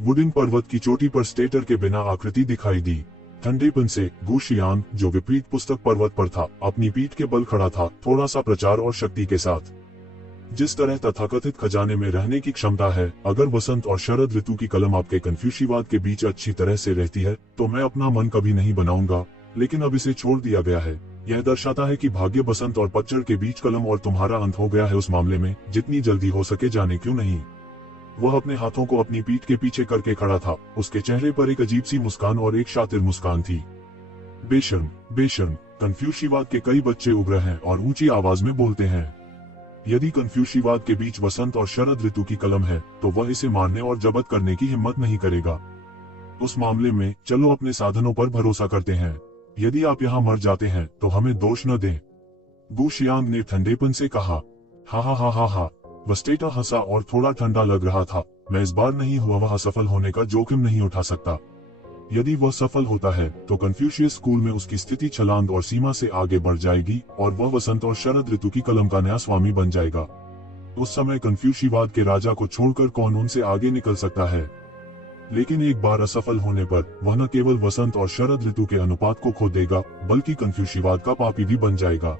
वुडिंग पर्वत की चोटी पर स्टेटर के बिना आकृति दिखाई दी। ठंडेपन से गू शियांग, जो विपरीत पुस्तक पर्वत पर था, अपनी पीठ के बल खड़ा था, थोड़ा सा प्रचार और शक्ति के साथ। जिस तरह तथाकथित खजाने में रहने की क्षमता है, अगर वसंत और शरद ऋतु की कलम आपके कन्फ्यूशिवाद के बीच अच्छी तरह से रहती है, तो मैं अपना मन कभी नहीं बनाऊंगा, लेकिन अब इसे छोड़ दिया गया है। यह दर्शाता है कि भाग्य बसंत और पतझड़ के बीच कलम और तुम्हारा अंत हो गया है। उस मामले में जितनी जल्दी हो सके जाने क्यों नहीं। वह अपने हाथों को अपनी पीठ के पीछे करके खड़ा था। उसके चेहरे पर एक अजीब सी मुस्कान और एक शातिर मुस्कान थी। बेशर्म, बेशर्म, कन्फ्यूशिवाद के कई बच्चे उग्र हैं और ऊंची आवाज में बोलते हैं। यदि कन्फ्यूशिवाद के बीच वसंत और शरद ऋतु की कलम है, तो वह इसे मारने और जब्त करने की हिम्मत नहीं करेगा। उस मामले में चलो अपने साधनों पर भरोसा करते हैं। यदि आप यहाँ मर जाते हैं तो हमें दोष न दें। गू शियांग ने ठंडेपन से कहा। हा हा हा हा हा। वस्टेटा हंसा और थोड़ा ठंडा लग रहा था। मैं इस बार नहीं हुआ वह सफल होने का जोखिम नहीं उठा सकता। यदि वह सफल होता है तो कन्फ्यूशियस स्कूल में उसकी स्थिति छलांग और सीमा से आगे बढ़ जाएगी और वह वसंत और शरद ऋतु की कलम का नया स्वामी बन जाएगा। उस समय कन्फ्यूशिवाद के राजा को छोड़कर कौन उनसे आगे निकल सकता है। लेकिन एक बार असफल होने पर वह न केवल वसंत और शरद ऋतु के अनुपात को खो देगा, बल्कि कन्फ्यूशिवाद का पापी भी बन जाएगा।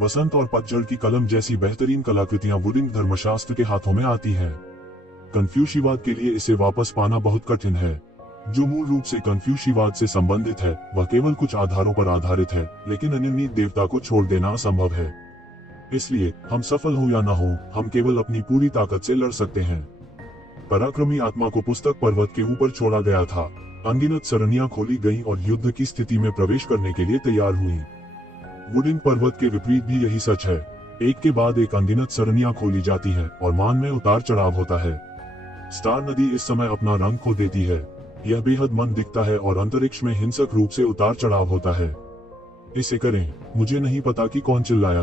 वसंत और पतझड़ की कलम जैसी बेहतरीन कलाकृतियां वुडिंग धर्मशास्त्र के हाथों में आती हैं। कन्फ्यूशिवाद के लिए इसे वापस पाना बहुत कठिन है। जो मूल रूप से कन्फ्यूशिवाद से संबंधित है, वह केवल कुछ आधारों पर आधारित है, लेकिन अनिर्णीत देवता को छोड़ देना असंभव है। इसलिए हम सफल हो या न हो, हम केवल अपनी पूरी ताकत से लड़ सकते हैं। पराक्रमी आत्मा को पुस्तक पर्वत के ऊपर छोड़ा गया था। अनगिनत सरणियां खोली गईं और युद्ध की स्थिति में प्रवेश करने के लिए तैयार हुई। वुडिंग पर्वत के विपरीत भी यही सच है। एक के बाद एक अनगिनत सरणियां खोली जाती हैं और मान में उतार चढ़ाव होता है। स्टार नदी इस समय अपना रंग खो देती है। यह बेहद मंद दिखता है और अंतरिक्ष में हिंसक रूप से उतार चढ़ाव होता है। इसे करें। मुझे नहीं पता कि कौन चिल्लाया।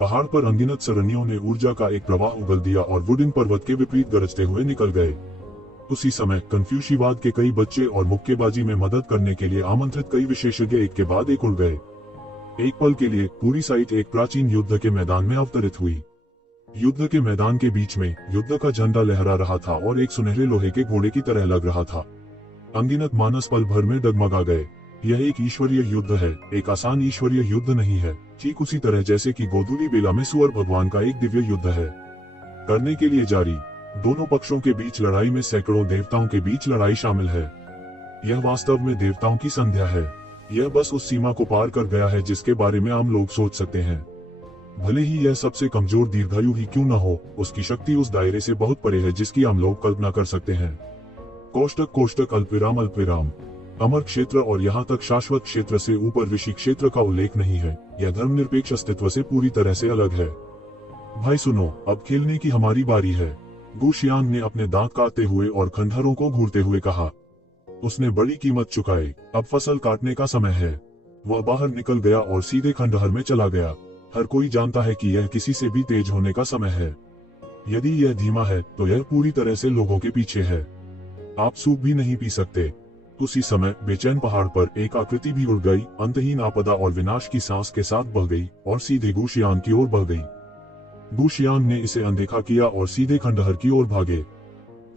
पहाड़ पर अनगिनत सरणियों ने ऊर्जा का एक प्रवाह उगल दिया और वुडिंग पर्वत के विपरीत गरजते हुए निकल गए। उसी समय कन्फ्यूशिवाद के कई बच्चे और मुक्केबाजी में मदद करने के लिए आमंत्रित कई विशेषज्ञ एक के बाद एक उड़ गए। एक पल के लिए पूरी साइट एक प्राचीन युद्ध के मैदान में अवतरित हुई। युद्ध के मैदान के बीच में युद्ध का झंडा लहरा रहा था और एक सुनहरे लोहे के घोड़े की तरह लग रहा था। अनगिनत मानस पल भर में डगमगा गए। यह एक ईश्वरीय युद्ध है, एक आसान ईश्वरीय युद्ध नहीं है। ठीक उसी तरह जैसे कि गोधुली बेला में सुअर भगवान का एक दिव्य युद्ध है। करने के लिए जारी। दोनों पक्षों के बीच लड़ाई में सैकड़ों देवताओं के बीच लड़ाई शामिल है। यह वास्तव में देवताओं की संध्या है। यह बस उस सीमा को पार कर गया है जिसके बारे में आम लोग सोच सकते हैं। भले ही यह सबसे कमजोर दीर्घायु ही क्यों न हो, उसकी शक्ति उस दायरे से बहुत परे है जिसकी आम लोग कल्पना कर सकते हैं। कोष्टक कोष्टक अल्पविराम अल्पविराम। अमर क्षेत्र और यहाँ तक शाश्वत क्षेत्र से ऊपर ऋषि क्षेत्र का उल्लेख नहीं है। यह धर्मनिरपेक्ष अस्तित्व से पूरी तरह से अलग है। भाई सुनो, अब खेलने की हमारी बारी है। गू शियांग ने अपने दांत काटते हुए और खंडहरों को घूरते हुए कहा। उसने बड़ी कीमत चुकाई। अब फसल काटने का समय है। वह बाहर निकल गया और सीधे खंडहर में चला गया। हर कोई जानता है कि यह किसी से भी तेज होने का समय है। यदि यह धीमा है तो यह पूरी तरह से लोगों के पीछे है। आप सूप भी नहीं पी सकते। उसी समय बेचैन पहाड़ पर एक आकृति भी उड़ गई, अंतहीन आपदा और विनाश की सांस के साथ बह गई और सीधे गू शियांग की ओर बह गई। गू शियांग ने इसे अनदेखा किया और सीधे खंडहर की ओर भागे।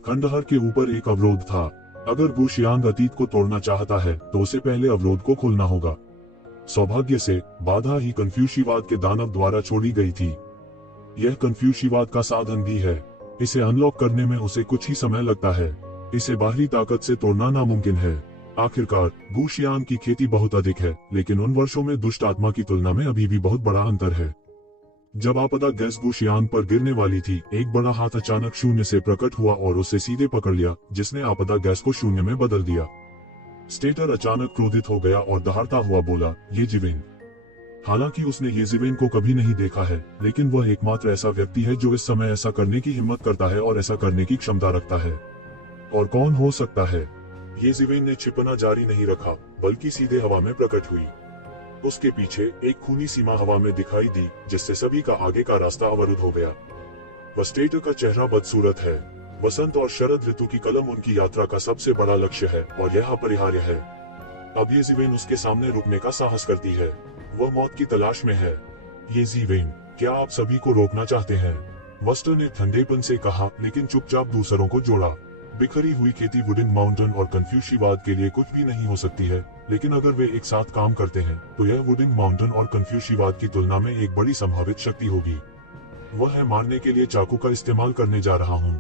खंडहर के ऊपर एक अवरोध था। अगर गू शियांग अतीत को तोड़ना चाहता है तो उसे पहले अवरोध को खोलना होगा। सौभाग्य से बाधा ही कन्फ्यूशिवाद के दानव द्वारा छोड़ी गई थी। यह कन्फ्यूशिवाद का साधन भी है। इसे अनलॉक करने में उसे कुछ ही समय लगता है। इसे बाहरी ताकत से तोड़ना नामुमकिन है। आखिरकार गू शियांग की खेती बहुत अधिक है, लेकिन उन वर्षों में दुष्ट आत्मा की तुलना में अभी भी बहुत बड़ा अंतर है। जब आपदा गैस गू शियांग पर गिरने वाली थी, एक बड़ा हाथ अचानक शून्य से प्रकट हुआ और उसे सीधे पकड़ लिया, जिसने आपदा गैस को शून्य में बदल दिया। स्टेटर अचानक क्रोधित हो गया और दहाड़ता हुआ बोला, ये जिवेन। हालांकि उसने ये जिवेन को कभी नहीं देखा है, लेकिन वह एकमात्र ऐसा व्यक्ति है जो इस समय ऐसा करने की हिम्मत करता है और ऐसा करने की क्षमता रखता है। और कौन हो सकता है? ये जिवेन ने छिपना जारी नहीं रखा, बल्कि सीधे हवा में प्रकट हुई। उसके पीछे एक खूनी सीमा हवा में दिखाई दी, जिससे सभी का आगे का रास्ता अवरुद्ध हो गया। वस्टेटर का चेहरा बदसूरत है। वसंत और शरद ऋतु की कलम उनकी यात्रा का सबसे बड़ा लक्ष्य है और यह अपरिहार्य है। अब ये जिवेन उसके सामने रुकने का साहस करती है। वह मौत की तलाश में है। ये जिवेन, क्या आप सभी को रोकना चाहते हैं? वस्टर ने ठंडेपन से कहा, लेकिन चुपचाप दूसरों को जोड़ा। बिखरी हुई खेती वुडिंग माउंटेन और कंफ्यूशियवाद के लिए कुछ भी नहीं हो सकती है, लेकिन अगर वे एक साथ काम करते हैं तो यह वुडिंग माउंटेन और कंफ्यूशियवाद की तुलना में एक बड़ी संभावित शक्ति होगी। वह है मारने के लिए चाकू का इस्तेमाल करने जा रहा हूँ।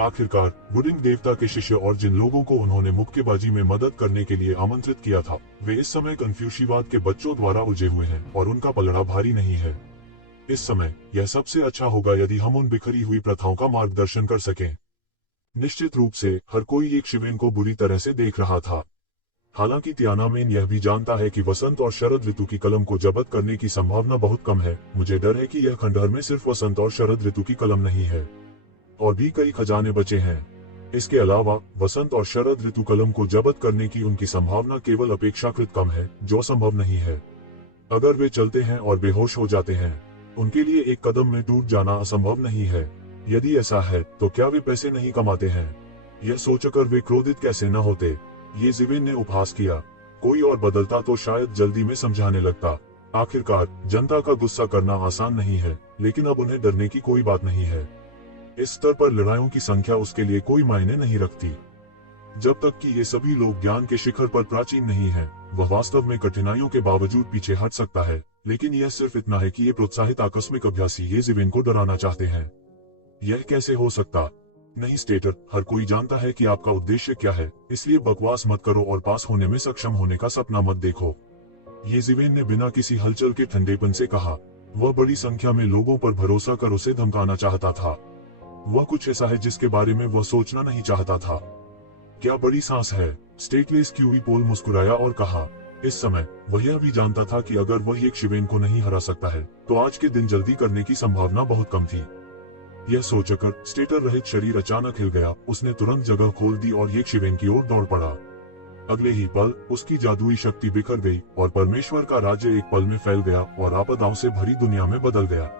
आखिरकार वुडिंग देवता के शिष्य और जिन लोगों को उन्होंने मुक्केबाजी में मदद करने के लिए आमंत्रित किया था, वे इस समय कंफ्यूशियवाद के बच्चों द्वारा उलझे हुए हैं और उनका पलड़ा भारी नहीं है। इस समय यह सबसे अच्छा होगा यदि हम उन बिखरी हुई प्रथाओं का मार्गदर्शन कर सकें। निश्चित रूप से हर कोई एक शिवेन को बुरी तरह से देख रहा था। हालांकि तियानामेन यह भी जानता है कि वसंत और शरद ऋतु की कलम को जब्त करने की संभावना बहुत कम है। मुझे डर है कि यह खंडहर में सिर्फ वसंत और शरद ऋतु की कलम नहीं है, और भी कई खजाने बचे हैं। इसके अलावा वसंत और शरद ऋतु कलम को जब्त करने की उनकी संभावना केवल अपेक्षाकृत कम है, जो संभव नहीं है। अगर वे चलते हैं और बेहोश हो जाते हैं, उनके लिए एक कदम में टूट जाना असंभव नहीं है। यदि ऐसा है तो क्या वे पैसे नहीं कमाते हैं? यह सोचकर वे क्रोधित कैसे न होते। ये ज़िवेन ने उपहास किया। कोई और बदलता तो शायद जल्दी में समझाने लगता। आखिरकार जनता का गुस्सा करना आसान नहीं है, लेकिन अब उन्हें डरने की कोई बात नहीं है। इस स्तर पर लड़ाइयों की संख्या उसके लिए कोई मायने नहीं रखती। जब तक कि ये सभी लोग ज्ञान के शिखर पर प्राचीन नहीं हैं, वह वास्तव में कठिनाइयों के बावजूद पीछे हट सकता है। लेकिन यह सिर्फ इतना है कि ये प्रोत्साहित आकस्मिक अभ्यासी ये ज़िवेन को डराना चाहते हैं। यह कैसे हो सकता? नहीं स्टेटर, हर कोई जानता है कि आपका उद्देश्य क्या है, इसलिए बकवास मत करो और पास होने में सक्षम होने का सपना मत देखो। ये ज़िवेन ने बिना किसी हलचल के ठंडेपन से कहा। वह बड़ी संख्या में लोगों पर भरोसा कर उसे धमकाना चाहता था। वह कुछ ऐसा है जिसके बारे में वह सोचना नहीं चाहता था। क्या बड़ी सांस है? स्टेटलेस क्यूवी पोल मुस्कुराया और कहा। इस समय वह यह भी जानता था कि अगर वह एक शिवेन को नहीं हरा सकता है, तो आज के दिन जल्दी करने की संभावना बहुत कम थी। यह सोचकर स्टेटर रहित शरीर अचानक हिल गया। उसने तुरंत जगह खोल दी और एक शिवेन की ओर दौड़ पड़ा। अगले ही पल उसकी जादुई शक्ति बिखर गई और परमेश्वर का राज्य एक पल में फैल गया और आपदाओं से भरी दुनिया में बदल गया।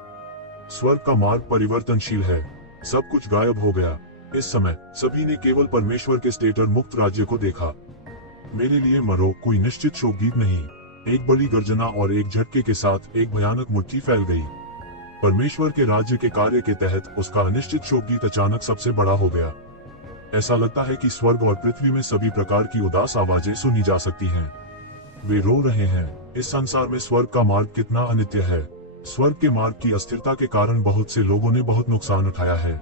स्वर्ग का मार्ग परिवर्तनशील है। सब कुछ गायब हो गया। इस समय सभी ने केवल परमेश्वर के स्टेटर मुक्त राज्य को देखा। मेरे लिए मरो कोई निश्चित शोक गीत नहीं। एक बड़ी गर्जना और एक झटके के साथ एक भयानक मुट्ठी फैल गई। परमेश्वर के राज्य के कार्य के तहत उसका अनिश्चित शोक गीत अचानक सबसे बड़ा हो गया। ऐसा लगता है कि स्वर्ग और पृथ्वी में सभी प्रकार की उदास आवाजें सुनी जा सकती हैं। वे रो रहे हैं। इस संसार में स्वर्ग का मार्ग कितना अनित्य है। स्वर्ग के मार्ग की अस्थिरता के कारण बहुत से लोगों ने बहुत नुकसान उठाया है।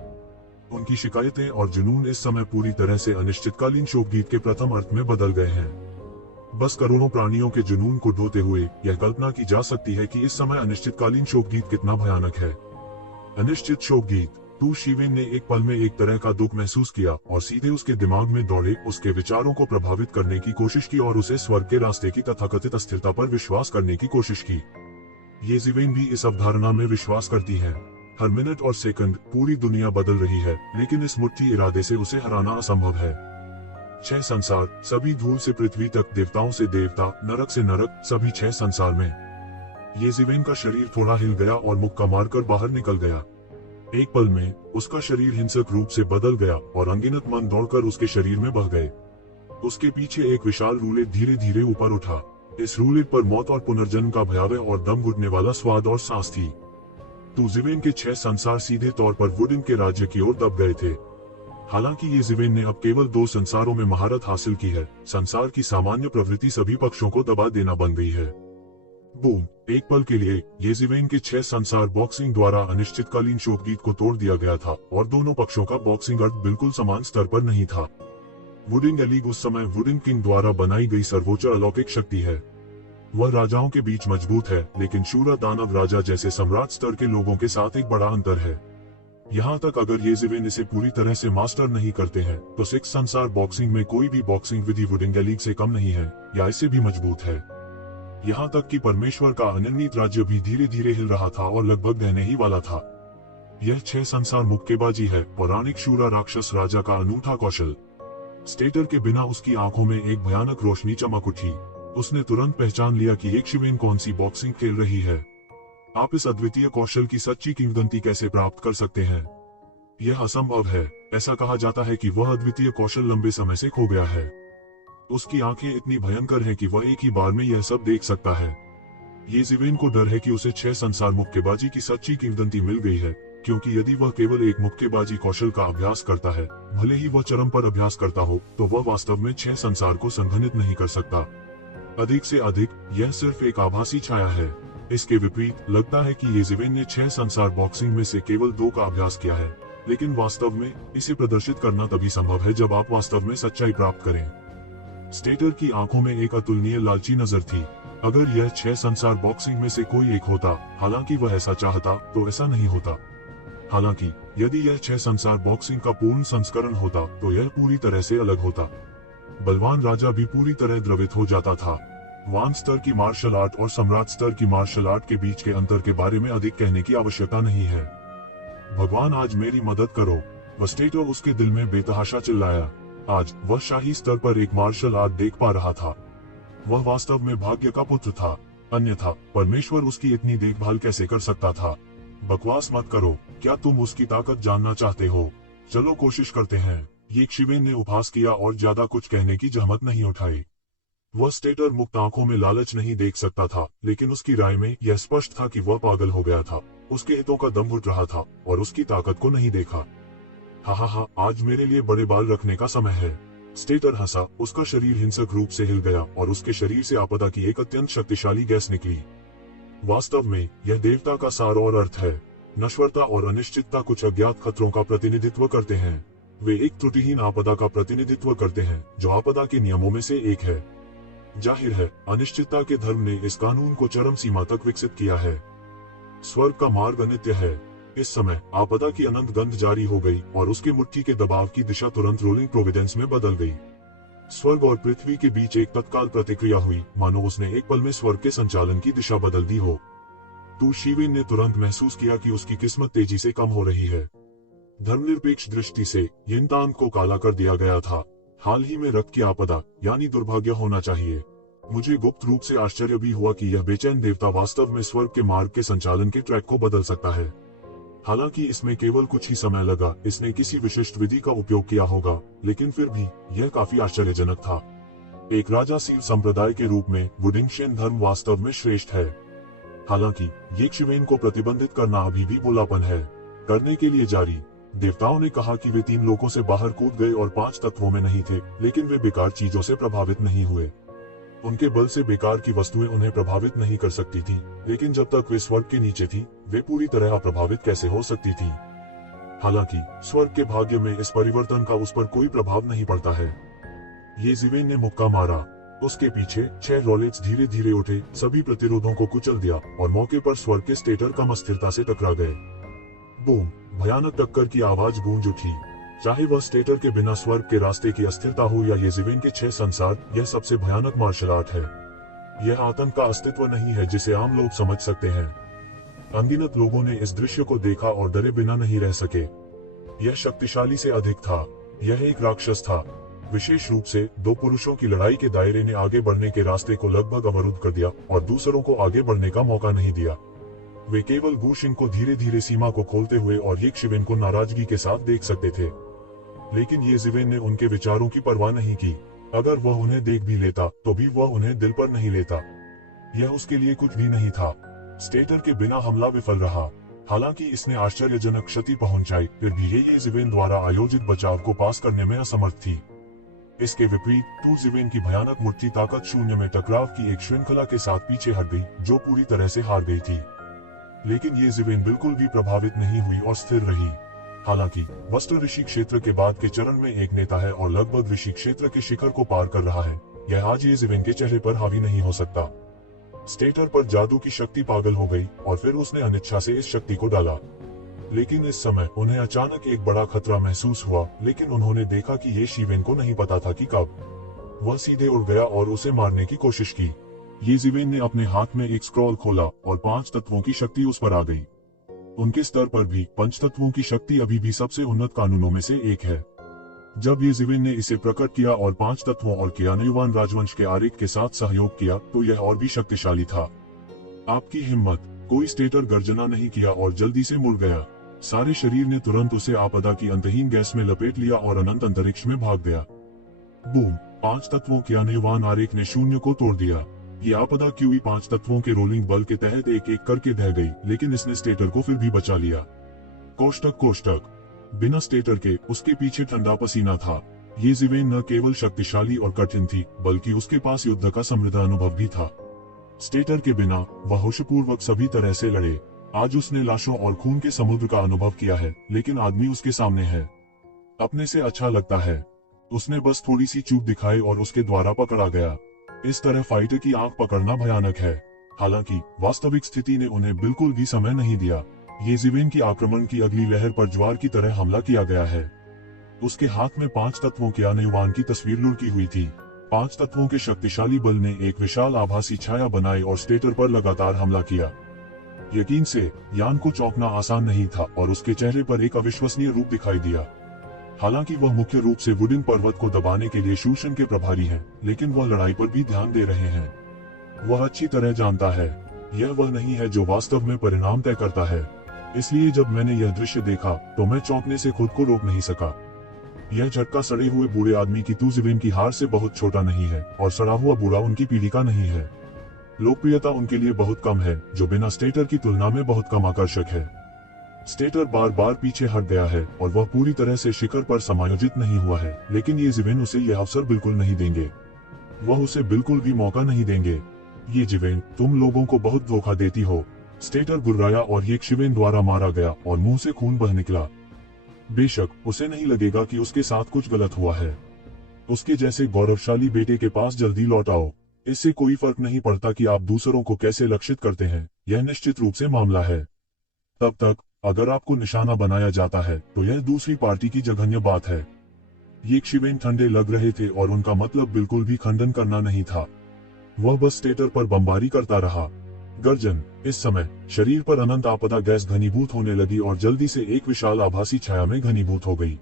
उनकी शिकायतें और जुनून इस समय पूरी तरह से अनिश्चितकालीन शोक गीत के प्रथम अर्थ में बदल गए हैं। बस करोड़ों प्राणियों के जुनून को ढोते हुए यह कल्पना की जा सकती है कि इस समय अनिश्चितकालीन शोक गीत कितना भयानक है। अनिश्चित शोक गीत। तू शिवेन ने एक पल में एक तरह का दुख महसूस किया और सीधे उसके दिमाग में दौड़े, उसके विचारों को प्रभावित करने की कोशिश की और उसे स्वर्ग के रास्ते की तथाकथित अस्थिरता पर विश्वास करने की कोशिश की। ये ज़िवेन भी इस अवधारणा में विश्वास करती है। हर मिनट और सेकंड पूरी दुनिया बदल रही है, लेकिन इस मुट्ठी इरादे से उसे हराना असंभव है। 6 संसार, सभी धूल से पृथ्वी तक, देवताओं से देवता, नरक से नरक, सभी 6 संसार में। ये ज़िवेन का शरीर थोड़ा हिल गया और मुक्का मारकर बाहर निकल गया। एक पल में उसका शरीर हिंसक रूप से बदल गया और अनगिनत मन दौड़कर उसके शरीर में बह गए। उसके पीछे एक विशाल रूलेट धीरे धीरे ऊपर उठा। इस रूलेट पर मौत और पुनर्जन्म का भयावह और दम घुटने वाला स्वाद और सांस थी। तो ज़िवेन के 6 संसार सीधे तौर पर वुडिन के राज्य की ओर दब गए थे। हालांकि ये ज़िवेन ने अब केवल 2 संसारों में महारत हासिल की है। संसार की सामान्य प्रवृत्ति सभी पक्षों को दबा देना बन गई है। बूम! एक पल के लिए ये ज़िवेन के 6 संसार बॉक्सिंग द्वारा अनिश्चितकालीन शोक गीत को तोड़ दिया गया था और दोनों पक्षों का बॉक्सिंग अर्थ बिल्कुल समान स्तर पर नहीं था। वुडिन लीग उस समय वुडिन किंग द्वारा बनाई गई सर्वोच्च अलौकिक शक्ति है। वह राजाओं के बीच मजबूत है, लेकिन शूरा दानव राजा जैसे सम्राट स्तर के लोगों के साथ एक बड़ा अंतर है। यहाँ तक अगर ये ज़िवेन इसे पूरी तरह से मास्टर नहीं करते हैं, तो 6 संसार बॉक्सिंग में कोई भी बॉक्सिंग विधि वुडिन लीग से कम नहीं है या इससे भी मजबूत है। यहाँ तक कि परमेश्वर का अनिर्णित राज्य भी धीरे धीरे हिल रहा था और लगभग रहने ही वाला था। यह 6 संसार मुक्केबाजी है, पौराणिक शूरा राक्षस राजा का अनूठा कौशल। स्टेटर के बिना उसकी आंखों में एक भयानक रोशनी चमक उठी। उसने तुरंत पहचान लिया कि एक शिवेन कौन सी बॉक्सिंग खेल रही है। आप इस अद्वितीय कौशल की सच्ची किंवदंती कैसे प्राप्त कर सकते हैं? यह असंभव है। ऐसा कहा जाता है कि वह अद्वितीय कौशल लंबे समय से खो गया है। उसकी आंखें इतनी भयंकर हैं कि वह एक ही बार में यह सब देख सकता है। ये ज़िवेन को डर है कि उसे 6 संसार मुक्केबाजी की सच्ची किंवदंती मिल गई है, क्योंकि यदि वह केवल एक मुक्केबाजी कौशल का अभ्यास करता है, भले ही वह चरम पर अभ्यास करता हो, तो वह वास्तव में 6 संसार को संघनित नहीं कर सकता। अधिक से अधिक यह सिर्फ एक आभासी छाया है। इसके विपरीत लगता है कि येज़ेविन ने 6 संसार बॉक्सिंग में से केवल 2 का अभ्यास किया है, लेकिन वास्तव में इसे प्रदर्शित करना तभी संभव है जब आप वास्तव में सच्चाई प्राप्त करें। स्टेटर की आंखों में एक अतुलनीय लालची नजर थी। अगर यह 6 संसार बॉक्सिंग में से कोई एक होता, हालांकि वह ऐसा चाहता, तो ऐसा नहीं होता। हालांकि यदि यह 6 संसार बॉक्सिंग का पूर्ण संस्करण होता, तो यह पूरी तरह से अलग होता। बलवान राजा भी पूरी तरह द्रवित हो जाता था। वान स्तर की मार्शल आर्ट और सम्राट स्तर की मार्शल आर्ट के बीच के अंतर के बारे में अधिक कहने की आवश्यकता नहीं है। भगवान, आज मेरी मदद करो, वस्टेटर उसके दिल में बेतहाशा चिल्लाया। आज वह शाही स्तर पर एक मार्शल आर्ट देख पा रहा था। वह वास्तव में भाग्य का पुत्र था, अन्यथा परमेश्वर उसकी इतनी देखभाल कैसे कर सकता था। बकवास मत करो, क्या तुम उसकी ताकत जानना चाहते हो? चलो कोशिश करते हैं। येशिवेन ने उपहास किया और ज्यादा कुछ कहने की जहमत नहीं उठाई। वह स्टेटर मुक्त आंखों में लालच नहीं देख सकता था, लेकिन उसकी राय में यह स्पष्ट था कि वह पागल हो गया था। उसके हितों का दम घुट रहा था और उसकी ताकत को नहीं देखा। हा, आज मेरे लिए बड़े बाल रखने का समय है। स्टेटर हंसा, उसका शरीर हिंसक रूप से हिल गया और उसके शरीर से आपदा की एक अत्यंत शक्तिशाली गैस निकली। वास्तव में यह देवता का सार और अर्थ है। नश्वरता और अनिश्चितता कुछ अज्ञात खतरों का प्रतिनिधित्व करते हैं। वे एक त्रुटिहीन आपदा का प्रतिनिधित्व करते हैं, जो आपदा के नियमों में से एक है। जाहिर है, अनिश्चितता के धर्म ने इस कानून को चरम सीमा तक विकसित किया है। स्वर्ग का मार्ग अनित्य है। इस समय आपदा की अनंत गंध जारी हो गई और उसके मुट्ठी के दबाव की दिशा तुरंत रोलिंग प्रोविडेंस में बदल गई। स्वर्ग और पृथ्वी के बीच एक तत्काल प्रतिक्रिया हुई, मानो उसने एक पल में स्वर्ग के संचालन की दिशा बदल दी हो। तू शिवेन ने तुरंत महसूस किया कि उसकी किस्मत तेजी से कम हो रही है। धर्मनिरपेक्ष दृष्टि से यिनतान को काला कर दिया गया था। हाल ही में रक्त की आपदा यानी दुर्भाग्य होना चाहिए। मुझे गुप्त रूप से आश्चर्य भी हुआ कि यह बेचैन देवता वास्तव में स्वर्ग के मार्ग के संचालन के ट्रैक को बदल सकता है। हालांकि इसमें केवल कुछ ही समय लगा, इसने किसी विशिष्ट विधि का उपयोग किया होगा, लेकिन फिर भी यह काफी आश्चर्यजनक था। एक राजासील संप्रदाय के रूप में वुडिंगशेन धर्म वास्तव में श्रेष्ठ है। हालांकि येशिवेन को प्रतिबंधित करना अभी भी भोलापन है। करने के लिए जारी। देवताओं ने कहा कि वे 3 लोकों से बाहर कूद गए और 5 तत्वों में नहीं थे, लेकिन वे बेकार चीजों से प्रभावित नहीं हुए। उनके बल से बेकार की वस्तुएं उन्हें प्रभावित नहीं कर सकती थी, लेकिन जब तक वे स्वर्ग के नीचे थी, वे पूरी तरह अप्रभावित कैसे हो सकती थी? हालांकि स्वर्ग के भाग्य में इस परिवर्तन का उस पर कोई प्रभाव नहीं पड़ता है। येशिवेन ने मुक्का मारा। उसके पीछे 6 रोलेट्स धीरे धीरे उठे, सभी प्रतिरोधों को कुचल दिया और मौके पर स्वर्ग के स्टेटर कम अस्थिरता से टकरा गए। बूम! भयानक टक्कर की आवाज गूंज उठी। चाहे वह स्टेटर के बिना स्वर्ग के रास्ते की अस्थिरता हो या येशिवेन के 6 संसार, यह सबसे भयानक मार्शल आर्ट है। यह आतंक का अस्तित्व नहीं है जिसे आम लोग समझ सकते हैं। अनगिनत लोगों ने इस दृश्य को देखा और डरे बिना नहीं रह सके। यह शक्तिशाली से अधिक था। यह एक राक्षस था। विशेष रूप से 2 पुरुषों की लड़ाई के दायरे ने आगे बढ़ने के रास्ते को लगभग अवरुद्ध कर दिया और दूसरों को आगे बढ़ने का मौका नहीं दिया। वे केवल गुशिंग को धीरे धीरे सीमा को खोलते हुए और येशिवेन को नाराजगी के साथ देख सकते थे। लेकिन येशिवेन ने उनके विचारों की परवाह नहीं की। अगर वह उन्हें देख भी लेता, तो भी वह उन्हें दिल पर नहीं लेता। यह उसके लिए कुछ भी नहीं था। स्टेटर के बिना हमला विफल रहा। हालांकि इसने आश्चर्यजनक क्षति पहुंचाई, फिर भी ये येशिवेन द्वारा आयोजित बचाव को पास करने में असमर्थ थी। इसके विपरीत येशिवेन की भयानक मुट्ठी ताकत शून्य में टकराव की एक श्रृंखला के साथ पीछे हट गई, जो पूरी तरह से हार गई थी। लेकिन येशिवेन बिल्कुल भी प्रभावित नहीं हुई और स्थिर रही। हालांकि वस्टर ऋषि क्षेत्र के बाद के चरण में एक नेता है और लगभग ऋषि क्षेत्र के शिखर को पार कर रहा है, यह आज येशिवेन के चेहरे पर हावी नहीं हो सकता। स्टेटर पर जादू की शक्ति पागल हो गई और फिर उसने अनिच्छा से इस शक्ति को डाला। लेकिन इस समय उन्हें अचानक एक बड़ा खतरा महसूस हुआ, लेकिन उन्होंने देखा कि येशिवेन को नहीं पता था कि कब। वह सीधे उड़ गया और उसे मारने की कोशिश की। येशिवेन ने अपने हाथ में एक स्क्रॉल खोला और 5 तत्वों की शक्ति उस पर आ गई। उनके स्तर पर भी पंचतत्वों की शक्ति अभी भी सबसे उन्नत कानूनों में से एक है। जब येशिवेन ने इसे प्रकट किया और 5 तत्वों और कियानयुआन राजवंश के आरेख के साथ सहयोग किया, तो यह और भी शक्तिशाली था। आपकी हिम्मत! कोई स्टेटर गर्जना नहीं किया और जल्दी से मुड़ गया। सारे शरीर ने तुरंत उसे आपदा की अंतहीन गैस में लपेट लिया और अनंत अंतरिक्ष में भाग गया। बूम! 5 तत्वों कियानयुआन आरेख ने शून्य को तोड़ दिया। ये आपदा क्यूई 5 तत्वों के रोलिंग बल के तहत एक एक करके ढह गई, लेकिन इसने स्टेटर को फिर भी बचा लिया। कोष्टक कोष्टक। बिना स्टेटर के उसके पीछे ठंडा पसीना था। ये ज़िवेन न केवल शक्तिशाली और कठिन थी, बल्कि उसके पास युद्ध का समृद्ध अनुभव भी था। स्टेटर के बिना वह होशपूर्वक सभी तरह से लड़े। आज उसने लाशों और खून के समुद्र का अनुभव किया है, लेकिन आदमी उसके सामने है। अपने से अच्छा लगता है। उसने बस थोड़ी सी चूक दिखाई और उसके द्वारा पकड़ा गया। इस तरह फाइटर की आंख पकड़ना भयानक है। हालांकि वास्तविक स्थिति ने उन्हें बिल्कुल भी समय नहीं दिया। ये ज़िवेन की आक्रमण की अगली लहर पर ज्वार की तरह हमला किया गया है। उसके हाथ में 5 तत्वों के आने वान की तस्वीर लुढ़की हुई थी। 5 तत्वों के शक्तिशाली बल ने एक विशाल आभासी छाया बनाई और स्टेटर पर लगातार हमला किया। यकीन से यान को चौंकना आसान नहीं था और उसके चेहरे पर एक अविश्वसनीय रूप दिखाई दिया। हालांकि वह मुख्य रूप से वुडिन पर्वत को दबाने के लिए शूशन के प्रभारी हैं, लेकिन वह लड़ाई पर भी ध्यान दे रहे हैं। वह अच्छी तरह जानता है, यह वह नहीं है जो वास्तव में परिणाम तय करता है। इसलिए जब मैंने यह दृश्य देखा तो मैं चौंकने से खुद को रोक नहीं सका। यह झटका सड़े हुए बूढ़े आदमी की ज़िवेन की हार से बहुत छोटा नहीं है, और सड़ा हुआ बूढ़ा उनकी पीढ़ी का नहीं है। लोकप्रियता उनके लिए बहुत कम है, जो बिना स्टेटर की तुलना में बहुत कम आकर्षक है। स्टेटर बार बार पीछे हट गया है और वह पूरी तरह से शिखर पर समायोजित नहीं हुआ है, लेकिन ये ज़िवेन उसे यह अवसर बिल्कुल नहीं देंगे। वह उसे बिल्कुल भी मौका नहीं देंगे। ये ज़िवेन, तुम लोगों को बहुत धोखा देती हो। स्टेटर गुर्राया और ये ज़िवेन द्वारा मारा गया और मुंह से खून बह निकला। बेशक उसे नहीं लगेगा कि उसके साथ कुछ गलत हुआ है। उसके जैसे गौरवशाली बेटे के पास जल्दी लौट आओ। इससे कोई फर्क नहीं पड़ता कि आप दूसरों को कैसे लक्षित करते हैं, यह निश्चित रूप से मामला है। तब तक अगर आपको निशाना बनाया जाता है तो यह दूसरी पार्टी की जघन्य बात है। ये ज़िवेन ठंडे लग रहे थे और उनका मतलब बिल्कुल भी खंडन करना नहीं था। वह बस स्टेटर पर बमबारी करता रहा। गर्जन। इस समय शरीर पर अनंत आपदा गैस घनीभूत होने लगी और जल्दी से एक विशाल आभासी छाया में घनीभूत हो गई।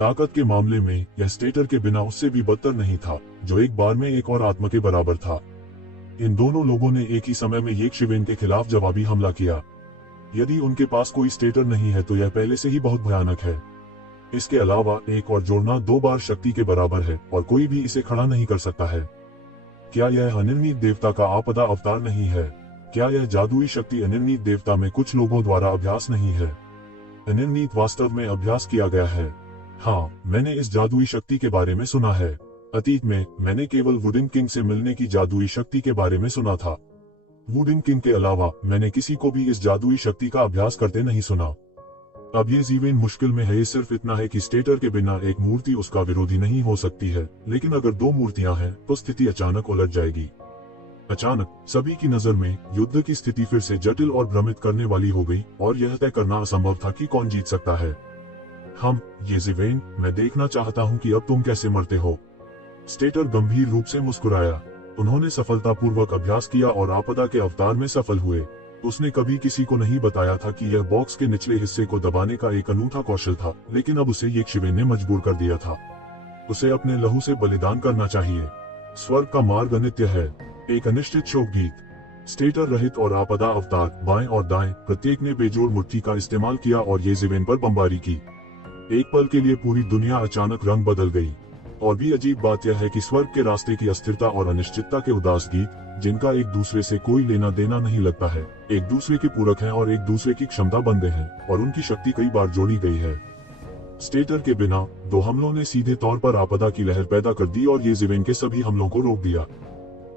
ताकत के मामले में यह स्टेटर के बिना उससे भी बदतर नहीं था, जो एक बार में एक और आत्मा के बराबर था। इन दोनों लोगों ने एक ही समय में ये ज़िवेन के खिलाफ जवाबी हमला किया। यदि उनके पास कोई स्टेटर नहीं है तो यह पहले से ही बहुत भयानक है। इसके अलावा एक और जोड़ना 2 बार शक्ति के बराबर है और कोई भी इसे खड़ा नहीं कर सकता है। क्या यह अनिर्णीत देवता का आपदा अवतार नहीं है? क्या यह जादुई शक्ति अनिर्णीत देवता में कुछ लोगों द्वारा अभ्यास नहीं है? अनिर्णीत वास्तव में अभ्यास किया गया है। हाँ, मैंने इस जादुई शक्ति के बारे में सुना है। अतीत में मैंने केवल वुडिन किंग से मिलने की जादुई शक्ति के बारे में सुना था। वुडिन किंग के अलावा मैंने किसी को भी इस जादुई शक्ति का अभ्यास करते नहीं सुना। अब ये ज़िवेन मुश्किल में है। ये सिर्फ इतना है कि स्टेटर के बिना एक मूर्ति उसका विरोधी नहीं हो सकती है, लेकिन अगर 2 मूर्तियां हैं तो स्थिति अचानक उलझ जाएगी। अचानक सभी की नजर में युद्ध की स्थिति फिर से जटिल और भ्रमित करने वाली हो गई और यह तय करना असंभव था कि कौन जीत सकता है। ये ज़िवेन, मैं देखना चाहता हूं कि अब तुम कैसे मरते हो। स्टेटर गंभीर रूप से मुस्कुराया। उन्होंने सफलतापूर्वक अभ्यास किया और आपदा के अवतार में सफल हुए। उसने कभी किसी को नहीं बताया था कि यह बॉक्स के निचले हिस्से को दबाने का एक अनूठा कौशल था, लेकिन अब उसे ये ज़िवेन ने मजबूर कर दिया था। उसे अपने लहू से बलिदान करना चाहिए। स्वर्ग का मार्ग अनित्य है। एक अनिश्चित शोक गीत। स्टेटर रहित और आपदा अवतार, बाएं और दाएं, प्रत्येक ने बेजोड़ मुट्ठी का इस्तेमाल किया और ये ज़िवेन पर बमबारी की। एक पल के लिए पूरी दुनिया अचानक रंग बदल गई। और भी अजीब बात यह है कि स्वर्ग के रास्ते की अस्थिरता और अनिश्चितता के उदास गीत, जिनका एक दूसरे से कोई लेना देना नहीं लगता है, एक दूसरे के पूरक हैं और एक दूसरे की क्षमता बंदे हैं, और उनकी शक्ति कई बार जोड़ी गई है। स्टेटर के बिना 2 हमलों ने सीधे तौर पर आपदा की लहर पैदा कर दी और ये ज़िवेन के सभी हमलों को रोक दिया।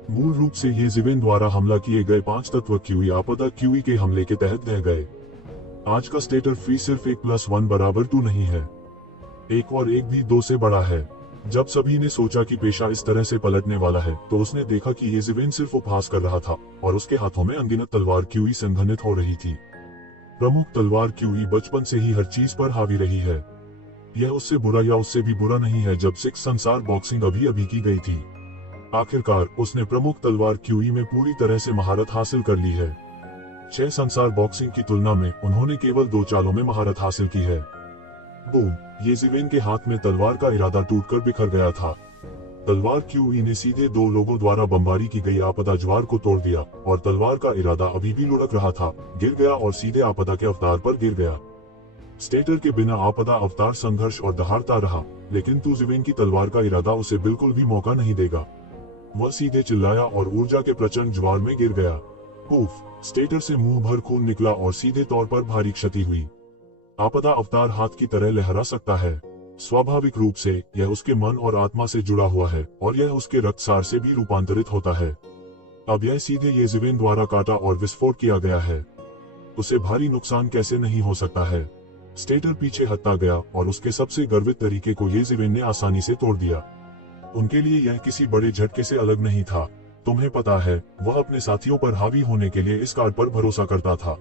मूल रूप से ये ज़िवेन द्वारा हमला किए गए 5 तत्व क्यूई आपदा क्यूई के हमले के तहत रह गए। आज का स्टेटर फ्री सिर्फ 1+1 बराबर 2 नहीं है। 1 और 1 भी 2 से बड़ा है। जब सभी ने सोचा कि पेशा इस तरह से पलटने वाला है, तो उसने देखा कि ये ज़िवेन सिर्फ उपहास कर रहा था और उसके हाथों में अनगिनत तलवार क्यूई संघनित हो रही थी। प्रमुख तलवार क्यूई बचपन से ही हर चीज पर हावी रही है। यह उससे बुरा या उससे भी बुरा नहीं है जब 6 संसार बॉक्सिंग अभी की गई थी। आखिरकार उसने प्रमुख तलवार क्यूई में पूरी तरह से महारत हासिल कर ली है। 6 संसार बॉक्सिंग की तुलना में उन्होंने केवल 2 चालों में महारत हासिल की है। बूम! ये ज़िवेन के हाथ में तलवार का इरादा टूटकर बिखर गया था। तलवार क्यूई ने सीधे 2 लोगों द्वारा बमबारी की गई आपदा ज्वार को तोड़ दिया और तलवार का इरादा अभी भी लुढ़क रहा था, गिर गया और सीधे आपदा के अवतार पर गिर गया। स्टेटर के बिना आपदा अवतार संघर्ष और दहाड़ता रहा, लेकिन ज़िवेन की तलवार का इरादा उसे बिल्कुल भी मौका नहीं देगा। वह सीधे चिल्लाया और ऊर्जा के प्रचंड ज्वार में गिर गया। उफ! स्टेटर से मुंह भर खून निकला और सीधे तौर पर भारी क्षति हुई। आपदा अवतार हाथ की तरह लहरा सकता है। स्वाभाविक रूप से यह उसके मन और आत्मा से जुड़ा हुआ है और यह उसके रक्तसार से भी रूपांतरित होता है। अब यह सीधे येज़ेवेन द्वारा काटा और विस्फोट किया गया है। उसे भारी नुकसान कैसे नहीं हो सकता है। स्टेटर पीछे हटता गया और उसके सबसे गर्वित तरीके को येज़ेवेन ने आसानी से तोड़ दिया। उनके लिए यह किसी बड़े झटके से अलग नहीं था। तुम्हें पता है, वह अपने साथियों पर हावी होने के लिए इस कार्ड पर भरोसा करता था।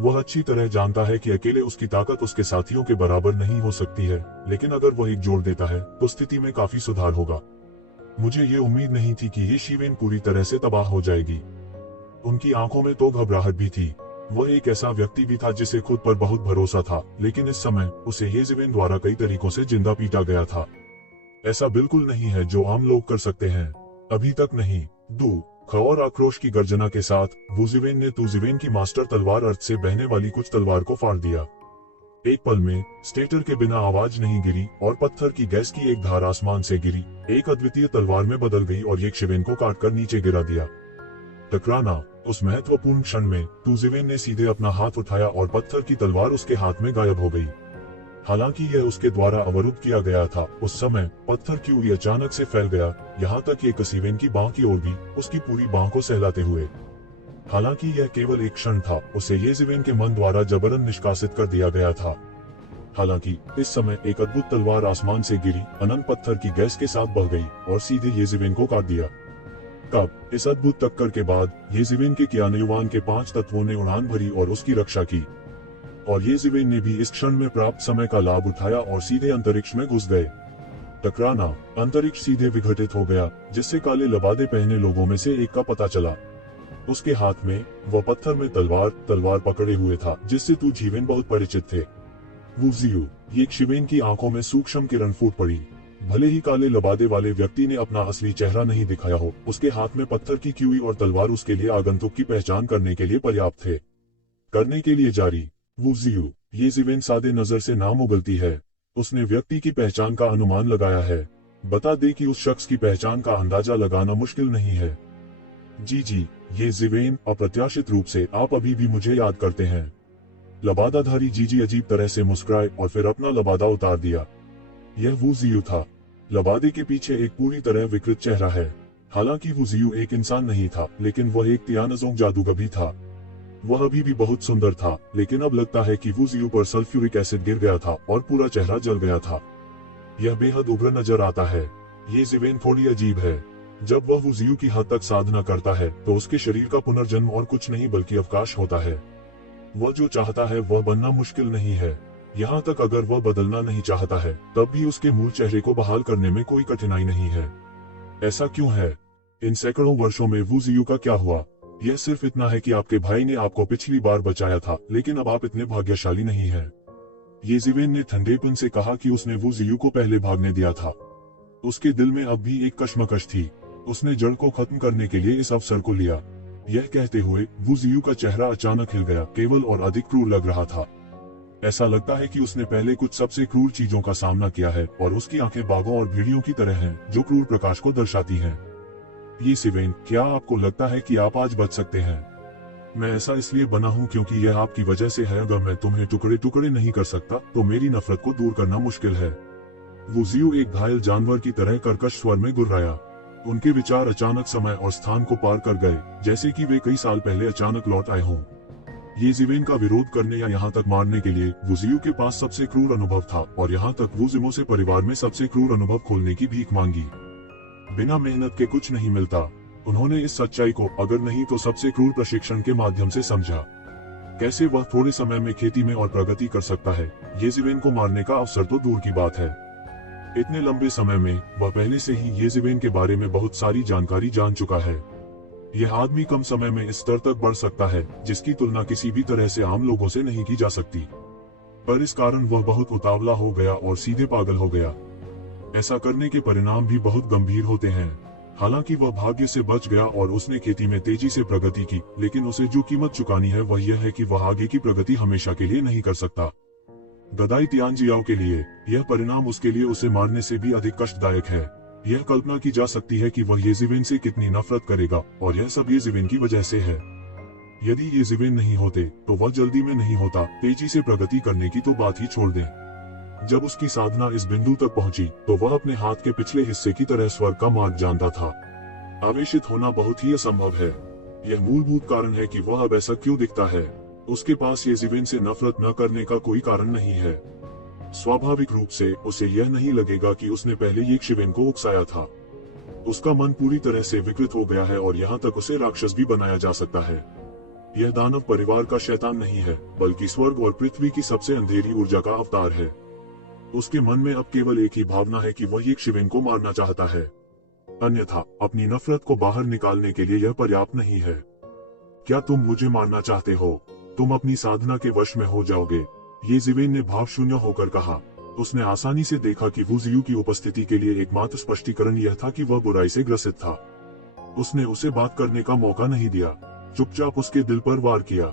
वह अच्छी तरह जानता है कि अकेले उसकी ताकत उसके साथियों के बराबर नहीं हो सकती है, लेकिन अगर वह एक जोड़ देता है तो स्थिति में काफी सुधार होगा। मुझे ये उम्मीद नहीं थी कि येज़ेवेन पूरी तरह से तबाह हो जाएगी। उनकी आंखों में तो घबराहट भी थी। वह एक ऐसा व्यक्ति भी था जिसे खुद पर बहुत भरोसा था, लेकिन इस समय उसे येज़ेवेन द्वारा कई तरीकों से जिंदा पीटा गया था। ऐसा बिल्कुल नहीं है जो आम लोग कर सकते हैं, अभी तक नहीं। दुख और आक्रोश की गर्जना के साथ वुज़ेवेन ने तुज़ेवेन की मास्टर तलवार अर्थ से बहने वाली कुछ तलवार को फाड़ दिया। एक पल में स्टेटर के बिना आवाज नहीं गिरी और पत्थर की गैस की एक धार आसमान से गिरी, एक अद्वितीय तलवार में बदल गई और येज़ेवेन को काटकर नीचे गिरा दिया। टकराना। उस महत्वपूर्ण क्षण में तुज़ेवेन ने सीधे अपना हाथ उठाया और पत्थर की तलवार उसके हाथ में गायब हो गई। हालांकि यह उसके द्वारा अवरुद्ध किया गया था, उस समय पत्थर की उंगली अचानक से फैल गया, यहाँ तक कि येज़ेवेन की बांह की ओर भी, उसकी पूरी बांह को सहलाते हुए। हालांकि यह केवल एक क्षण था, उसे येज़ेवेन के मन द्वारा जबरन निष्कासित कर दिया गया था। हालांकि इस समय एक अद्भुत तलवार आसमान से गिरी, अनंत पत्थर की गैस के साथ बह गई और सीधे येज़ेवेन को काट दिया। कब इस अद्भुत टक्कर के बाद येज़ेवेन के ज्ञानयुवान के 5 तत्वों ने उड़ान भरी और उसकी रक्षा की, और येज़ेवेन ने भी इस क्षण में प्राप्त समय का लाभ उठाया और सीधे अंतरिक्ष में घुस गए। टकराना। अंतरिक्ष सीधे विघटित हो गया, जिससे काले लबादे पहने लोगों में से एक का पता चला। उसके हाथ में वह पत्थर में तलवार पकड़े हुए था, जिससे तुज़ेवेन बहुत परिचित थे। वुज़ियू। येज़ेवेन की आंखों में सूक्ष्म किरण फूट पड़ी। भले ही काले लबादे वाले व्यक्ति ने अपना असली चेहरा नहीं दिखाया हो, उसके हाथ में पत्थर की क्यूई और तलवार उसके लिए आगंतुक की पहचान करने के लिए पर्याप्त थे। करने के लिए जारी। वुज़ियू। येज़ेवेन सादे नजर से नाम उगलती है। उसने व्यक्ति की पहचान का अनुमान लगाया है। बता दे कि उस शख्स की पहचान का अंदाजा लगाना मुश्किल नहीं है। जी, येज़ेवेन, अप्रत्याशित रूप से आप अभी भी मुझे याद करते हैं। लबादाधारी जीजी अजीब तरह से मुस्कुराए और फिर अपना लबादा उतार दिया। यह वुज़ियू था। लबादे के पीछे एक पूरी तरह विकृत चेहरा है। हालांकि वुज़ियू एक इंसान नहीं था, लेकिन वह एक तियानज़ोंग जादूगर भी था। वह अभी भी बहुत सुंदर था, लेकिन अब लगता है कि वुज़ियू पर सल्फ्यूरिक एसिड गिर गया था और पूरा चेहरा जल गया था। यह बेहद उग्र नजर आता है। येज़ेवेन थोड़ी अजीब है। जब वह वुज़ियू की हद तक साधना करता है तो उसके शरीर का पुनर्जन्म और कुछ नहीं बल्कि अवकाश होता है। वह जो चाहता है वह बनना मुश्किल नहीं है। यहाँ तक अगर वह बदलना नहीं चाहता है, तब भी उसके मूल चेहरे को बहाल करने में कोई कठिनाई नहीं है। ऐसा क्यों है? इन सैकड़ों वर्षों में वुज़ियू का क्या हुआ? यह सिर्फ इतना है कि आपके भाई ने आपको पिछली बार बचाया था, लेकिन अब आप इतने भाग्यशाली नहीं हैं। येज़ेवेन ने ठंडेपन से कहा कि उसने वुज़ियू को पहले भागने दिया था। उसके दिल में अब भी एक कश्मकश थी। उसने जड़ को खत्म करने के लिए इस अवसर को लिया। यह कहते हुए वुज़ियू का चेहरा अचानक हिल गया, केवल और अधिक क्रूर लग रहा था। ऐसा लगता है कि उसने पहले कुछ सबसे क्रूर चीजों का सामना किया है और उसकी आंखें बाघों और भेड़ियों की तरह हैं, जो क्रूर प्रकाश को दर्शाती हैं। येज़ेवेन, क्या आपको लगता है कि आप आज बच सकते हैं? मैं ऐसा इसलिए बना हूं क्योंकि यह आपकी वजह से है। अगर मैं तुम्हें टुकड़े टुकड़े नहीं कर सकता तो मेरी नफरत को दूर करना मुश्किल है। वुज़ियू एक घायल जानवर की तरह कर्कश स्वर में गुर्राया। उनके विचार अचानक समय और स्थान को पार कर गए, जैसे कि वे कई साल पहले अचानक लौट आए हों। येज़ेवेन का विरोध करने या यहाँ तक मारने के लिए वुज़ियू के पास सबसे क्रूर अनुभव था, और यहाँ तक वुज़िमो से परिवार में सबसे क्रूर अनुभव खोलने की भीख मांगी। बिना मेहनत के कुछ नहीं मिलता। उन्होंने इस सच्चाई को अगर नहीं तो सबसे क्रूर प्रशिक्षण के माध्यम से समझा। कैसे वह थोड़े समय में खेती में और प्रगति कर सकता है। येज़ेवेन को मारने का अवसर तो दूर की बात है। इतने लंबे समय में वह पहले से ही येज़ेवेन के बारे में बहुत सारी जानकारी जान चुका है। यह आदमी कम समय में इस स्तर तक बढ़ सकता है जिसकी तुलना किसी भी तरह से आम लोगों से नहीं की जा सकती। पर इस कारण वह बहुत उतावला हो गया और सीधे पागल हो गया। ऐसा करने के परिणाम भी बहुत गंभीर होते हैं। हालांकि वह भाग्य से बच गया और उसने खेती में तेजी से प्रगति की, लेकिन उसे जो कीमत चुकानी है वह यह है कि वह आगे की प्रगति हमेशा के लिए नहीं कर सकता। गदाई तियानजियाओ के लिए यह परिणाम उसके लिए उसे मारने से भी अधिक कष्टदायक है। यह कल्पना की जा सकती है कि वह येज़ेवेन से कितनी नफरत करेगा, और यह सब येज़ेवेन की वजह से है। यदि ये ज़िवेन नहीं होते तो वह जल्दी में नहीं होता। तेजी से प्रगति करने की तो बात ही छोड़ दें। जब उसकी साधना इस बिंदु तक पहुंची तो वह अपने हाथ के पिछले हिस्से की तरह स्वर्ग का मार्ग जानता था। आवेशित होना बहुत ही असंभव है। यह मूलभूत कारण है कि वह अब ऐसा क्यों दिखता है। उसके पास ये ज़िवेन से नफरत न करने का कोई कारण नहीं है। स्वाभाविक रूप से उसे यह नहीं लगेगा कि उसने पहले ये ज़िवेन को उकसाया था। उसका मन पूरी तरह से विकृत हो गया है और यहाँ तक उसे राक्षस भी बनाया जा सकता है। यह दानव परिवार का शैतान नहीं है, बल्कि स्वर्ग और पृथ्वी की सबसे अंधेरी ऊर्जा का अवतार है। उसके मन में अब केवल एक ही भावना है कि वह ये ज़िवेन को मारना चाहता है। अन्यथा अपनी नफरत को बाहर निकालने के लिए यह पर्याप्त नहीं है। क्या तुम मुझे मारना चाहते हो? तुम अपनी साधना के वश में हो जाओगे, ये ज़िवेन ने भाव शून्य होकर कहा। उसने आसानी से देखा कि वू जियू की उपस्थिति के लिए एकमात्र स्पष्टीकरण यह था कि वह बुराई से ग्रसित था। उसने उसे बात करने का मौका नहीं दिया, चुपचाप उसके दिल पर वार किया।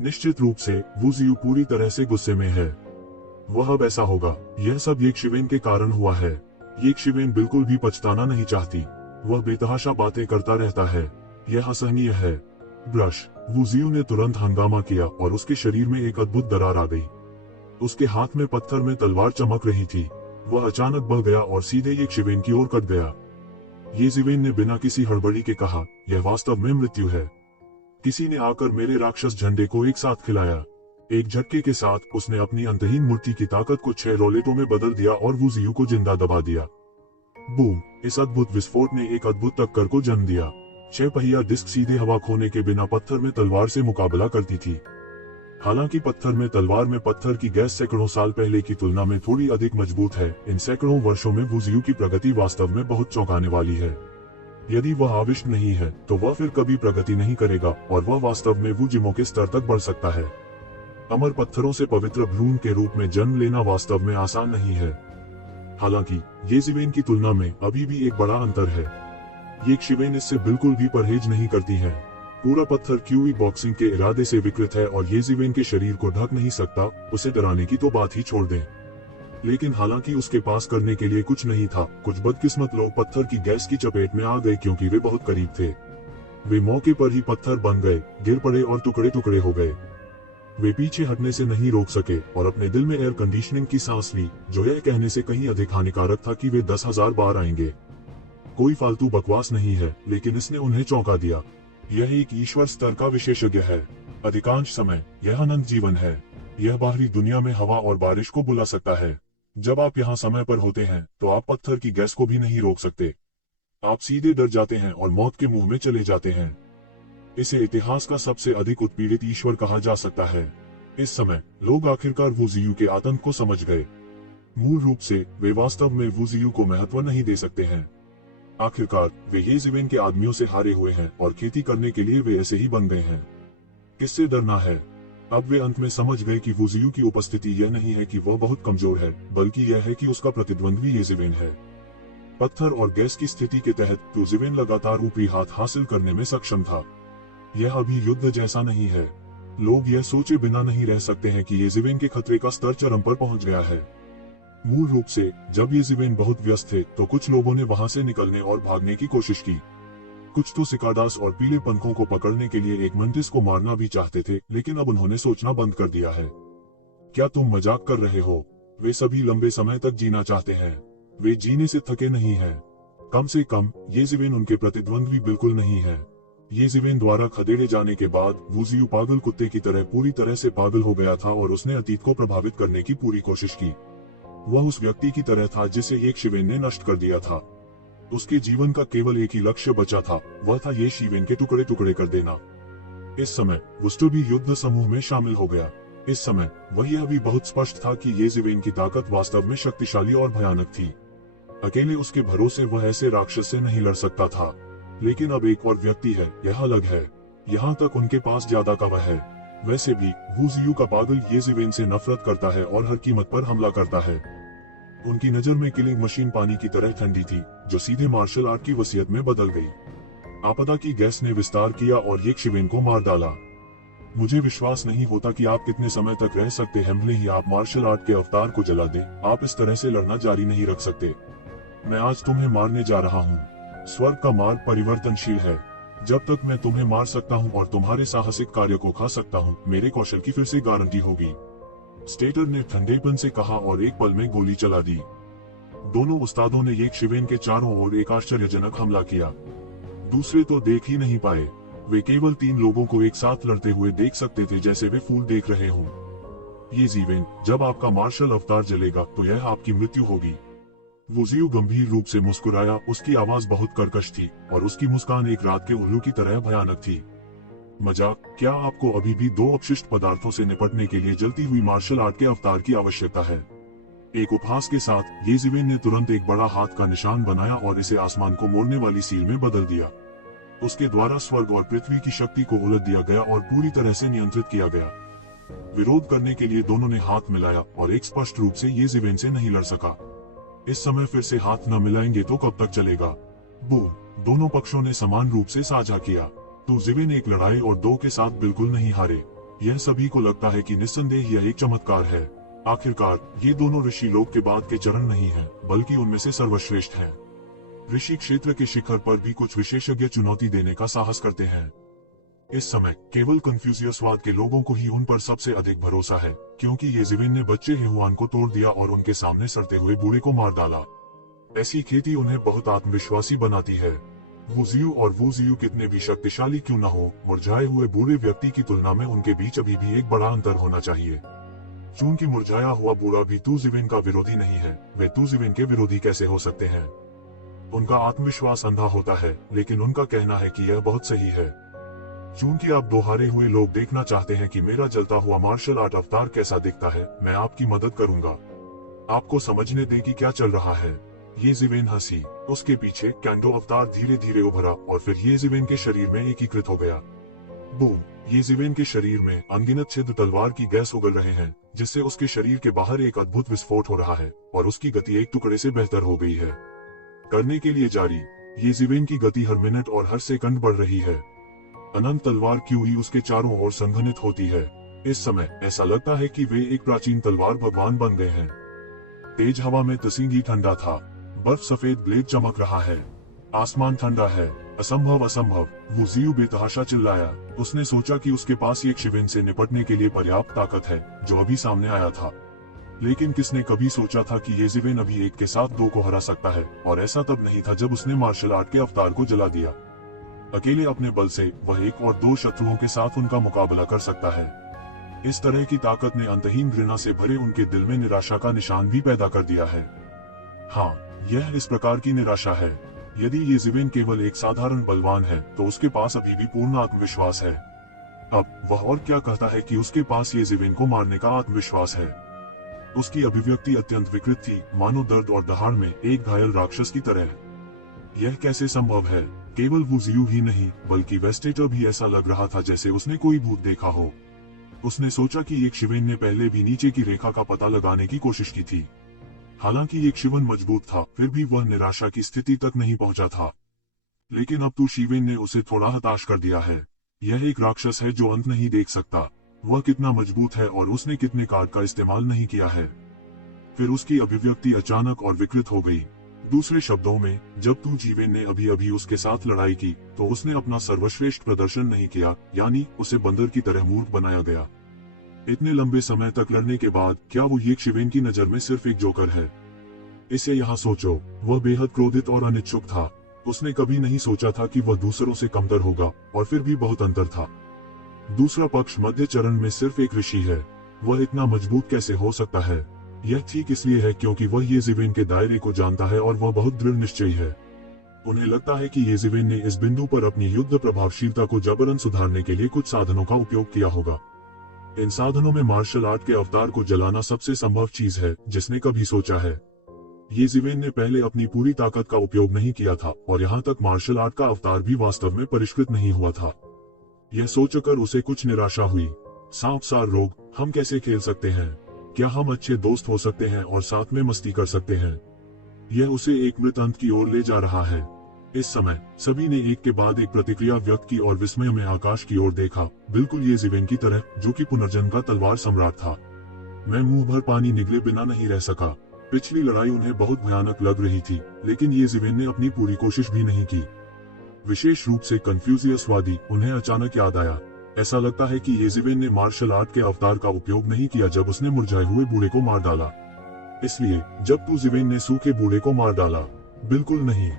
निश्चित रूप से वू जियू पूरी तरह से गुस्से में है। वह अब ऐसा होगा। यह सब ये ज़िवेन के कारण हुआ है। ये ज़िवेन बिल्कुल भी पछताना नहीं चाहती। वह बेतहाशा बातें करता रहता है। यह असहनीय है। ब्रश। वू जियू ने तुरंत हंगामा किया और उसके शरीर में एक अद्भुत दरार आ गई। उसके हाथ में पत्थर में तलवार चमक रही थी। वह अचानक बढ़ गया और सीधे ये ज़िवेन की ओर कट गया। ये ज़िवेन ने बिना किसी हड़बड़ी के कहा, यह वास्तव में मृत्यु है। किसी ने आकर मेरे राक्षस झंडे को एक साथ खिलाया। एक झटके के साथ उसने अपनी अंतहीन मूर्ति की ताकत को 6 रोलेटों में बदल दिया और वू जियू को जिंदा दबा दिया। बूम! इस अद्भुत विस्फोट ने एक अद्भुत टक्कर को जन्म दिया। 6 पहिया डिस्क सीधे हवा खोने के बिना पत्थर में तलवार से मुकाबला करती थी। हालांकि पत्थर में तलवार में पत्थर की गैस सैकड़ों साल पहले की तुलना में थोड़ी अधिक मजबूत है, इन सैकड़ों वर्षों में वू जियू की प्रगति वास्तव में बहुत चौंकाने वाली है। यदि वह आविष्ट नहीं है तो वह फिर कभी प्रगति नहीं करेगा और वह वास्तव में वू जिमो के स्तर तक बढ़ सकता है। अमर पत्थरों से पवित्र भ्रूण के रूप में जन्म लेना वास्तव में आसान नहीं है। हालांकि ये ज़िवेन की तुलना में अभी भी एक बड़ा अंतर है। ये ज़िवेन इससे बिल्कुल भी परहेज नहीं करती है। पूरा पत्थर क्यूई बॉक्सिंग के इरादे से विकृत है और ये ज़िवेन के शरीर को ढक नहीं सकता। उसे डराने की तो बात ही छोड़ दें। लेकिन हालांकि उसके पास करने के लिए कुछ नहीं था, कुछ बदकिस्मत लोग पत्थर की गैस की चपेट में आ गए क्योंकि वे बहुत करीब थे। वे मौके पर ही पत्थर बन गए, गिर पड़े और टुकड़े टुकड़े हो गए। वे पीछे हटने से नहीं रोक सके और अपने दिल में एयर कंडीशनिंग की सांस ली, जो यह कहने से कहीं अधिक हानिकारक था कि वे 10,000 बार आएंगे। कोई फालतू बकवास नहीं है, लेकिन इसने उन्हें चौंका दिया। यह एक ईश्वर स्तर का विशेषज्ञ है। अधिकांश समय यह अनंत जीवन है। यह बाहरी दुनिया में हवा और बारिश को बुला सकता है। जब आप यहाँ समय पर होते हैं तो आप पत्थर की गैस को भी नहीं रोक सकते। आप सीधे डर जाते हैं और मौत के मुंह में चले जाते हैं। इसे इतिहास का सबसे अधिक उत्पीड़ित ईश्वर कहा जा सकता है। इस समय लोग आखिरकार वू जियू के आतंक को समझ गए। मूल रूप से वे वास्तव में वू जियू को महत्व नहीं दे सकते हैं। आखिरकार वे ये ज़िवेन के आदमियों से हारे हुए हैं और खेती करने के लिए वे ऐसे ही बन गए हैं। किससे डरना है? अब वे अंत में समझ गए कि वू जियू की उपस्थिति यह नहीं है कि वह बहुत कमजोर है, बल्कि यह है कि उसका प्रतिद्वंद्वी ये ज़िवेन है। पत्थर और गैस की स्थिति के तहत वू ज़िवेन लगातार ऊपरी हाथ हासिल करने में सक्षम था। यह अभी युद्ध जैसा नहीं है। लोग यह सोचे बिना नहीं रह सकते हैं कि ये ज़िवेन के खतरे का स्तर चरम पर पहुंच गया है। मूल रूप से जब ये ज़िवेन बहुत व्यस्त थे तो कुछ लोगों ने वहां से निकलने और भागने की कोशिश की। कुछ तो सिकाडास और पीले पंखों को पकड़ने के लिए एक मंटिस को मारना भी चाहते थे, लेकिन अब उन्होंने सोचना बंद कर दिया है। क्या तुम मजाक कर रहे हो? वे सभी लंबे समय तक जीना चाहते हैं। वे जीने से थके नहीं हैं। कम से कम ये ज़िवेन उनके प्रतिद्वंद्वी बिल्कुल नहीं है। ये ज़िवेन द्वारा खदेड़े जाने के बाद वू जियू पागल कुत्ते की तरह पूरी तरह से पागल हो गया था और उसने अतीत को प्रभावित करने की पूरी कोशिश की। वह उस व्यक्ति की तरह था जिसे एक ज़िवेन ने नष्ट कर दिया था। उसके जीवन का केवल एक ही लक्ष्य बचा था, वह था ये ज़िवेन के टुकड़े टुकड़े कर देना। इस समय वुस्टो भी युद्ध समूह में शामिल हो गया। इस समय वह यह भी बहुत स्पष्ट था कि ये ज़िवेन की ताकत वास्तव में शक्तिशाली और भयानक थी। अकेले उसके भरोसे वह ऐसे राक्षस से नहीं लड़ सकता था। लेकिन अब एक और व्यक्ति है, यह अलग है। यहाँ तक उनके पास ज्यादा का वह है। वैसे भी वू जियू का पागल ये ज़िवेन से नफरत करता है और हर कीमत पर हमला करता है। उनकी नजर में किलिंग मशीन पानी की तरह ठंडी थी, जो सीधे मार्शल आर्ट की वसीयत में बदल गई। आपदा की गैस ने विस्तार किया और ये ज़िवेन को मार डाला। मुझे विश्वास नहीं होता कि आप कितने समय तक रह सकते हैं, भले ही आप मार्शल आर्ट के अवतार को जला दें, आप इस तरह से लड़ना जारी नहीं रख सकते। मैं आज तुम्हें मारने जा रहा हूँ। स्वर्ग का मार्ग परिवर्तनशील है। जब तक मैं तुम्हें मार सकता हूँ और तुम्हारे साहसिक कार्य को खा सकता हूँ, मेरे कौशल की फिर से गारंटी होगी। स्टेटर ने ठंडेपन से कहा और एक पल में गोली चला दी। दोनों उस्तादों ने एक शिवेन के चारों ओर एक आश्चर्यजनक हमला किया। दूसरे तो देख ही नहीं पाए। वे केवल 3 लोगों को एक साथ लड़ते हुए देख सकते थे, जैसे वे फूल देख रहे हों। ये जीवेन, जब आपका मार्शल अवतार जलेगा तो यह आपकी मृत्यु होगी। वुजियू गंभीर रूप से मुस्कुराया। उसकी आवाज बहुत कर्कश थी और उसकी मुस्कान एक रात के उल्लू की तरह भयानक थी। मजाक? क्या आपको अभी भी 2 अपशिष्ट पदार्थों से निपटने के लिए जलती हुई मार्शल आर्ट के अवतार की आवश्यकता है? एक उपहास के साथ येजिवेन ने तुरंत एक बड़ा हाथ का निशान बनाया और इसे आसमान को मोड़ने वाली सील में बदल दिया। उसके द्वारा स्वर्ग और पृथ्वी की शक्ति को उलट दिया गया और पूरी तरह से नियंत्रित किया गया। विरोध करने के लिए दोनों ने हाथ मिलाया और एक स्पष्ट रूप से येजिवेन से नहीं लड़ सका। इस समय फिर से हाथ न मिलाएंगे तो कब तक चलेगा? बू! दोनों पक्षों ने समान रूप से साझा किया। तो जिवेन एक लड़ाई और 2 के साथ बिल्कुल नहीं हारे। यह सभी को लगता है कि निस्संदेह यह एक चमत्कार है। आखिरकार ये दोनों ऋषि लोक के बाद के चरण नहीं हैं, बल्कि उनमें से सर्वश्रेष्ठ हैं। ऋषि क्षेत्र के शिखर पर भी कुछ विशेषज्ञ चुनौती देने का साहस करते हैं। इस समय केवल कन्फ्यूशियसवाद के लोगों को ही उन पर सबसे अधिक भरोसा है, क्योंकि येजिवेन ने बच्चे हेहुआन को तोड़ दिया और उनके सामने सड़ते हुए बूढ़े को मार डाला। ऐसी खेती उन्हें बहुत आत्मविश्वासी बनाती है। वुजियू और वुजियू कितने भी शक्तिशाली क्यों न हो, मुरझाए हुए बूढ़े व्यक्ति की तुलना में उनके बीच अभी भी एक बड़ा अंतर होना चाहिए। चूंकि मुरझाया हुआ बूढ़ा भी तुजिवेन का विरोधी नहीं है, वे तुजिवेन के विरोधी कैसे हो सकते हैं? उनका आत्मविश्वास अंधा होता है, लेकिन उनका कहना है कि यह बहुत सही है। चूंकि आप 2 हारे हुए लोग देखना चाहते हैं कि मेरा जलता हुआ मार्शल आर्ट अवतार कैसा दिखता है, मैं आपकी मदद करूंगा। आपको समझने दे कि क्या चल रहा है। येजिवेन हंसी। उसके पीछे कैंडो अवतार धीरे धीरे उभरा और फिर येजिवेन के शरीर में एकीकृत हो गया। बूम! येजिवेन के शरीर में अनगिनत छिद्र तलवार की गैस उगल रहे हैं, जिससे उसके शरीर के बाहर एक अद्भुत विस्फोट हो रहा है और उसकी गति एक टुकड़े से बेहतर हो गई है। करने के लिए जारी। येजिवेन की गति हर मिनट और हर सेकंड बढ़ रही है। अनंत तलवार क्यों ही उसके चारों ओर संघनित होती है। इस समय ऐसा लगता है कि वे एक प्राचीन तलवार भगवान बन गए हैं। तेज हवा में तसीगी ठंडा था। बर्फ सफेद ब्लेड चमक रहा है। आसमान ठंडा है। असंभव असंभव! वुजियू बेतहाशा चिल्लाया। उसने सोचा कि उसके पास एक शिवेन से निपटने के लिए पर्याप्त ताकत है, जो अभी सामने आया था। लेकिन किसने कभी सोचा था कि येजिवेन अभी एक के साथ 2 को हरा सकता है, और ऐसा तब नहीं था जब उसने मार्शल आर्ट के अवतार को जला दिया। अकेले अपने बल से वह 1 और 2 शत्रुओं के साथ उनका मुकाबला कर सकता है। इस तरह की ताकत ने अंतहीन घृणा से भरे उनके दिल में निराशा का निशान भी पैदा कर दिया है। हाँ, यह इस प्रकार की निराशा है। यदि येजिवेन केवल एक साधारण बलवान है, तो उसके पास अभी भी पूर्ण आत्मविश्वास है। अब वह और क्या कहता है कि उसके पास येजिवेन को मारने का आत्मविश्वास है। उसकी अभिव्यक्ति अत्यंत विकृत थी, मानो दर्द और दहाड़ में एक घायल राक्षस की तरह। यह कैसे संभव है? केवल वुजियू ही नहीं, बल्कि वेस्टेटर भी ऐसा लग रहा था जैसे उसने कोई भूत देखा हो। उसने सोचा कि एक शिवेन ने पहले भी नीचे की रेखा का पता लगाने की कोशिश की थी। हालांकि एक शिवन मजबूत था, फिर भी वह निराशा की स्थिति तक नहीं पहुंचा था। लेकिन अब तो शिवेन ने उसे थोड़ा हताश कर दिया है। यह एक राक्षस है जो अंत नहीं देख सकता। वह कितना मजबूत है और उसने कितने कार्ड का इस्तेमाल नहीं किया है। फिर उसकी अभिव्यक्ति अचानक और विकृत हो गई। दूसरे शब्दों में, जब तुजिवेन ने अभी अभी उसके साथ लड़ाई की, तो उसने अपना सर्वश्रेष्ठ प्रदर्शन नहीं किया, यानी उसे बंदर की तरह मूर्ख बनाया गया। इतने लंबे समय तक लड़ने के बाद क्या वो ये शिवेन की नजर में सिर्फ एक जोकर है? इसे यहाँ सोचो। वह बेहद क्रोधित और अनिच्छुक था। उसने कभी नहीं सोचा था कि वह दूसरों से कमतर होगा, और फिर भी बहुत अंतर था। दूसरा पक्ष मध्य चरण में सिर्फ एक ऋषि है। वह इतना मजबूत कैसे हो सकता है? यह ठीक इसलिए है क्योंकि वह येजिवेन के दायरे को जानता है और वह बहुत दृढ़ निश्चयी है। उन्हें लगता है कि येजिवेन ने इस बिंदु पर अपनी युद्ध प्रभावशीलता को जबरन सुधारने के लिए कुछ साधनों का उपयोग किया होगा। इन साधनों में मार्शल आर्ट के अवतार को जलाना सबसे संभव चीज है जिसने कभी सोचा है। येजिवेन ने पहले अपनी पूरी ताकत का उपयोग नहीं किया था, और यहाँ तक मार्शल आर्ट का अवतार भी वास्तव में परिष्कृत नहीं हुआ था। यह सोचकर उसे कुछ निराशा हुई। सांप सार रोग, हम कैसे खेल सकते हैं? क्या हम अच्छे दोस्त हो सकते हैं और साथ में मस्ती कर सकते हैं? यह उसे एक मृत अंत की ओर ले जा रहा है। इस समय सभी ने एक के बाद एक प्रतिक्रिया व्यक्त की और विस्मय में आकाश की ओर देखा, बिल्कुल येजिवेन की तरह, जो कि पुनर्जन्म का तलवार सम्राट था। मैं मुंह भर पानी निगले बिना नहीं रह सका। पिछली लड़ाई उन्हें बहुत भयानक लग रही थी, लेकिन येजिवेन ने अपनी पूरी कोशिश भी नहीं की। विशेष रूप से कन्फ्यूजियसवादी। उन्हें अचानक याद आया, ऐसा लगता है कि येज़िवेन ने मार्शल आर्ट के अवतार का उपयोग नहीं किया जब उसने मुरझाए हुए बूढ़े को मार डाला। इसलिए जब तू ज़िवेन ने सूखे बूढ़े को मार डाला, बिल्कुल नहीं।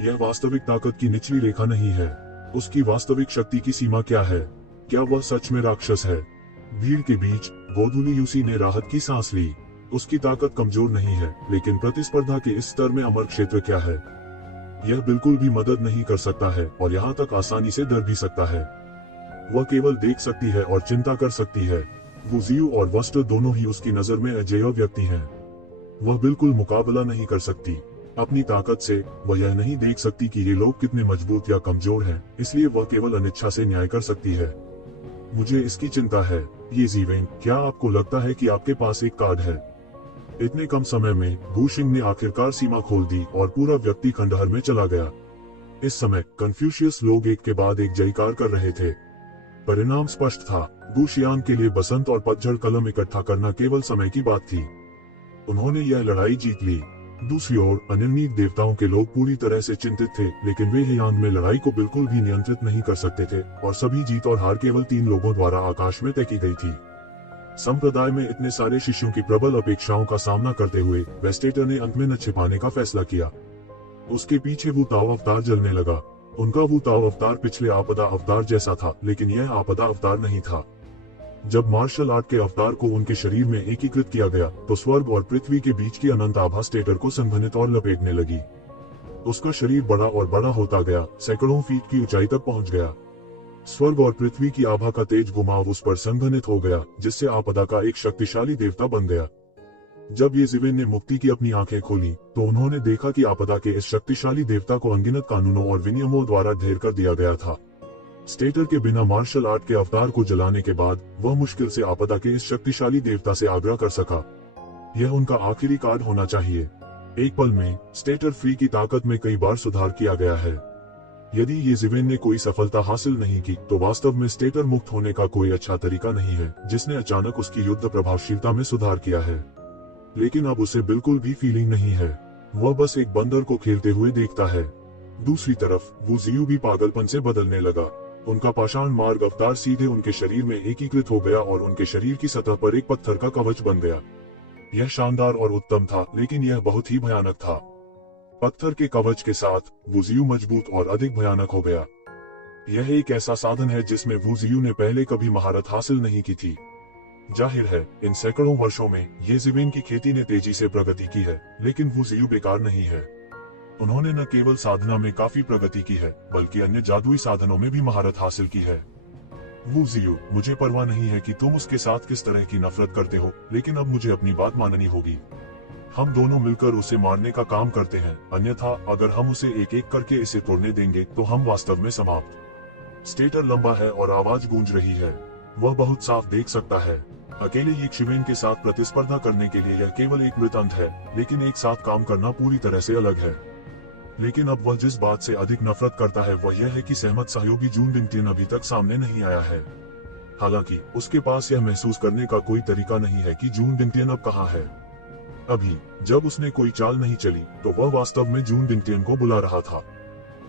यह वास्तविक ताकत की निचली रेखा नहीं है। उसकी वास्तविक शक्ति की सीमा क्या है? क्या वह सच में राक्षस है? भीड़ के बीच गोधुली यूसी ने राहत की सांस ली। उसकी ताकत कमजोर नहीं है, लेकिन प्रतिस्पर्धा के इस स्तर में अमर क्षेत्र क्या है? यह बिल्कुल भी मदद नहीं कर सकता है और यहाँ तक आसानी से डर भी सकता है। वह केवल देख सकती है और चिंता कर सकती है। वू जियू और वस्टर दोनों ही उसकी नजर में अजेय व्यक्ति हैं। वह बिल्कुल मुकाबला नहीं कर सकती। अपनी ताकत से वह यह नहीं देख सकती कि ये लोग कितने मजबूत या कमजोर हैं, इसलिए वह केवल अनिच्छा से न्याय कर सकती है। मुझे इसकी चिंता है। येज़िवेन, क्या आपको लगता है कि आपके पास एक कार्ड है? इतने कम समय में गुशिंग ने आखिरकार सीमा खोल दी और पूरा व्यक्ति खंडहर में चला गया। इस समय कन्फ्यूशियस लोग एक के बाद एक जयकार कर रहे थे। परिणाम स्पष्ट था। गुशियान के लिए बसंत और पतझड़ कलम इकट्ठा करना केवल समय की बात थी। उन्होंने यह लड़ाई जीत ली। दूसरी ओर अनिर्णीत देवताओं के लोग पूरी तरह से चिंतित थे, लेकिन वे हेयांग में लड़ाई को बिल्कुल भी नियंत्रित नहीं कर सकते थे और सभी जीत और हार केवल 3 लोगों द्वारा आकाश में तय की गई थी। संप्रदाय में इतने सारे शिष्यों की प्रबल अपेक्षाओं का सामना करते हुए वेस्टेटर ने अंत में न छिपाने का फैसला किया। उसके पीछे वो ताओ अवतार जलने लगा। उनका वो ताओ अवतार पिछले आपदा अवतार जैसा था, लेकिन यह आपदा अवतार नहीं था। जब मार्शल आर्ट के अवतार को उनके शरीर में एकीकृत किया गया, तो स्वर्ग और पृथ्वी के बीच की अनंत आभा स्टेटर को संघनित और लपेटने लगी। उसका शरीर बड़ा और बड़ा होता गया, सैकड़ों फीट की ऊंचाई तक पहुंच गया। स्वर्ग और पृथ्वी की आभा का तेज घुमाव उस पर संघनित हो गया, जिससे आपदा का एक शक्तिशाली देवता बन गया। जब येज़िवेन ने मुक्ति की अपनी आंखें खोली, तो उन्होंने देखा कि आपदा के इस शक्तिशाली देवता को अनगिनत कानूनों और विनियमों द्वारा ढेर कर दिया गया था। स्टेटर के बिना मार्शल आर्ट के अवतार को जलाने के बाद वह मुश्किल से आपदा के इस शक्तिशाली देवता से आग्रह कर सका। यह उनका आखिरी कार्ड होना चाहिए। एक पल में स्टेटर फ्री की ताकत में कई बार सुधार किया गया है। यदि येज़िवेन ने कोई सफलता हासिल नहीं की, तो वास्तव में स्टेटर मुक्त होने का कोई अच्छा तरीका नहीं है, जिसने अचानक उसकी युद्ध प्रभावशीलता में सुधार किया है। लेकिन अब उसे बिल्कुल भी फीलिंग नहीं है। वह बस एक बंदर को खेलते हुए देखता है। दूसरी तरफ वू जियू भी पागलपन से बदलने लगा। उनका पाषाण मार्ग अवतार सीधे उनके शरीर में एकीकृत हो गया और उनके शरीर की सतह पर एक पत्थर का कवच बन गया। यह शानदार और उत्तम था, लेकिन यह बहुत ही भयानक था। पत्थर के कवच के साथ वू जियू मजबूत और अधिक भयानक हो गया। यह एक ऐसा साधन है जिसमें वू जियू ने पहले कभी महारत हासिल नहीं की थी। जाहिर है, इन सैकड़ों वर्षों में येज़िवेन की खेती ने तेजी से प्रगति की है, लेकिन वू जियू बेकार नहीं है। उन्होंने न केवल साधना में काफी प्रगति की है, बल्कि अन्य जादुई साधनों में भी महारत हासिल की है। वू जियू, मुझे परवाह नहीं है कि तुम उसके साथ किस तरह की नफरत करते हो, लेकिन अब मुझे अपनी बात माननी होगी। हम दोनों मिलकर उसे मारने का काम करते हैं, अन्यथा अगर हम उसे एक एक करके इसे तोड़ने देंगे तो हम वास्तव में समाप्त। स्टेटर लंबा है और आवाज गूंज रही है। वह बहुत साफ देख सकता है। अकेले येज़िवेन के साथ प्रतिस्पर्धा करने के लिए यह केवल एक मृत अंत है, लेकिन एक साथ काम करना पूरी तरह से अलग है। लेकिन अब वह जिस बात से अधिक नफरत करता है वह यह है कि सहमत सहयोगी जून डिंगटियन अभी तक सामने नहीं आया है। हालांकि उसके पास यह महसूस करने का कोई तरीका नहीं है कि जून डिंगटियन अब कहाँ है। अभी जब उसने कोई चाल नहीं चली, तो वह वास्तव में जून डिंगटियन को बुला रहा था।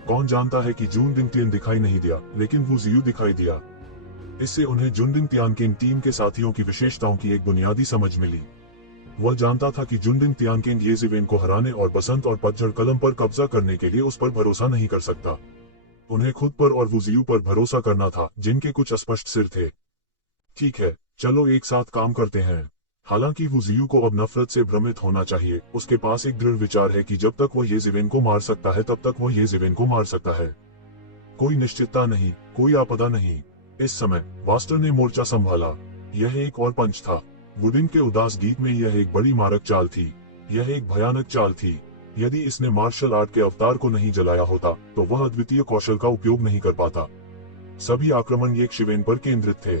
कौन जानता है कि जून डिंगटियन दिखाई नहीं दिया, लेकिन वू जियू दिखाई दिया। इससे उन्हें जुनडिंग तियानकेन टीम के साथियों की विशेषताओं की एक बुनियादी समझ मिली। वह जानता था कि जुनडिंग तियानकेन येज़िवेन को हराने और बसंत और पतझड़ कलम पर कब्जा करने के लिए उस पर भरोसा नहीं कर सकता। उन्हें खुद पर और वू जियू पर भरोसा करना था, जिनके कुछ अस्पष्ट सिर थे। ठीक है, चलो एक साथ काम करते हैं। हालांकि वू जियू को अब नफरत से भ्रमित होना चाहिए। उसके पास एक दृढ़ विचार है कि जब तक वह येज़िवेन को मार सकता है तब तक वह येज़िवेन को मार सकता है। कोई निश्चितता नहीं, कोई आपदा नहीं। इस समय वास्टर ने मोर्चा संभाला। यह एक और पंच था। वुडिन के उदास गीत में यह एक बड़ी मारक चाल थी। यह एक भयानक चाल थी। यदि इसने मार्शल आर्ट के अवतार को नहीं जलाया होता, तो वह अद्वितीय कौशल का उपयोग नहीं कर पाता। सभी आक्रमण येज़िवेन पर केंद्रित थे।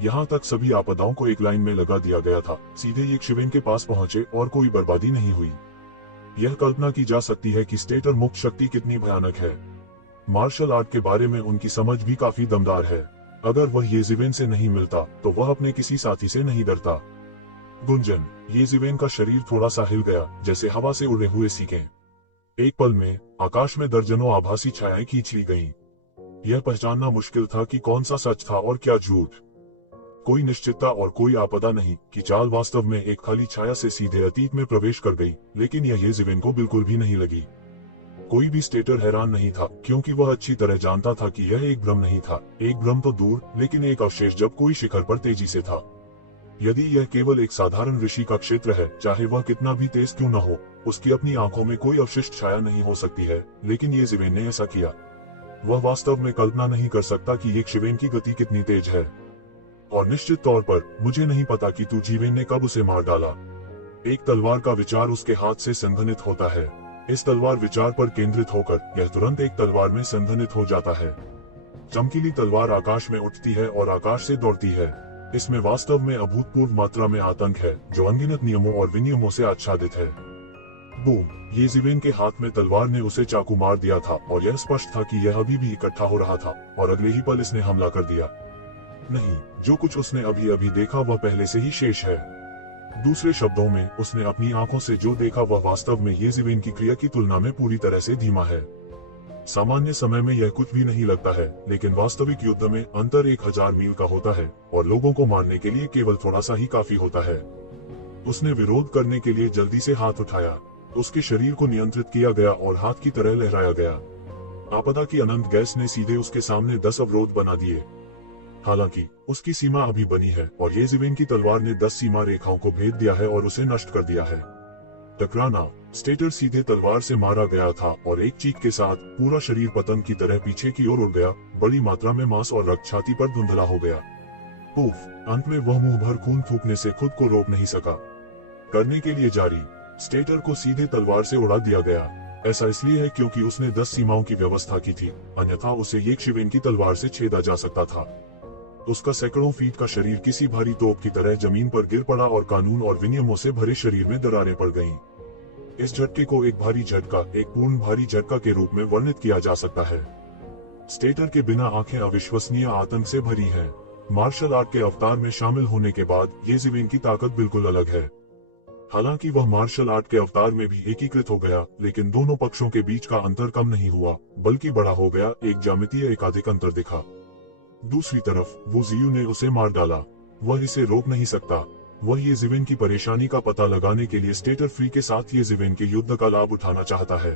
यहाँ तक सभी आपदाओं को एक लाइन में लगा दिया गया था, सीधे येज़िवेन के पास पहुंचे और कोई बर्बादी नहीं हुई। यह कल्पना की जा सकती है कि स्टेटर मुक्त शक्ति कितनी भयानक है। मार्शल आर्ट के बारे में उनकी समझ भी काफी दमदार है। अगर वह येज़िवेन से नहीं मिलता, तो वह अपने किसी साथी से नहीं डरता। गुंजन, येज़िवेन का शरीर थोड़ा सा हिल गया, जैसे हवा से उड़े हुए सीखें। एक पल में आकाश में दर्जनों आभासी छायाएं खींच ली गईं। यह पहचानना मुश्किल था कि कौन सा सच था और क्या झूठ। कोई निश्चितता और कोई आपदा नहीं कि चाल वास्तव में एक खाली छाया से सीधे अतीत में प्रवेश कर गई, लेकिन यह येज़ेविन को बिल्कुल भी नहीं लगी। कोई भी स्टेटर हैरान नहीं था, क्योंकि वह अच्छी तरह जानता था कि यह एक भ्रम नहीं था, एक भ्रम तो दूर, लेकिन एक अवशेष जब कोई शिखर पर तेजी से था। यदि यह केवल एक साधारण ऋषि का क्षेत्र है, चाहे वह कितना भी तेज क्यों न हो, उसकी अपनी आंखों में कोई अवशिष्ट छाया नहीं हो सकती है, लेकिन येज़ेविन ने ऐसा किया। वह वास्तव में कल्पना नहीं कर सकता कि येज़ेविन की गति कितनी तेज है। और निश्चित तौर पर मुझे नहीं पता कि येज़ेविन ने कब उसे मार डाला। एक तलवार का विचार उसके हाथ से संघनित होता है। इस तलवार विचार पर केंद्रित होकर यह तुरंत एक तलवार में संघनित हो जाता है। चमकीली तलवार आकाश में उठती है और आकाश से दौड़ती है। इसमें वास्तव में अभूतपूर्व मात्रा में आतंक है, जो अनगिनत नियमों और विनियमों से आच्छादित है। बूम! येज़ेविन के हाथ में तलवार ने उसे चाकू मार दिया था और यह स्पष्ट था कि यह अभी भी इकट्ठा हो रहा था, और अगले ही पल इसने हमला कर दिया। नहीं, जो कुछ उसने अभी अभी देखा वह पहले से ही शेष है। दूसरे शब्दों में, उसने अपनी आंखों से जो देखा वह वास्तव में येज़ेविन की क्रिया की तुलना में पूरी तरह से धीमा है। सामान्य समय में यह कुछ भी नहीं लगता है, लेकिन वास्तविक युद्ध में अंतर 1000 मील का होता है, और लोगों को मारने के लिए केवल थोड़ा सा ही काफी होता है। उसने विरोध करने के लिए जल्दी से हाथ उठाया। उसके शरीर को नियंत्रित किया गया और हाथ की तरह लहराया गया। आपदा की अनंत गैस ने सीधे उसके सामने 10 अवरोध बना दिए। हालांकि उसकी सीमा अभी बनी है, और येज़ेविन की तलवार ने 10 सीमा रेखाओं को भेद दिया है और उसे नष्ट कर दिया है। टकराना। स्टेटर सीधे तलवार से मारा गया था और एक चीख के साथ पूरा शरीर पतंग की तरह पीछे की ओर उड़ गया। बड़ी मात्रा में मांस और रक्त छाती पर धुंधला हो गया। उफ! अंत में वह मुंह भर खून थूकने से खुद को रोक नहीं सका। करने के लिए जारी। स्टेटर को सीधे तलवार से उड़ा दिया गया। ऐसा इसलिए है क्योंकि उसने 10 सीमाओं की व्यवस्था की थी, अन्यथा उसे येज़ेविन की तलवार से छेदा जा सकता था। उसका सैकड़ों फीट का शरीर किसी भारी तोप की तरह जमीन पर गिर पड़ा और कानून और विनियमों से भरे शरीर में दरारें पड़ गईं। इस झटके को एक भारी झटका, एक पूर्ण भारी झटका के रूप में वर्णित किया जा सकता है। स्टेटर के बिना आंखें अविश्वसनीय आतंक से भरी हैं। मार्शल आर्ट के अवतार में शामिल होने के बाद येज़ेविन की ताकत बिल्कुल अलग है। हालांकि वह मार्शल आर्ट के अवतार में भी एकीकृत हो गया, लेकिन दोनों पक्षों के बीच का अंतर कम नहीं हुआ, बल्कि बड़ा हो गया। एक ज्यामितीय एकाधिक अंतर दिखा। दूसरी तरफ वू जियू ने उसे मार डाला। वह इसे रोक नहीं सकता। वह येज़ेविन की परेशानी का पता लगाने के लिए स्टेटर फ्री के साथ येज़ेविन के युद्ध का लाभ उठाना चाहता है।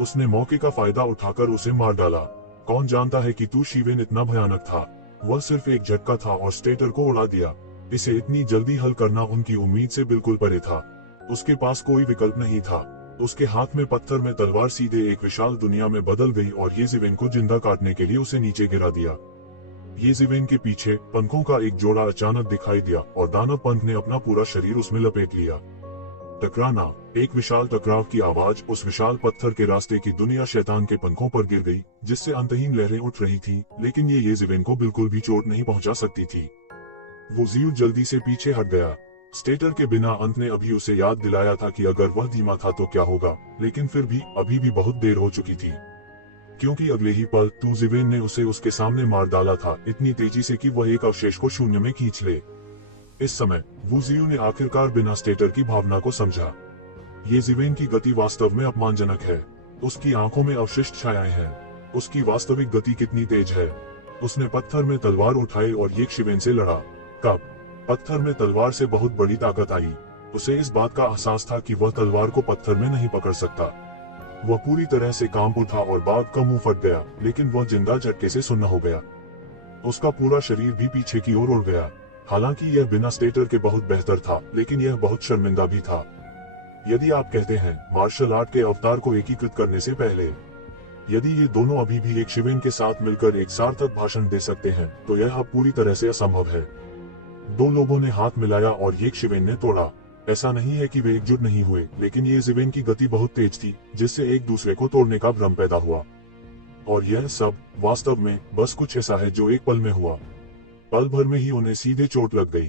उसने मौके का फायदा उठाकर उसे मार डाला। कौन जानता है कि येज़ेविन इतना भयानक था। वह सिर्फ एक झटका था और स्टेटर को उड़ा दिया। इसे इतनी जल्दी हल करना उनकी उम्मीद से बिल्कुल परे था। उसके पास कोई विकल्प नहीं था। उसके हाथ में पत्थर में तलवार सीधे एक विशाल दुनिया में बदल गई और येज़ेविन को जिंदा काटने के लिए उसे नीचे गिरा दिया। येज़ेविन के पीछे पंखों का एक जोड़ा अचानक दिखाई दिया और दानव पंख ने अपना पूरा शरीर उसमें लपेट लिया। टकराना। एक विशाल टकराव की आवाज उस विशाल पत्थर के रास्ते की दुनिया शैतान के पंखों पर गिर गई, जिससे अंतहीन लहरें उठ रही थी, लेकिन ये येज़ेविन को बिल्कुल भी चोट नहीं पहुंचा सकती थी। वो जियू जल्दी से पीछे हट गया। स्टेटर के बिना अंत ने अभी उसे याद दिलाया था कि अगर वह धीमा था तो क्या होगा, लेकिन फिर भी अभी भी बहुत देर हो चुकी थी, क्योंकि अगले ही पल येज़ेविन ने उसे उसके सामने मार डाला था, इतनी तेजी से कि वह एक अवशेष को शून्य में खींच ले। इस समय वू जियू ने आखिरकार बिना स्टेटर की भावना को समझा। येज़ेविन की गति वास्तव में अपमानजनक है। उसकी आंखों में अवशिष्ट छायाएं हैं। उसकी वास्तविक गति कितनी तेज है। उसने पत्थर में तलवार उठाई और येज़ेविन से लड़ा। कब पत्थर में तलवार से बहुत बड़ी ताकत आई। उसे इस बात का एहसास था कि वह तलवार को पत्थर में नहीं पकड़ सकता। वह पूरी तरह से कांप उठा और बाघ का मुंह फट गया, लेकिन वह जिंदा झटके से सुन्न हो गया। उसका पूरा शरीर भी पीछे की ओर उड़ गया। हालांकि यह बिना स्टेटर के बहुत बेहतर था, लेकिन यह बहुत शर्मिंदा भी था। यदि आप कहते हैं मार्शल आर्ट के अवतार को एकीकृत करने से पहले, यदि ये दोनों अभी भी येज़ेविन के साथ मिलकर एक सार्थक भाषण दे सकते हैं, तो यह अब पूरी तरह से असंभव है। दो लोगों ने हाथ मिलाया और येज़ेविन ने तोड़ा। ऐसा नहीं है कि वे एकजुट नहीं हुए, लेकिन येज़ेविन की गति बहुत तेज थी, जिससे एक दूसरे को तोड़ने का भ्रम पैदा हुआ। और यह सब वास्तव में बस कुछ ऐसा है जो एक पल में हुआ। पल भर में ही उन्हें सीधे चोट लग गई।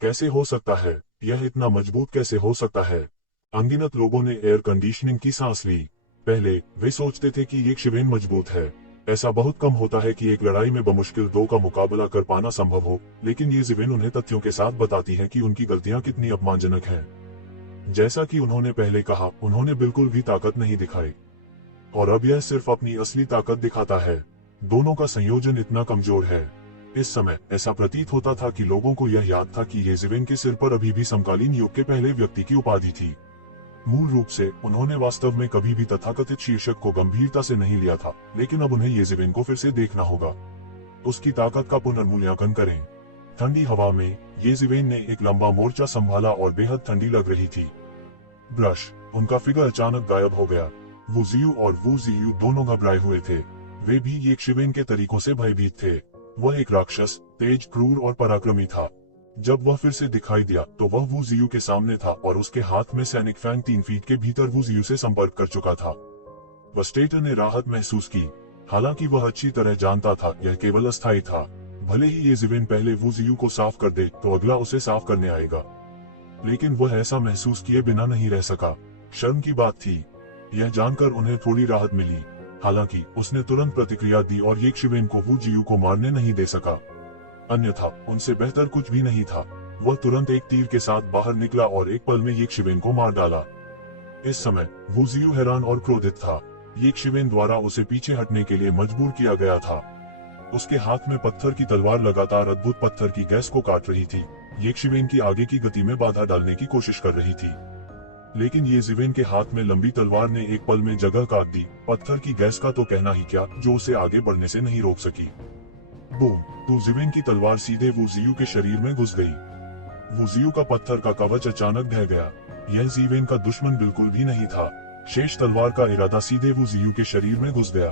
कैसे हो सकता है? यह इतना मजबूत कैसे हो सकता है? अनगिनत लोगों ने एयर कंडीशनिंग की सांस ली। पहले वे सोचते थे कि येज़ेविन मजबूत है। ऐसा बहुत कम होता है कि एक लड़ाई में बमुश्किल दो का मुकाबला कर पाना संभव हो, लेकिन येज़ेविन उन्हें तथ्यों के साथ बताती है कि उनकी गलतियां कितनी अपमानजनक हैं। जैसा कि उन्होंने पहले कहा, उन्होंने बिल्कुल भी ताकत नहीं दिखाई और अब यह सिर्फ अपनी असली ताकत दिखाता है। दोनों का संयोजन इतना कमजोर है। इस समय ऐसा प्रतीत होता था कि लोगों को यह याद था कि येज़ेविन के सिर पर अभी भी समकालीन युग के पहले व्यक्ति की उपाधि थी। मूल रूप से उन्होंने वास्तव में कभी भी तथाकथित शीर्षक को गंभीरता से नहीं लिया था, लेकिन अब उन्हें येज़ेविन को फिर से देखना होगा। उसकी ताकत का पुनर्मूल्यांकन करें। ठंडी हवा में येज़ेविन ने एक लंबा मोर्चा संभाला और बेहद ठंडी लग रही थी। ब्रश, उनका फिगर अचानक गायब हो गया। वू जियू और वू जियू दोनों घबराए हुए थे। वे भी येज़ेविन के तरीकों से भयभीत थे। वह एक राक्षस, तेज, क्रूर और पराक्रमी था। जब वह फिर से दिखाई दिया तो वह वू जियू के सामने था और उसके हाथ में सैनिक फैंग 3 फीट के भीतर वू जियू से संपर्क कर चुका था। वस्टेटर ने राहत महसूस की, हालांकि वह अच्छी तरह जानता था यह केवल अस्थायी था। भले ही येज़ेविन पहले वू जियू को साफ कर दे तो अगला उसे साफ करने आएगा, लेकिन वह ऐसा महसूस किए बिना नहीं रह सका। शर्म की बात थी। यह जानकर उन्हें थोड़ी राहत मिली। हालांकि उसने तुरंत प्रतिक्रिया दी और येज़ेविन को वू जियू को मारने नहीं दे सका। अन्यथा उनसे बेहतर कुछ भी नहीं था। वह तुरंत एक तीर के साथ बाहर निकला और एक पल में येज़ेविन को मार डाला। इस समय वू जियू हैरान और क्रोधित था। येज़ेविन द्वारा उसे पीछे हटने के लिए मजबूर किया गया था। उसके हाथ में पत्थर की तलवार लगातार अद्भुत पत्थर की गैस को काट रही थी। येज़ेविन की आगे की गति में बाधा डालने की कोशिश कर रही थी, लेकिन येज़ेविन के हाथ में लंबी तलवार ने एक पल में जगह काट दी। पत्थर की गैस का तो कहना ही क्या, जो उसे आगे बढ़ने से नहीं रोक सकी। बूम! येज़ेविन की तलवार सीधे वू जियू के शरीर में घुस गई। वू जियू का पत्थर का कवच अचानक ढह गया। यह येज़ेविन का दुश्मन बिल्कुल भी नहीं था। शेष तलवार का इरादा सीधे वू जियू के शरीर में घुस गया।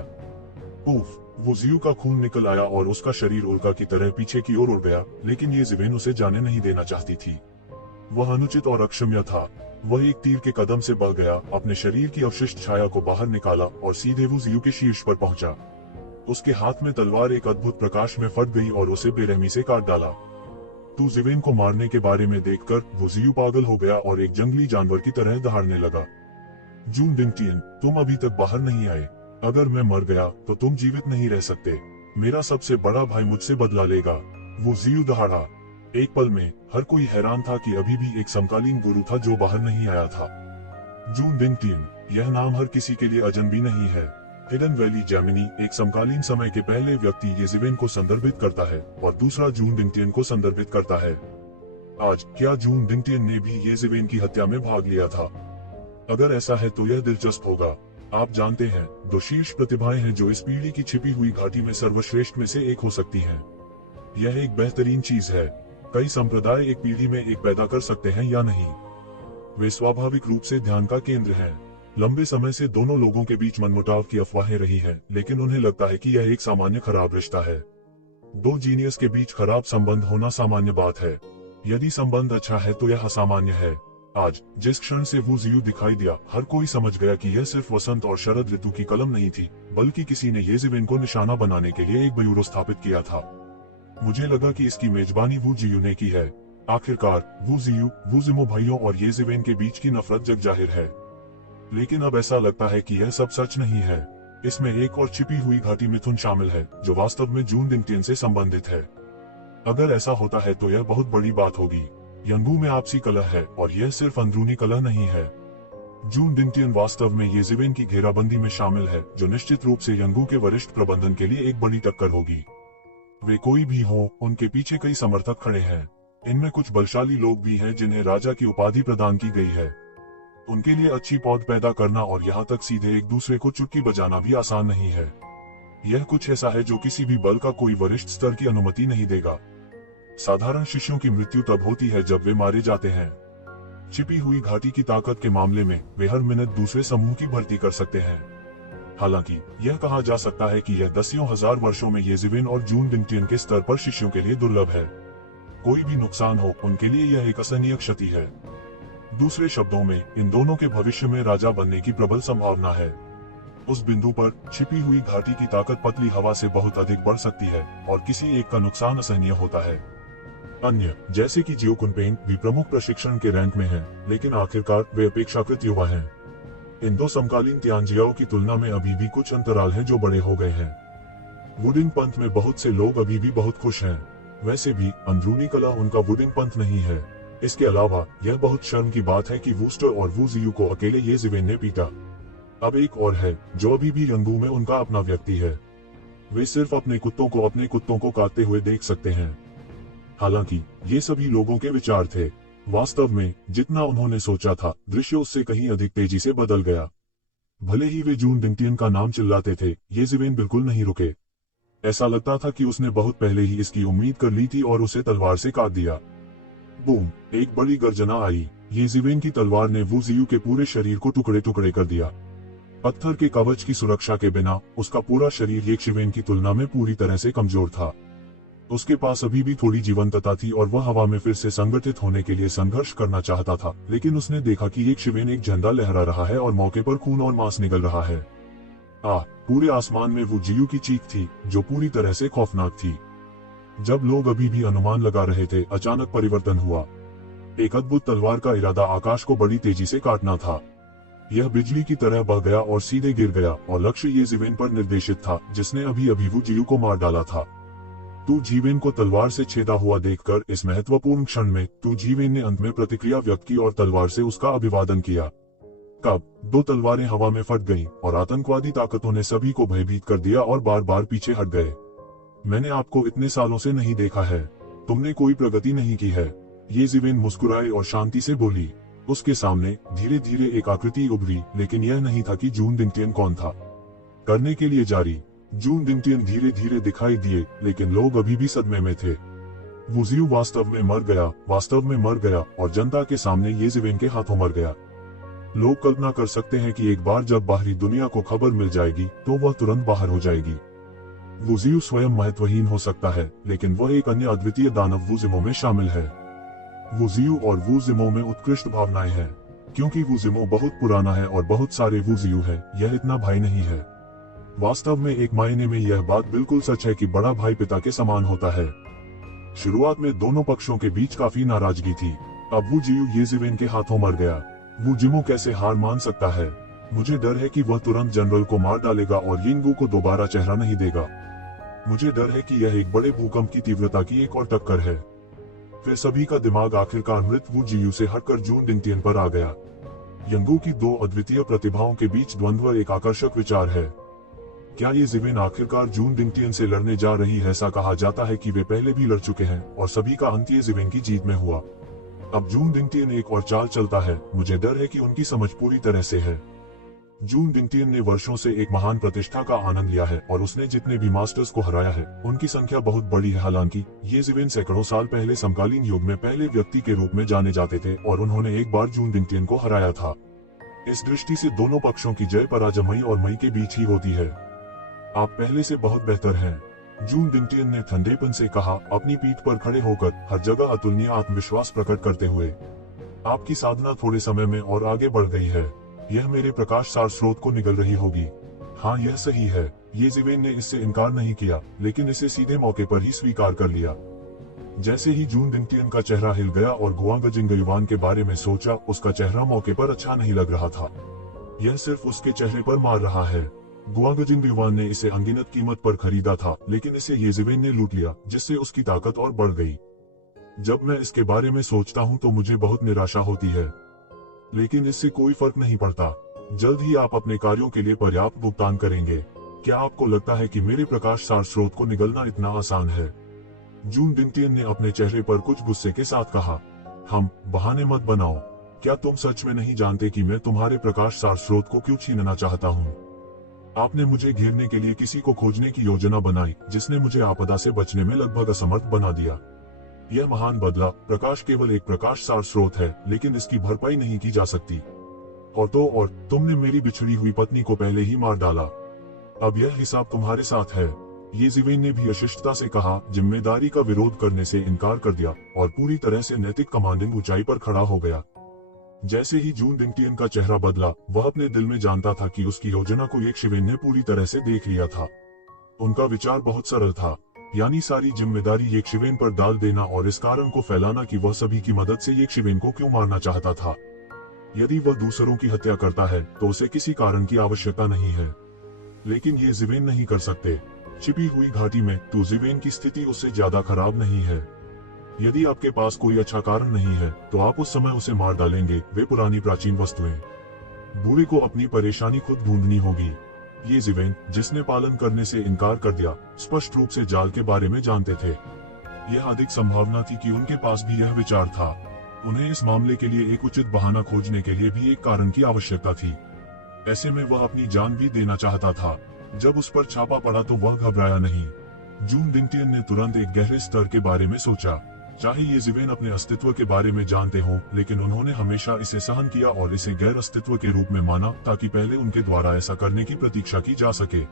उफ! वू जियू का खून निकल आया और उसका शरीर उल्का की तरह पीछे की ओर उड़ गया, लेकिन येज़ेविन उसे जाने नहीं देना चाहती थी। वह अनुचित और अक्षम्य था। वह एक तीर के कदम से बढ़ गया, अपने शरीर की अवशिष्ट छाया को बाहर निकाला और सीधे वू जियू के शीर्ष पर पहुंचा। उसके हाथ में तलवार एक अद्भुत प्रकाश में फट गई और उसे बेरहमी से काट डाला। येज़ेविन को मारने के बारे में देखकर वू जियू पागल हो गया और एक जंगली जानवर की तरह दहाड़ने लगा। जून बिंगटियन, तुम अभी तक बाहर नहीं आए। अगर मैं मर गया तो तुम जीवित नहीं रह सकते। मेरा सबसे बड़ा भाई मुझसे बदला लेगा। वू जियू दहाड़ा। एक पल में हर कोई हैरान था कि अभी भी एक समकालीन गुरु था जो बाहर नहीं आया था। जून बिंगटियन, यह नाम हर किसी के लिए अजनबी नहीं है। हिडन वैली जर्मनी एक समकालीन समय के पहले व्यक्ति येज़ेविन को संदर्भित करता है और दूसरा जून बिंगटियन को संदर्भित करता है। आज क्या जून बिंगटियन ने भी येज़ेविन की हत्या में भाग लिया था? अगर ऐसा है तो यह दिलचस्प होगा। आप जानते हैं, 2 शीर्ष प्रतिभाएं हैं जो इस पीढ़ी की छिपी हुई घाटी में सर्वश्रेष्ठ में से एक हो सकती हैं। यह एक बेहतरीन चीज है। कई संप्रदाय एक पीढ़ी में एक पैदा कर सकते हैं या नहीं। वे स्वाभाविक रूप से ध्यान का केंद्र हैं। लंबे समय से दोनों लोगों के बीच मनमुटाव की अफवाहें रही हैं, लेकिन उन्हें लगता है कि यह एक सामान्य खराब रिश्ता है। 2 जीनियस के बीच खराब संबंध होना सामान्य बात है। यदि संबंध अच्छा है तो यह असामान्य है। आज जिस क्षण से वू जियू दिखाई दिया, हर कोई समझ गया कि यह सिर्फ वसंत और शरद ऋतु की कलम नहीं थी, बल्कि किसी ने येज़ेविन को निशाना बनाने के लिए एक ब्यूरो स्थापित किया था। मुझे लगा कि इसकी मेजबानी वू जियू ने की है। आखिरकार वू जियू, वू जिमो भाइयों और येज़ेविन के बीच की नफरत जग जाहिर है। लेकिन अब ऐसा लगता है कि यह सब सच नहीं है। इसमें एक और छिपी हुई घाटी मिथुन शामिल है, जो वास्तव में जून बिंगटियन से संबंधित है। अगर ऐसा होता है तो यह बहुत बड़ी बात होगी। यंगू में आपसी कलह है और यह सिर्फ अंदरूनी कलह नहीं है। जून बिंगटियन वास्तव में येज़ेविन की घेराबंदी में शामिल है, जो निश्चित रूप से यंगू के वरिष्ठ प्रबंधन के लिए एक बड़ी टक्कर होगी। वे कोई भी हों, उनके पीछे कई समर्थक खड़े हैं। इनमें कुछ बलशाली लोग भी हैं जिन्हें राजा की उपाधि प्रदान की गई है। उनके लिए अच्छी पौध पैदा करना और यहाँ तक सीधे एक दूसरे को चुटकी बजाना भी आसान नहीं है। यह कुछ ऐसा है जो किसी भी बल का कोई वरिष्ठ स्तर की अनुमति नहीं देगा। साधारण शिष्यों की मृत्यु तब होती है जब वे मारे जाते हैं। छिपी हुई घाटी की ताकत के मामले में वे हर मिनट दूसरे समूह की भर्ती कर सकते हैं। हालांकि यह कहा जा सकता है कि यह दसियों हजार वर्षों में येज़ेविन और जून बिंगटियन के स्तर पर शिष्यों के लिए दुर्लभ है। कोई भी नुकसान हो, उनके लिए यह एक असहनीय क्षति है। दूसरे शब्दों में, इन दोनों के भविष्य में राजा बनने की प्रबल संभावना है। उस बिंदु पर छिपी हुई घाटी की ताकत पतली हवा से बहुत अधिक बढ़ सकती है और किसी एक का नुकसान असहनीय होता है। अन्य, जैसे कि जियो कुनपेंग, भी प्रमुख प्रशिक्षण के रैंक में हैं, लेकिन आखिरकार वे अपेक्षाकृत युवा हैं। इन 2 समकालीन तियांजियाओं की तुलना में अभी भी कुछ अंतराल हैं जो बड़े हो गए हैं। वुडिंग पंथ में बहुत से लोग अभी भी बहुत खुश हैं। वैसे भी अंदरूनी कला उनका वुडिंग पंथ नहीं है। इसके अलावा यह बहुत शर्म की बात है कि वूस्टर और वू जियू को अकेले ये जिवेन ने पीटा। अब एक और है जो अभी भी यंगू में उनका अपना व्यक्ति है। वे सिर्फ अपने कुत्तों को काटते हुए देख सकते हैं। हालांकि ये सभी लोगों के विचार थे। वास्तव में जितना उन्होंने सोचा था, दृश्य उससे कहीं अधिक तेजी से बदल गया। भले ही वे जून डिंगटियन का नाम चिल्लाते थे, ये जिवेन बिल्कुल नहीं रुके। ऐसा लगता था कि उसने बहुत पहले ही इसकी उम्मीद कर ली थी और उसे तलवार से काट दिया। बूम! एक बड़ी गर्जना आई। ये जिवेन की तलवार ने वू जियू के पूरे शरीर को टुकड़े टुकड़े कर दिया। पत्थर के कवच की सुरक्षा के बिना उसका पूरा शरीर एक शिवेन की तुलना में पूरी तरह से कमजोर था। उसके पास अभी भी थोड़ी जीवंतता थी और वह हवा में फिर से संगठित होने के लिए संघर्ष करना चाहता था, लेकिन उसने देखा कि एक शिवेन एक झंडा लहरा रहा है और मौके पर खून और मांस निकल रहा है। पूरे आसमान में वू जियू की चीख थी, जो पूरी तरह से खौफनाक थी। जब लोग अभी भी अनुमान लगा रहे थे, अचानक परिवर्तन हुआ। एक अद्भुत तलवार का इरादा आकाश को बड़ी तेजी से काटना था। यह बिजली की तरह बह गया और सीधे गिर गया, और लक्ष्य ये जिवेन पर निर्देशित था, जिसने अभी अभी वू जियू को मार डाला था। तू जीवेन को तलवार से छेदा हुआ देखकर इस महत्वपूर्ण क्षण में तू जीवेन ने अंत में प्रतिक्रिया व्यक्त की और तलवार से उसका अभिवादन किया। कब दो तलवारें हवा में फट गईं और आतंकवादी ताकतों ने सभी को भयभीत कर दिया और बार बार पीछे हट गए। मैंने आपको इतने सालों से नहीं देखा है, तुमने कोई प्रगति नहीं की है। ये जिवेन मुस्कुराई और शांति से बोली। उसके सामने धीरे धीरे एक आकृति उभरी, लेकिन यह नहीं था कि जून डिंगटियन कौन था। करने के लिए जारी। जून डिंगटियन धीरे धीरे दिखाई दिए, लेकिन लोग अभी भी सदमे में थे। वू जियू वास्तव में मर गया और जनता के सामने ये जिवेन के हाथों मर गया। लोग कल्पना कर सकते हैं कि एक बार जब बाहरी दुनिया को खबर मिल जाएगी तो वह तुरंत बाहर हो जाएगी। वू जियू स्वयं महत्वहीन हो सकता है, लेकिन वह एक अन्य अद्वितीय दानव वू जिमो में शामिल है। वू जियू और वू जिमो में उत्कृष्ट भावनाएं हैं। क्योंकि वू जिमो बहुत पुराना है और बहुत सारे वू जियू है, यह इतना भाई नहीं है। वास्तव में एक मायने में यह बात बिल्कुल सच है कि बड़ा भाई पिता के समान होता है। शुरुआत में दोनों पक्षों के बीच काफी नाराजगी थी। अब वू जियू ये जिवेन के हाथों मर गया। वू जिमो कैसे हार मान सकता है? मुझे डर है कि वह तुरंत जनरल को मार डालेगा और यिंगू को दोबारा चेहरा नहीं देगा। मुझे डर है कि यह एक बड़े भूकंप की तीव्रता की एक और टक्कर है। फिर सभी का दिमाग आखिरकार मृत वू जियू से हटकर जून डिंगटियन पर आ गया। यंगू की दो अद्वितीय प्रतिभाओं के बीच द्वंद्व एक आकर्षक विचार है। क्या ये जिवेन आखिरकार जून डिंगटियन से लड़ने जा रही है? ऐसा कहा जाता है कि वे पहले भी लड़ चुके हैं और सभी का अंत ये जिवेन की जीत में हुआ। अब जून डिंगटियन एक और चाल चलता है। मुझे डर है कि उनकी समझ पूरी तरह से है। जून डिंगटियन ने वर्षों से एक महान प्रतिष्ठा का आनंद लिया है और उसने जितने भी मास्टर्स को हराया है उनकी संख्या बहुत बड़ी है। हालांकि ये जिवेन सैकड़ों साल पहले समकालीन युग में पहले व्यक्ति के रूप में जाने जाते थे और उन्होंने एक बार जून डिंगटियन को हराया था। इस दृष्टि से दोनों पक्षों की जय पराजय मई और मई के बीच ही होती है। आप पहले से बहुत बेहतर हैं, जून डिंगटियन ने ठंडेपन से कहा, अपनी पीठ पर खड़े होकर हर जगह अतुलनीय आत्मविश्वास प्रकट करते हुए। आपकी साधना थोड़े समय में और आगे बढ़ गई है। यह मेरे प्रकाश सार स्रोत को निगल रही होगी। हाँ, यह सही है। ये जिवेन ने इससे इनकार नहीं किया, लेकिन इसे सीधे मौके पर ही स्वीकार कर लिया। जैसे ही जून डिंगटियन का चेहरा हिल गया और गुआंगजिंगयुआन के बारे में सोचा, उसका चेहरा मौके पर अच्छा नहीं लग रहा था। यह सिर्फ उसके चेहरे पर मार रहा है। गुआंगजिंगयुआन ने इसे अनगिनत कीमत पर खरीदा था, लेकिन इसे ये जिवेन ने लूट लिया, जिससे उसकी ताकत और बढ़ गई। जब मैं इसके बारे में सोचता हूँ तो मुझे बहुत निराशा होती है, लेकिन इससे कोई फर्क नहीं पड़ता। जल्द ही आप अपने कार्यों के लिए पर्याप्त भुगतान करेंगे। क्या आपको लगता है कि मेरे प्रकाश सार स्रोत को निगलना इतना आसान है? जून डिंगटियन ने अपने चेहरे पर कुछ गुस्से के साथ कहा, हम बहाने मत बनाओ। क्या तुम सच में नहीं जानते कि मैं तुम्हारे प्रकाश सार स्रोत को क्यों छीनना चाहता हूँ? आपने मुझे घेरने के लिए किसी को खोजने की योजना बनाई, जिसने मुझे आपदा से बचने में लगभग असमर्थ बना दिया। यह महान बदला। प्रकाश केवल एक प्रकाश सार स्रोत है, लेकिन इसकी भरपाई नहीं की जा सकती। और तुमने मेरी बिछड़ी हुई पत्नी को पहले ही मार डाला। अब यह हिसाब तुम्हारे साथ है। ये जिवेन ने भी अशिष्टता से कहा, जिम्मेदारी का विरोध करने से इनकार कर दिया और पूरी तरह से नैतिक कमांडिंग ऊंचाई पर खड़ा हो गया। जैसे ही जून डिंगटियन का चेहरा बदला, वह अपने दिल में जानता था कि उसकी योजना को एक शिवेन ने पूरी तरह से देख लिया था। उनका विचार बहुत सरल था, यानी सारी जिम्मेदारी एक शिवेन पर डाल देना और इस कारण को फैलाना कि वह सभी की मदद से एक शिवेन को क्यों मारना चाहता था। यदि वह दूसरों की हत्या करता है तो उसे किसी कारण की आवश्यकता नहीं है, लेकिन ये जिवेन नहीं कर सकते। छिपी हुई घाटी में तो जिवेन की स्थिति उससे ज्यादा खराब नहीं है। यदि आपके पास कोई अच्छा कारण नहीं है तो आप उस समय उसे मार डालेंगे। वे पुरानी प्राचीन वस्तुएं। बूढ़े को अपनी परेशानी खुद ढूंढनी होगी। ये ज़िवेन, जिसने पालन करने से इनकार कर दिया, स्पष्ट रूप से जाल के बारे में जानते थे। यह अधिक संभावना थी कि उनके पास भी यह विचार था। उन्हें इस मामले के लिए एक उचित बहाना खोजने के लिए भी एक कारण की आवश्यकता थी। ऐसे में वह अपनी जान भी देना चाहता था। जब उस पर छापा पड़ा तो वह घबराया नहीं। जून डिंटियन ने तुरंत एक गहरे स्तर के बारे में सोचा। चाहे ये ज़िवेन अपने अस्तित्व के बारे में जानते हो, लेकिन उन्होंने हमेशा इसे सहन किया और इसे गैर अस्तित्व के रूप में माना, ताकि पहले उनके द्वारा ऐसा करने की प्रतीक्षा की जा सके।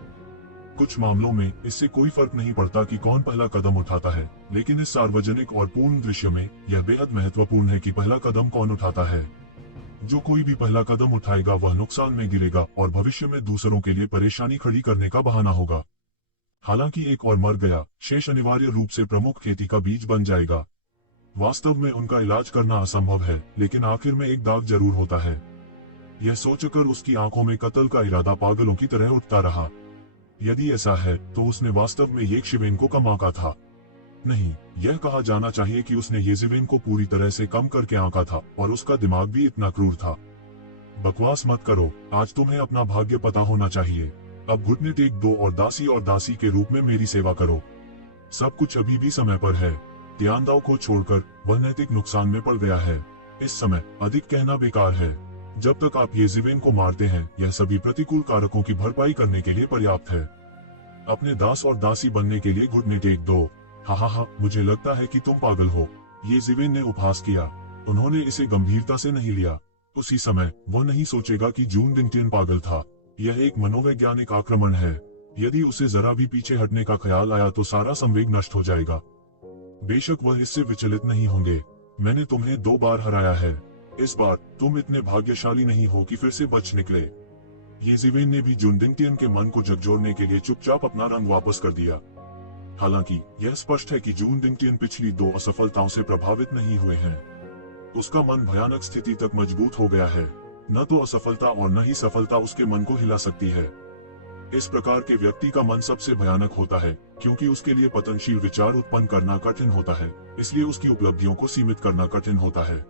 कुछ मामलों में इससे कोई फर्क नहीं पड़ता कि कौन पहला कदम उठाता है, लेकिन इस सार्वजनिक और पूर्ण दृश्य में यह बेहद महत्वपूर्ण है कि पहला कदम कौन उठाता है। जो कोई भी पहला कदम उठाएगा वह नुकसान में गिरेगा और भविष्य में दूसरों के लिए परेशानी खड़ी करने का बहाना होगा। हालांकि एक और मर गया, शेष अनिवार्य रूप से प्रमुख खेती का बीज बन जाएगा। वास्तव में उनका इलाज करना असंभव है, लेकिन आखिर में एक दाग जरूर होता है। यह सोचकर उसकी आंखों में कत्ल का इरादा पागलों की तरह उठता रहा। यदि ऐसा है तो उसने वास्तव में येज़िवेन को कम आंका था। नहीं, यह कहा जाना चाहिए कि उसने येज़िवेन को पूरी तरह से कम करके आंका था, और उसका दिमाग भी इतना क्रूर था। बकवास मत करो, आज तुम्हें अपना भाग्य पता होना चाहिए। अब घुटने टेक दो और दासी के रूप में मेरी सेवा करो। सब कुछ अभी भी समय पर है। तियांदाओ को छोड़कर वह नैतिक नुकसान में पड़ गया है। इस समय अधिक कहना बेकार है। जब तक आप येज़िवेन को मारते हैं, यह सभी प्रतिकूल कारकों की भरपाई करने के लिए पर्याप्त है। अपने दास और दासी बनने के लिए घुटने टेक दो। हा, मुझे लगता है कि तुम पागल हो, येज़िवेन ने उपहास किया। उन्होंने इसे गंभीरता से नहीं लिया। उसी समय वह नहीं सोचेगा कि जून डिंटियन पागल था। यह एक मनोवैज्ञानिक आक्रमण है। यदि उसे जरा भी पीछे हटने का ख्याल आया तो सारा संवेग नष्ट हो जाएगा। बेशक वह इससे विचलित नहीं होंगे। मैंने तुम्हें 2 बार हराया है। इस बार तुम इतने भाग्यशाली नहीं हो कि फिर से बच निकले। येज़िवेन ने भी जून डिंटियन के मन को झकझोरने के लिए चुपचाप अपना रंग वापस कर दिया। हालांकि यह स्पष्ट है कि जून डिंटियन पिछली 2 असफलताओं से प्रभावित नहीं हुए हैं। उसका मन भयानक स्थिति तक मजबूत हो गया है। न तो असफलता और न ही सफलता उसके मन को हिला सकती है। इस प्रकार के व्यक्ति का मन सबसे भयानक होता है, क्योंकि उसके लिए पतनशील विचार उत्पन्न करना कठिन होता है, इसलिए उसकी उपलब्धियों को सीमित करना कठिन होता है।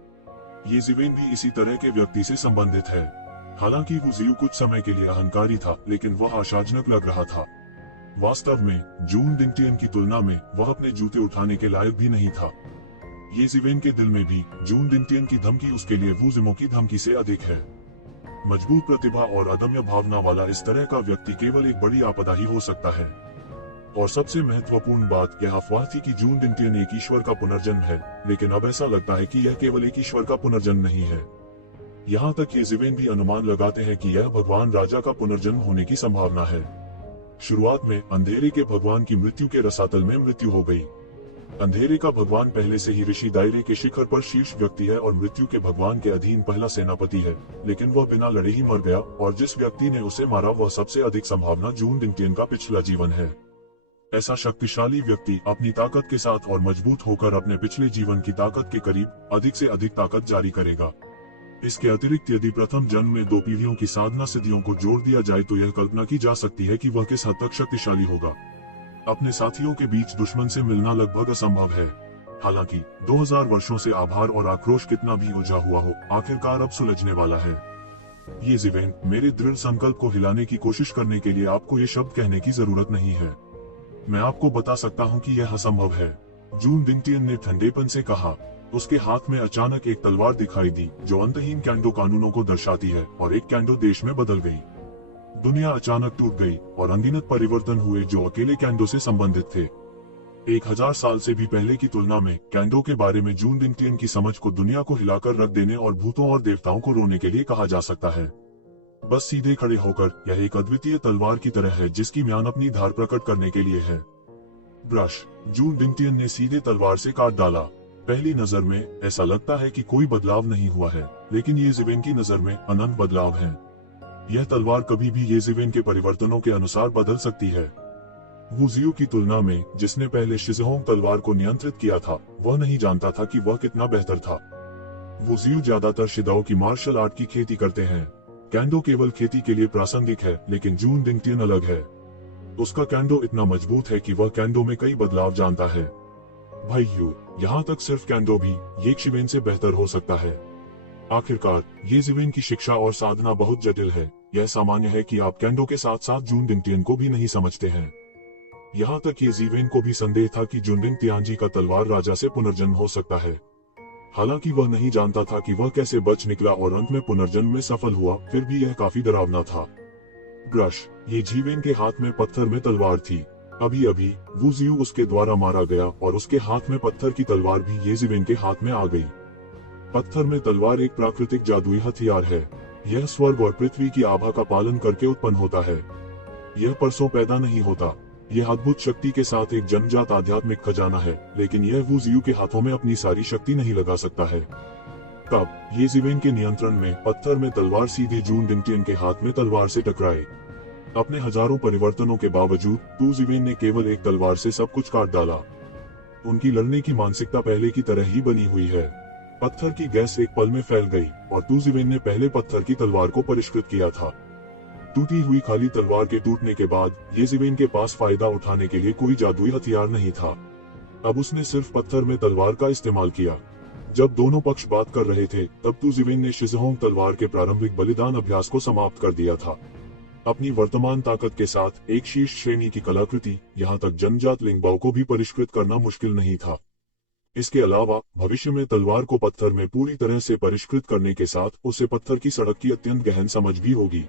येज़िवेन भी इसी तरह के व्यक्ति से संबंधित है। हालांकि वू ज़ियू कुछ समय के लिए अहंकारी था, लेकिन वह आशाजनक लग रहा था। वास्तव में जून डिंटियन की तुलना में वह अपने जूते उठाने के लायक भी नहीं था। येज़िवेन के दिल में भी जून डिंटियन की धमकी उसके लिए वू ज़िमो की धमकी से अधिक है। मजबूत प्रतिभा और अदम्य भावना वाला इस तरह का व्यक्ति केवल एक बड़ी आपदा ही हो सकता है। और सबसे महत्वपूर्ण बात यह अफवाह थी कि जून डिंटियन एक ईश्वर का पुनर्जन्म है, लेकिन अब ऐसा लगता है कि यह केवल एक ईश्वर का पुनर्जन्म नहीं है। यहाँ तक येज़िवेन भी अनुमान लगाते हैं कि यह भगवान राजा का पुनर्जन्म होने की संभावना है। शुरुआत में अंधेरे के भगवान की मृत्यु के रसातल में मृत्यु हो गई। अंधेरे का भगवान पहले से ही ऋषि दायरे के शिखर पर शीर्ष व्यक्ति है और मृत्यु के भगवान के अधीन पहला सेनापति है, लेकिन वह बिना लड़े ही मर गया, और जिस व्यक्ति ने उसे मारा वह सबसे अधिक संभावना जून डिंटियन का पिछला जीवन है। ऐसा शक्तिशाली व्यक्ति अपनी ताकत के साथ और मजबूत होकर अपने पिछले जीवन की ताकत के करीब अधिक से अधिक ताकत जारी करेगा। इसके अतिरिक्त यदि प्रथम जन्म में 2 पीढ़ियों की साधना सिद्धियों को जोड़ दिया जाए तो यह कल्पना की जा सकती है कि वह किस हद तक शक्तिशाली होगा। अपने साथियों के बीच दुश्मन से मिलना लगभग असंभव है। हालांकि 2000 वर्षों से आभार और आक्रोश कितना भी उलझा हुआ हो, आखिरकार अब सुलझने वाला है। येज़िवेन, मेरे दृढ़ संकल्प को हिलाने की कोशिश करने के लिए आपको ये शब्द कहने की जरूरत नहीं है। मैं आपको बता सकता हूँ कि यह असंभव है। जून डिंटियन ने ठंडेपन से कहा। उसके हाथ में अचानक एक तलवार दिखाई दी जो अंतहीन कैंडो कानूनों को दर्शाती है, और एक कैंडो देश में बदल गई। दुनिया अचानक टूट गई और अनगिनत परिवर्तन हुए जो अकेले कैंडो से संबंधित थे। 1000 साल से भी पहले की तुलना में कैंडो के बारे में जून डिंटियन की समझ को दुनिया को हिलाकर रख देने और भूतों और देवताओं को रोने के लिए कहा जा सकता है। बस सीधे खड़े होकर यह एक अद्वितीय तलवार की तरह है जिसकी म्यान अपनी धार प्रकट करने के लिए है। ब्रश। जून डिंटियन ने सीधे तलवार से काट डाला। पहली नजर में ऐसा लगता है कि कोई बदलाव नहीं हुआ है, लेकिन येज़िवेन की नजर में अनंत बदलाव है। यह तलवार कभी भी येज़िवेन के परिवर्तनों के अनुसार बदल सकती है। वू ज़ियू की तुलना में जिसने पहले शिज़होंग तलवार को नियंत्रित किया था, वह नहीं जानता था कि वह कितना बेहतर था। वू ज़ियू ज्यादातर शिदाओ की मार्शल आर्ट की खेती करते हैं। कैंडो केवल खेती के लिए प्रासंगिक है, लेकिन जून डिंटियन अलग है। उसका कैंडो इतना मजबूत है कि वह कैंडो में कई बदलाव जानता है। भाइयों, यहाँ तक सिर्फ कैंडो भी ये शिवेन से बेहतर हो सकता है। आखिरकार ये जिवेन की शिक्षा और साधना बहुत जटिल है। यह सामान्य है कि आप कैंडो के साथ साथ जूनडिंग तियान को भी नहीं समझते हैं। यहाँ तक ये जीवेन को भी संदेह था कि जूनडिंग तियानजी का तलवार राजा से पुनर्जन्म हो सकता है। हालांकि वह नहीं जानता था कि वह कैसे बच निकला और अंत में पुनर्जन्म में सफल हुआ, फिर भी यह काफी डरावना था। ब्रश, ये जीवेन के हाथ में पत्थर में तलवार थी। अभी अभी वू जियू उसके द्वारा मारा गया और उसके हाथ में पत्थर की तलवार भी ये जीवेन के हाथ में आ गई। पत्थर में तलवार एक प्राकृतिक जादुई हथियार है। यह स्वर्ग और पृथ्वी की आभा का पालन करके उत्पन्न होता है। यह परसों पैदा नहीं होता। यह अद्भुत शक्ति के साथ एक जन्मजात आध्यात्मिक खजाना है, लेकिन यह वू जियू के हाथों में अपनी सारी शक्ति नहीं लगा सकता है। तब ये जिवेन के नियंत्रण में पत्थर में तलवार सीधे जूनडिंग तियान के हाथ में तलवार से टकराए। अपने हजारों परिवर्तनों के बावजूद तू जिवेन ने केवल एक तलवार से सब कुछ काट डाला। उनकी लड़ने की मानसिकता पहले की तरह ही बनी हुई है। पत्थर की गैस एक पल में फैल गई और तू जिवेन ने पहले पत्थर की तलवार को परिष्कृत किया था। टूटी हुई खाली तलवार के टूटने के बाद ये जिवेन के पास फायदा उठाने के लिए कोई जादुई हथियार नहीं था। अब उसने सिर्फ पत्थर में तलवार का इस्तेमाल किया। जब दोनों पक्ष बात कर रहे थे, तब तू जिवेन ने शिज़होंग तलवार के प्रारंभिक बलिदान अभ्यास को समाप्त कर दिया था। अपनी वर्तमान ताकत के साथ एक शीर्ष श्रेणी की कलाकृति, यहाँ तक जन्मजात लिंगबाओ को भी परिष्कृत करना मुश्किल नहीं था। इसके अलावा भविष्य में तलवार को पत्थर में पूरी तरह से परिष्कृत करने के साथ उसे पत्थर की सड़क की अत्यंत गहन समझ भी होगी।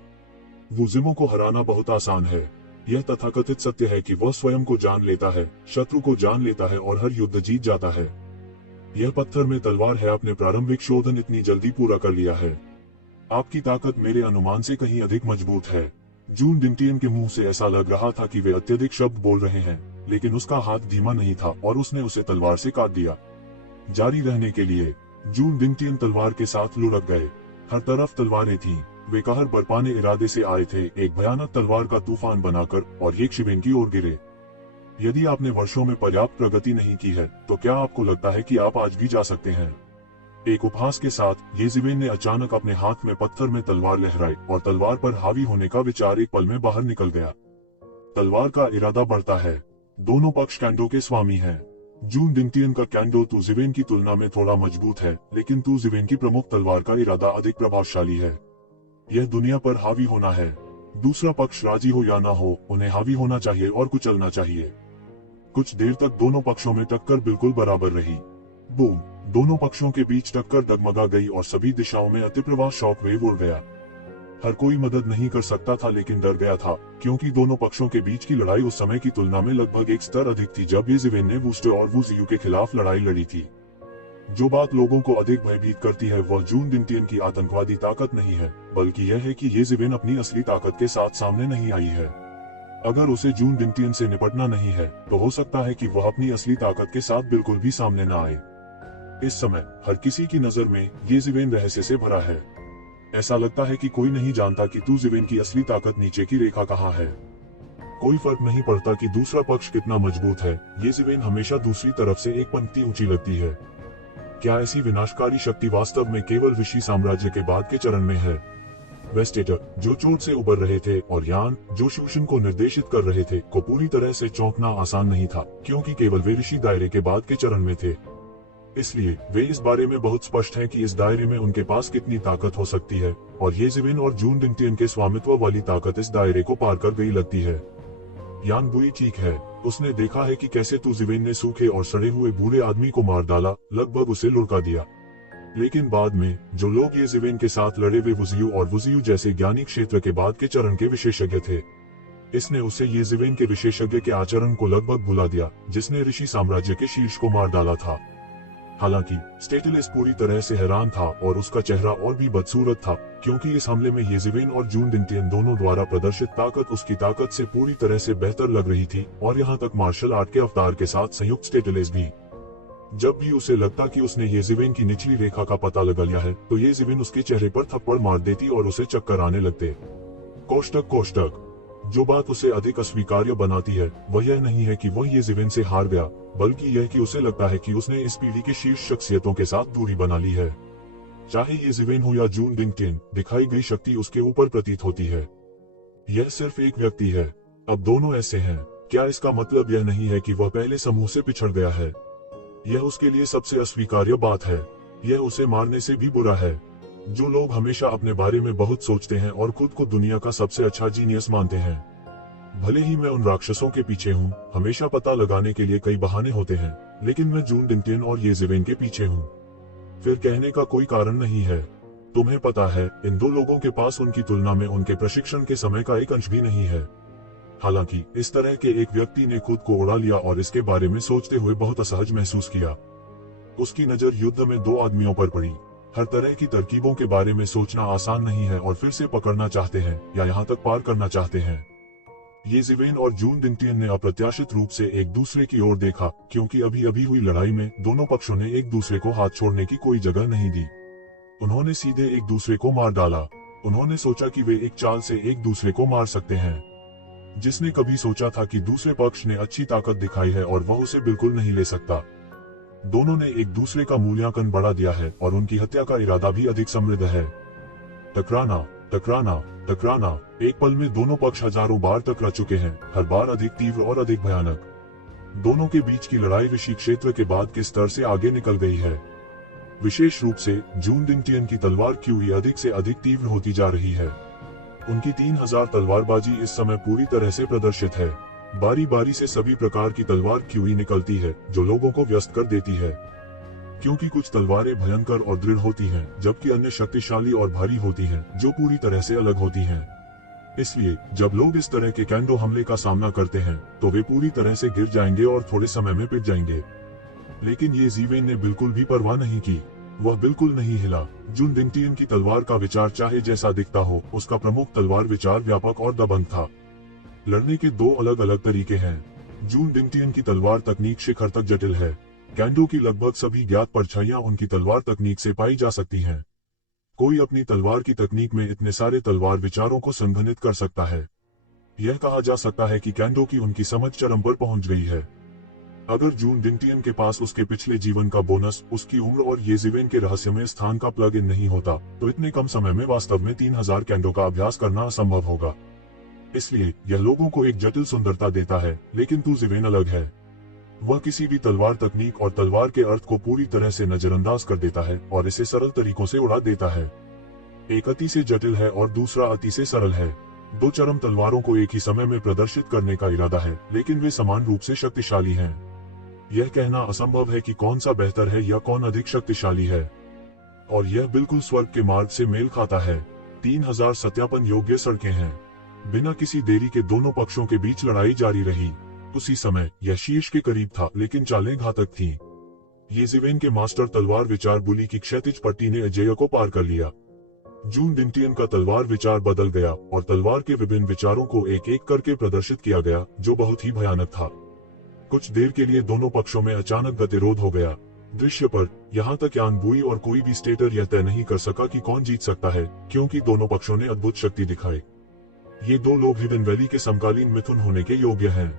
वू जिमो को हराना बहुत आसान है। यह तथाकथित सत्य है कि वह स्वयं को जान लेता है, शत्रु को जान लेता है और हर युद्ध जीत जाता है। यह पत्थर में तलवार है अपने प्रारंभिक शोधन इतनी जल्दी पूरा कर लिया है। आपकी ताकत मेरे अनुमान से कहीं अधिक मजबूत है। जूनडिंग तियान के मुंह से ऐसा लग रहा था कि वे अत्यधिक शब्द बोल रहे हैं, लेकिन उसका हाथ धीमा नहीं था और उसने उसे तलवार से काट दिया। जारी रहने के लिए जूनडिंग तियान तलवार के साथ लुढ़क गए। हर तरफ तलवारें थीं। वे कहर बरपाने इरादे से आए थे, एक भयानक तलवार का तूफान बनाकर, और ये शिवेन की ओर गिरे। यदि आपने वर्षों में पर्याप्त प्रगति नहीं की है, तो क्या आपको लगता है कि आप आज भी जा सकते हैं? एक उपहास के साथ ये जिवेन ने अचानक अपने हाथ में पत्थर में तलवार लहराई और तलवार पर हावी होने का विचार एक पल में बाहर निकल गया। तलवार का इरादा बढ़ता है। दोनों पक्ष कैंडो के स्वामी हैं। जूनडिंग तियान का कैंडो तू जिवेन की तुलना में थोड़ा मजबूत है, लेकिन तू जिवेन की प्रमुख तलवार का इरादा अधिक प्रभावशाली है। यह दुनिया पर हावी होना है। दूसरा पक्ष राजी हो या ना हो, उन्हें हावी होना चाहिए और कुचलना चाहिए। कुछ देर तक दोनों पक्षों में टक्कर बिल्कुल बराबर रही। बूम! दोनों पक्षों के बीच टक्कर डगमगा गई और सभी दिशाओं में अतिप्रवाह शॉक वेव उड़ गया। हर कोई मदद नहीं कर सकता था, लेकिन डर गया था, क्योंकि दोनों पक्षों के बीच की लड़ाई उस समय की तुलना में लगभग एक स्तर अधिक थी जब ये जिवेन ने वूस्टर और वू जियू के खिलाफ लड़ाई लड़ी थी। जो बात लोगों को अधिक भयभीत करती है वह जूनडिंग तियान की आतंकवादी ताकत नहीं है, बल्कि यह है कि ये जिवेन अपनी असली ताकत के साथ सामने नहीं आई है। अगर उसे जूनडिंग तियान से निपटना नहीं है, तो हो सकता है कि वह अपनी असली ताकत के साथ बिल्कुल भी सामने न आए। इस समय हर किसी की नजर में ये जिवेन रहस्य से भरा है। ऐसा लगता है कि कोई नहीं जानता कि तू जिवेन की असली ताकत नीचे की रेखा कहाँ है। कोई फर्क नहीं पड़ता कि दूसरा पक्ष कितना मजबूत है, ये जिवेन हमेशा दूसरी तरफ से एक पंक्ति ऊंची लगती है। क्या ऐसी विनाशकारी शक्ति वास्तव में केवल विशी साम्राज्य के बाद के चरण में है? वेस्टेटर, जो चोट से उबर रहे थे, और यान, जो शोषण को निर्देशित कर रहे थे, को पूरी तरह से चौंकना आसान नहीं था, क्योंकि केवल वे ऋषि दायरे के बाद के चरण में थे। इसलिए वे इस बारे में बहुत स्पष्ट हैं कि इस दायरे में उनके पास कितनी ताकत हो सकती है, और ये जिवेन और जूनडिंग तियान के स्वामित्व वाली ताकत इस दायरे को पार कर गई लगती है। यान बुई ठीक है, उसने देखा है कि कैसे तू जिवेन ने सूखे और सड़े हुए बूढ़े आदमी को मार डाला, लगभग उसे लुढ़का दिया। लेकिन बाद में जो लोग ये जिवेन के साथ लड़े वे वू जियू और वू जियू जैसे ज्ञानी क्षेत्र के बाद के चरण के विशेषज्ञ थे। इसने उसे ये जिवेन के विशेषज्ञ के आचरण को लगभग भुला दिया, जिसने ऋषि साम्राज्य के शीर्ष को मार डाला था। हालांकि स्टेटिलिस पूरी तरह से हैरान था और उसका चेहरा और भी बदसूरत था, क्योंकि इस हमले में ये जिवेन और जूनडिंग तियान दोनों द्वारा प्रदर्शित ताकत उसकी ताकत से पूरी तरह से बेहतर लग रही थी, और यहाँ तक मार्शल आर्ट के अवतार के साथ संयुक्त स्टेटिलिस भी। जब भी उसे लगता कि उसने ये जिवेन की निचली रेखा का पता लगा लिया है, तो ये जिवेन उसके चेहरे पर थप्पड़ मार देती और उसे चक्कर आने लगते। कोष्टक कोष्टक। जो बात उसे अधिक अस्वीकार्य बनाती है वह यह नहीं है कि वह ये जिवेन से हार गया, बल्कि यह कि उसे लगता है कि उसने इस पीढ़ी के शीर्ष शख्सियतों के साथ दूरी बना ली है। चाहे ये जिवेन हो या जूनडिंग तियान, दिखाई गई शक्ति उसके ऊपर प्रतीत होती है। यह सिर्फ एक व्यक्ति है, अब दोनों ऐसे हैं। क्या इसका मतलब यह नहीं है कि वह पहले समूह से पिछड़ गया है? यह उसके लिए सबसे अस्वीकार्य बात है। यह उसे मारने से भी बुरा है। जो लोग हमेशा अपने बारे में बहुत सोचते हैं और खुद को दुनिया का सबसे अच्छा जीनियस मानते हैं। भले ही मैं उन राक्षसों के पीछे हूँ, हमेशा पता लगाने के लिए कई बहाने होते हैं, लेकिन मैं जून डिंटियन और येज़ेवेन के पीछे हूँ। फिर कहने का कोई कारण नहीं है। तुम्हें पता है, इन दो लोगों के पास उनकी तुलना में उनके प्रशिक्षण के समय का एक अंश भी नहीं है। हालांकि इस तरह के एक व्यक्ति ने खुद को उड़ा लिया और इसके बारे में सोचते हुए बहुत असहज महसूस किया। उसकी नजर युद्ध में दो आदमियों पर पड़ी। हर तरह की तरकीबों के बारे में सोचना आसान नहीं है और फिर से पकड़ना चाहते हैं या यहाँ तक पार करना चाहते हैं। येज़ेवेन और जून डिंटियन ने अप्रत्याशित रूप से एक दूसरे की ओर देखा, क्योंकि अभी अभी हुई लड़ाई में दोनों पक्षों ने एक दूसरे को हाथ छोड़ने की कोई जगह नहीं दी। उन्होंने सीधे एक दूसरे को मार डाला। उन्होंने सोचा कि वे एक चाल से एक दूसरे को मार सकते हैं। जिसने कभी सोचा था कि दूसरे पक्ष ने अच्छी ताकत दिखाई है और वह उसे बिल्कुल नहीं ले सकता। दोनों ने एक दूसरे का मूल्यांकन बढ़ा दिया है और उनकी हत्या का इरादा भी अधिक समृद्ध है। टकराना, टकराना, टकराना। एक पल में दोनों पक्ष हजारों बार टकरा चुके हैं, हर बार अधिक तीव्र और अधिक भयानक। दोनों के बीच की लड़ाई ऋषि क्षेत्र के बाद के स्तर से आगे निकल गई है। विशेष रूप से जून डिंटियन की तलवार क्यूई अधिक से अधिक तीव्र होती जा रही है। उनकी 3000 तलवारबाजी इस समय पूरी तरह से प्रदर्शित है। बारी बारी से सभी प्रकार की तलवार क्यूई निकलती है, जो लोगों को व्यस्त कर देती है। क्योंकि कुछ तलवारें भयंकर और दृढ़ होती हैं, जबकि अन्य शक्तिशाली और भारी होती हैं, जो पूरी तरह से अलग होती हैं। इसलिए जब लोग इस तरह के कैंडो हमले का सामना करते हैं, तो वे पूरी तरह से गिर जाएंगे और थोड़े समय में पिट जाएंगे। लेकिन येज़ेवेन ने बिल्कुल भी परवाह नहीं की। वह बिल्कुल नहीं हिला। जून डिंटियन की तलवार का विचार चाहे जैसा दिखता हो, उसका प्रमुख तलवार विचार व्यापक और दबंग था। लड़ने के दो अलग अलग तरीके हैं। जून डिंटियन की तलवार तकनीक शिखर तक जटिल है। कैंडो की लगभग सभी ज्ञात परछाइयां उनकी तलवार तकनीक से पाई जा सकती हैं। कोई अपनी तलवार की तकनीक में इतने सारे तलवार विचारों को संघनित कर सकता है। यह कहा जा सकता है कि कैंडो की उनकी समझ चरम पर पहुंच गई है। अगर जून डिंटियन के पास उसके पिछले जीवन का बोनस, उसकी उम्र और येज़ेवेन के रहस्यमय स्थान का प्लग इन नहीं होता, तो इतने कम समय में वास्तव में 3000 कैंडो का अभ्यास करना असंभव होगा। इसलिए यह लोगों को एक जटिल सुंदरता देता है, लेकिन येज़ेवेन अलग है। वह किसी भी तलवार तकनीक और तलवार के अर्थ को पूरी तरह से नजरअंदाज कर देता है और इसे सरल तरीकों से उड़ा देता है। एक अति से जटिल है और दूसरा अति से सरल है। दो चरम तलवारों को एक ही समय में प्रदर्शित करने का इरादा है, लेकिन वे समान रूप से शक्तिशाली हैं। यह कहना असंभव है कि कौन सा बेहतर है या कौन अधिक शक्तिशाली है, और यह बिल्कुल स्वर्ग के मार्ग से मेल खाता है। 3000 सत्यापन योग्य सड़कें हैं। बिना किसी देरी के दोनों पक्षों के बीच लड़ाई जारी रही। उसी समय यह शीर्ष के करीब था, लेकिन चालें घातक थीं। येज़ेवेन के मास्टर तलवार विचार बुली की क्षैतिज पट्टी ने अजेय को पार कर लिया। जून डिंटियन का तलवार विचार बदल गया और तलवार के विभिन्न विचारों को एक एक करके प्रदर्शित किया गया, जो बहुत ही भयानक था। कुछ देर के लिए दोनों पक्षों में अचानक गतिरोध हो गया। दृश्य पर यहाँ तक यान बुई और कोई भी स्टेटर यह तय नहीं कर सका कि कौन जीत सकता है, क्योंकि दोनों पक्षों ने अद्भुत शक्ति दिखाई। ये दो लोग हिडन वैली के समकालीन मिथुन होने के योग्य हैं।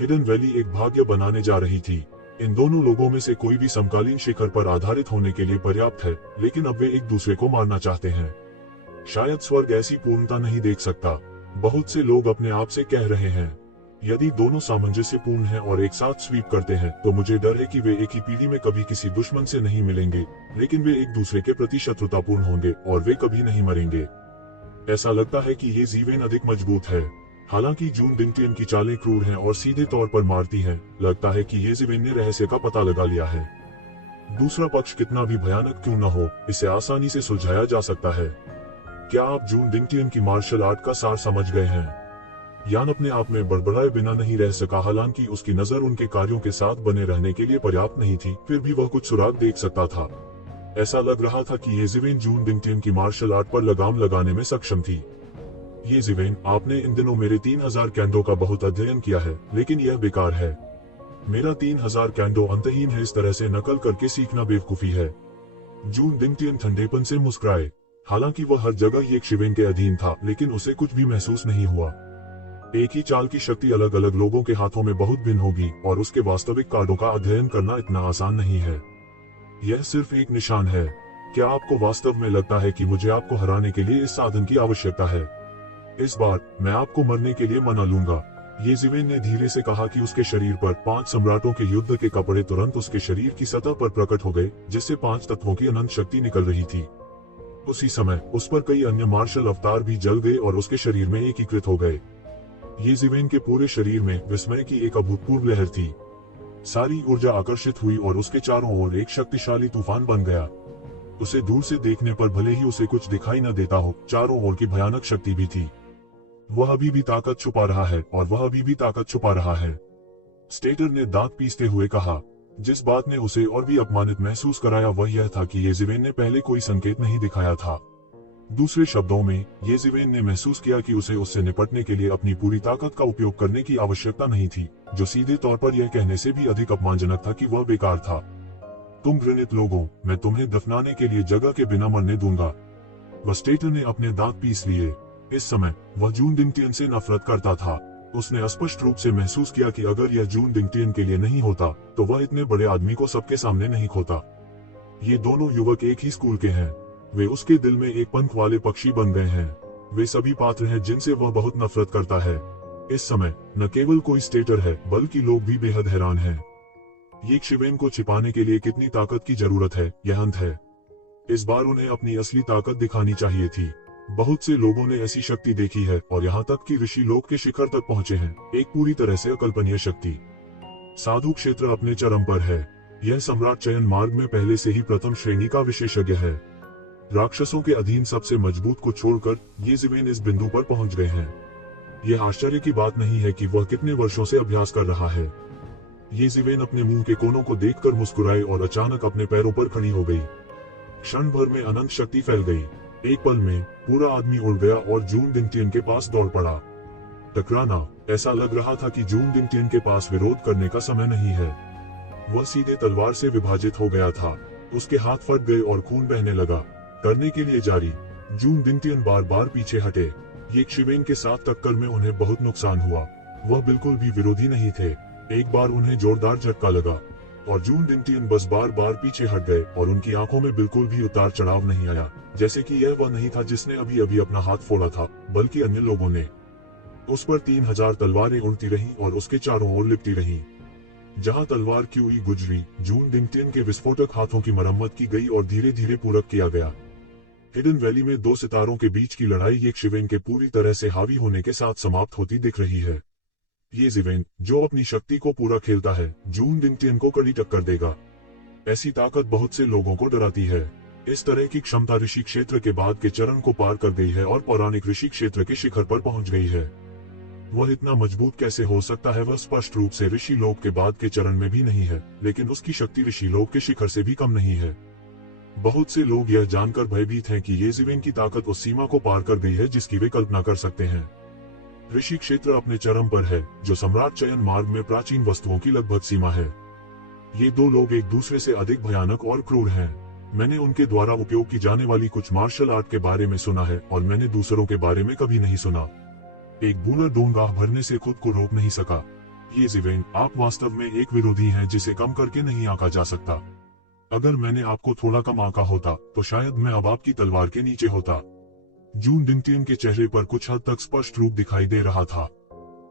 हिडन वैली एक भाग्य बनाने जा रही थी। इन दोनों लोगों में से कोई भी समकालीन शिखर पर आधारित होने के लिए पर्याप्त है, लेकिन अब वे एक दूसरे को मारना चाहते हैं। शायद स्वर्ग ऐसी पूर्णता नहीं देख सकता। बहुत से लोग अपने आप से कह रहे हैं, यदि दोनों सामंजस्यपूर्ण हैं और एक साथ स्वीप करते हैं, तो मुझे डर है कि वे एक ही पीढ़ी में कभी किसी दुश्मन से नहीं मिलेंगे, लेकिन वे एक दूसरे के प्रति शत्रुतापूर्ण होंगे और वे कभी नहीं मरेंगे। ऐसा लगता है कि येज़ेवेन अधिक मजबूत है। हालांकि जून डिंटियन की चालें क्रूर हैं और सीधे तौर पर मारती हैं, लगता है कि येज़ेवेन ने रहस्य का पता लगा लिया है। दूसरा पक्ष कितना भी भयानक क्यों न हो, इसे आसानी से सुलझाया जा सकता है। क्या आप जून डिंटियन की मार्शल आर्ट का सार समझ गए हैं? यान अपने आप में बड़बड़ाए बिना नहीं रह सका। हालांकि उसकी नजर उनके कार्यों के साथ बने रहने के लिए पर्याप्त नहीं थी, फिर भी वह कुछ सुराग देख सकता था। ऐसा लग रहा था कि येज़ेवेन जून डिंटियन की मार्शल आर्ट पर लगाम लगाने में सक्षम थी। येज़ेवेन, आपने इन दिनों मेरे 3000 कैंडो का बहुत अध्ययन किया है, लेकिन यह बेकार है। मेरा 3000 कैंडो अंतहीन है। इस तरह से नकल करके सीखना बेवकूफी है। जून डिंटियन ठंडेपन से मुस्कुराए। हालांकि वह हर जगह येज़ेवेन के अधीन था, लेकिन उसे कुछ भी महसूस नहीं हुआ। एक ही चाल की शक्ति अलग अलग लोगों के हाथों में बहुत भिन्न होगी, और उसके वास्तविक कार्डों का अध्ययन करना इतना आसान नहीं है। यह सिर्फ एक निशान है। क्या आपको वास्तव में लगता है कि मुझे आपको हराने के लिए इस साधन की आवश्यकता है? इस बार मैं आपको मरने के लिए मना लूंगा। येज़िवेन ने धीरे से कहा कि उसके शरीर पर 5 सम्राटों के युद्ध के कपड़े तुरंत उसके शरीर की सतह पर प्रकट हो गए, जिससे 5 तत्वों की अनंत शक्ति निकल रही थी। उसी समय उस पर कई अन्य मार्शल अवतार भी जल गए और उसके शरीर में एकीकृत हो गए। येज़िवेन के पूरे शरीर में विस्मय की एक अभूतपूर्व लहर थी। सारी ऊर्जा आकर्षित हुई और उसके चारों ओर एक शक्तिशाली तूफान बन गया। उसे दूर से देखने पर भले ही उसे कुछ दिखाई न देता हो, चारों ओर की भयानक शक्ति भी थी। वह अभी भी ताकत छुपा रहा है और वह अभी भी ताकत छुपा रहा है। स्टेटर ने दांत पीसते हुए कहा। जिस बात ने उसे और भी अपमानित महसूस कराया वह यह था कि येज़िवेन ने पहले कोई संकेत नहीं दिखाया था। दूसरे शब्दों में, येज़िवेन ने महसूस किया कि उसे उससे निपटने के लिए अपनी पूरी ताकत का उपयोग करने की आवश्यकता नहीं थी, जो सीधे तौर पर यह कहने से भी अधिक अपमानजनक था कि वह बेकार था। तुम घृणित लोगों, मैं तुम्हें दफनाने के लिए जगह के बिना मरने दूंगा। वह स्टेटर ने अपने दांत पीस लिए। इस समय वह जून डिंगटियन से नफरत करता था। उसने स्पष्ट रूप से महसूस किया कि अगर यह जून डिंगटियन के लिए नहीं होता तो वह इतने बड़े आदमी को सबके सामने नहीं खोता। ये दोनों युवक एक ही स्कूल के हैं। वे उसके दिल में एक पंख वाले पक्षी बन गए हैं। वे सभी पात्र हैं जिनसे वह बहुत नफरत करता है। इस समय न केवल कोई स्टेटर है बल्कि लोग भी बेहद हैरान हैं। येज़िवेन को छिपाने के लिए कितनी ताकत की जरूरत है, यह अंत है। इस बार उन्हें अपनी असली ताकत दिखानी चाहिए थी। बहुत से लोगों ने ऐसी शक्ति देखी है और यहाँ तक कि ऋषि लोक के शिखर तक पहुँचे हैं, एक पूरी तरह से अकल्पनीय शक्ति। साधु क्षेत्र अपने चरम पर है। यह सम्राट चयन मार्ग में पहले से ही प्रथम श्रेणी का विशेषज्ञ है। राक्षसों के अधीन सबसे मजबूत को छोड़कर येज़िवेन इस बिंदु पर पहुंच गए हैं। यह आश्चर्य की बात नहीं है कि वह कितने वर्षों से अभ्यास कर रहा है। येज़िवेन अपने मुंह के कोनों को देखकर मुस्कुराई और अचानक अपने पैरों पर खड़ी हो गई। क्षण भर में अनंत शक्ति फैल गई। एक पल में पूरा आदमी उड़ गया और जून डिंगटियन के पास दौड़ पड़ा। टकराना, ऐसा लग रहा था कि जून डिंगटियन के पास विरोध करने का समय नहीं है। वह सीधे तलवार से विभाजित हो गया था। उसके हाथ फट गए और खून बहने लगा। करने के लिए जारी, जून डिंगटियन बार बार पीछे हटे। येज़िवेन के साथ टक्कर में उन्हें बहुत नुकसान हुआ। वह बिल्कुल भी विरोधी नहीं थे। एक बार उन्हें जोरदार झटका लगा और जून डिंगटियन बस बार बार पीछे हट गए और उनकी आंखों में बिल्कुल भी उतार चढ़ाव नहीं आया, जैसे कि यह वह नहीं था जिसने अभी अभी अपना हाथ फोड़ा था, बल्कि अन्य लोगों ने। उस पर 3000 तलवारें उड़ती रहीं और उसके चारों ओर लिपटी रहीं। जहां तलवार की हुई गुजरी, जून डिंगटियन के विस्फोटक हाथों की मरम्मत की गई और धीरे धीरे पूरक किया गया। हिडन वैली में दो सितारों के बीच की लड़ाई येज़िवेन के पूरी तरह से हावी होने के साथ समाप्त होती दिख रही है। येज़िवेन, जो अपनी शक्ति को पूरा खेलता है, जून डिंगटियन को कड़ी टक्कर देगा। ऐसी ताकत बहुत से लोगों को डराती है। इस तरह की क्षमता ऋषि क्षेत्र के बाद के चरण को पार कर गई है और पौराणिक ऋषि क्षेत्र के शिखर पर पहुंच गई है। वह इतना मजबूत कैसे हो सकता है? वह स्पष्ट रूप से ऋषि लोक के बाद के चरण में भी नहीं है, लेकिन उसकी शक्ति ऋषि लोक के शिखर से भी कम नहीं है। बहुत से लोग यह जानकर भयभीत हैं कि येज़िवेन की ताकत उस सीमा को पार कर गई है जिसकी वे कल्पना कर सकते हैं। ऋषि क्षेत्र अपने चरम पर है, जो सम्राट चयन मार्ग में प्राचीन वस्तुओं की लगभग सीमा है। ये दो लोग एक दूसरे से अधिक भयानक और क्रूर हैं। मैंने उनके द्वारा उपयोग की जाने वाली कुछ मार्शल आर्ट के बारे में सुना है और मैंने दूसरों के बारे में कभी नहीं सुना। एक बूढ़ा डोंगाह भरने से खुद को रोक नहीं सका। येज़िवेन, आप वास्तव में एक विरोधी हैं जिसे कम करके नहीं आंका जा सकता। अगर मैंने आपको थोड़ा कम आंका होता तो शायद मैं अब आपकी तलवार के नीचे होता। जून डिंगटियन के चेहरे पर कुछ हद तक स्पष्ट रूप दिखाई दे रहा था।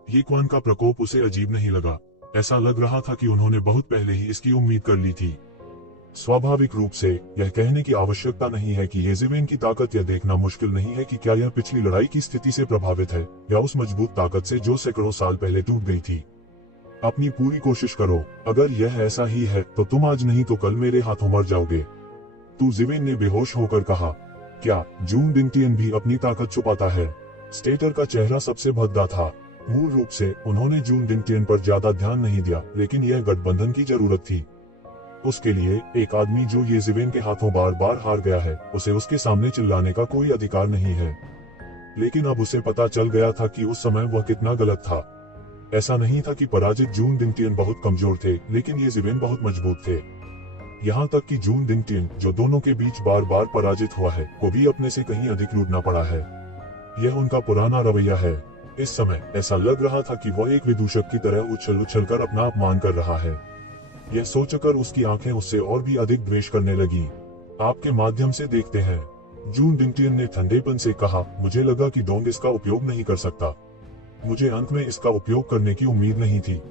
येक्वान का प्रकोप उसे अजीब नहीं लगा। ऐसा लग रहा था कि उन्होंने बहुत पहले ही इसकी उम्मीद कर ली थी। स्वाभाविक रूप से यह कहने की आवश्यकता नहीं है कि येज़िवेन की ताकत यह देखना मुश्किल नहीं है कि क्या यह पिछली लड़ाई की स्थिति से प्रभावित है या उस मजबूत ताकत से जो सैकड़ों साल पहले टूट गई थी। अपनी पूरी कोशिश करो। अगर यह ऐसा ही है तो तुम आज नहीं तो कल मेरे हाथों मर जाओगे। येज़िवेन ने बेहोश होकर कहा। क्या जून डिंगटियन भी अपनी ताकत छुपाता है? स्टेटर का चेहरा सबसे भद्दा था। मूल रूप से उन्होंने जून डिंगटियन पर ज्यादा ध्यान नहीं दिया, लेकिन यह गठबंधन की जरूरत थी। उसके लिए एक आदमी जो येज़िवेन के हाथों बार बार हार गया है, उसे उसके सामने चिल्लाने का कोई अधिकार नहीं है। लेकिन अब उसे पता चल गया था कि उस समय वह कितना गलत था। ऐसा नहीं था कि पराजित जून डिंगटियन बहुत कमजोर थे, लेकिन येज़िवेन बहुत मजबूत थे। यहाँ तक कि जून डिंगटियन, जो दोनों के बीच बार बार पराजित हुआ है, को भी अपने से कहीं अधिक लूटना पड़ा है। यह उनका पुराना रवैया है। इस समय ऐसा लग रहा था कि वह एक विदूषक की तरह उछल उछल कर अपना अपमान कर रहा है। यह सोचकर उसकी आंखें उससे और भी अधिक द्वेष करने लगी। आपके माध्यम से देखते हैं, जून डिंगटियन ने ठंडेपन से कहा। मुझे लगा कि डोंग इसका उपयोग नहीं कर सकता। मुझे अंत में इसका उपयोग करने की उम्मीद नहीं थी।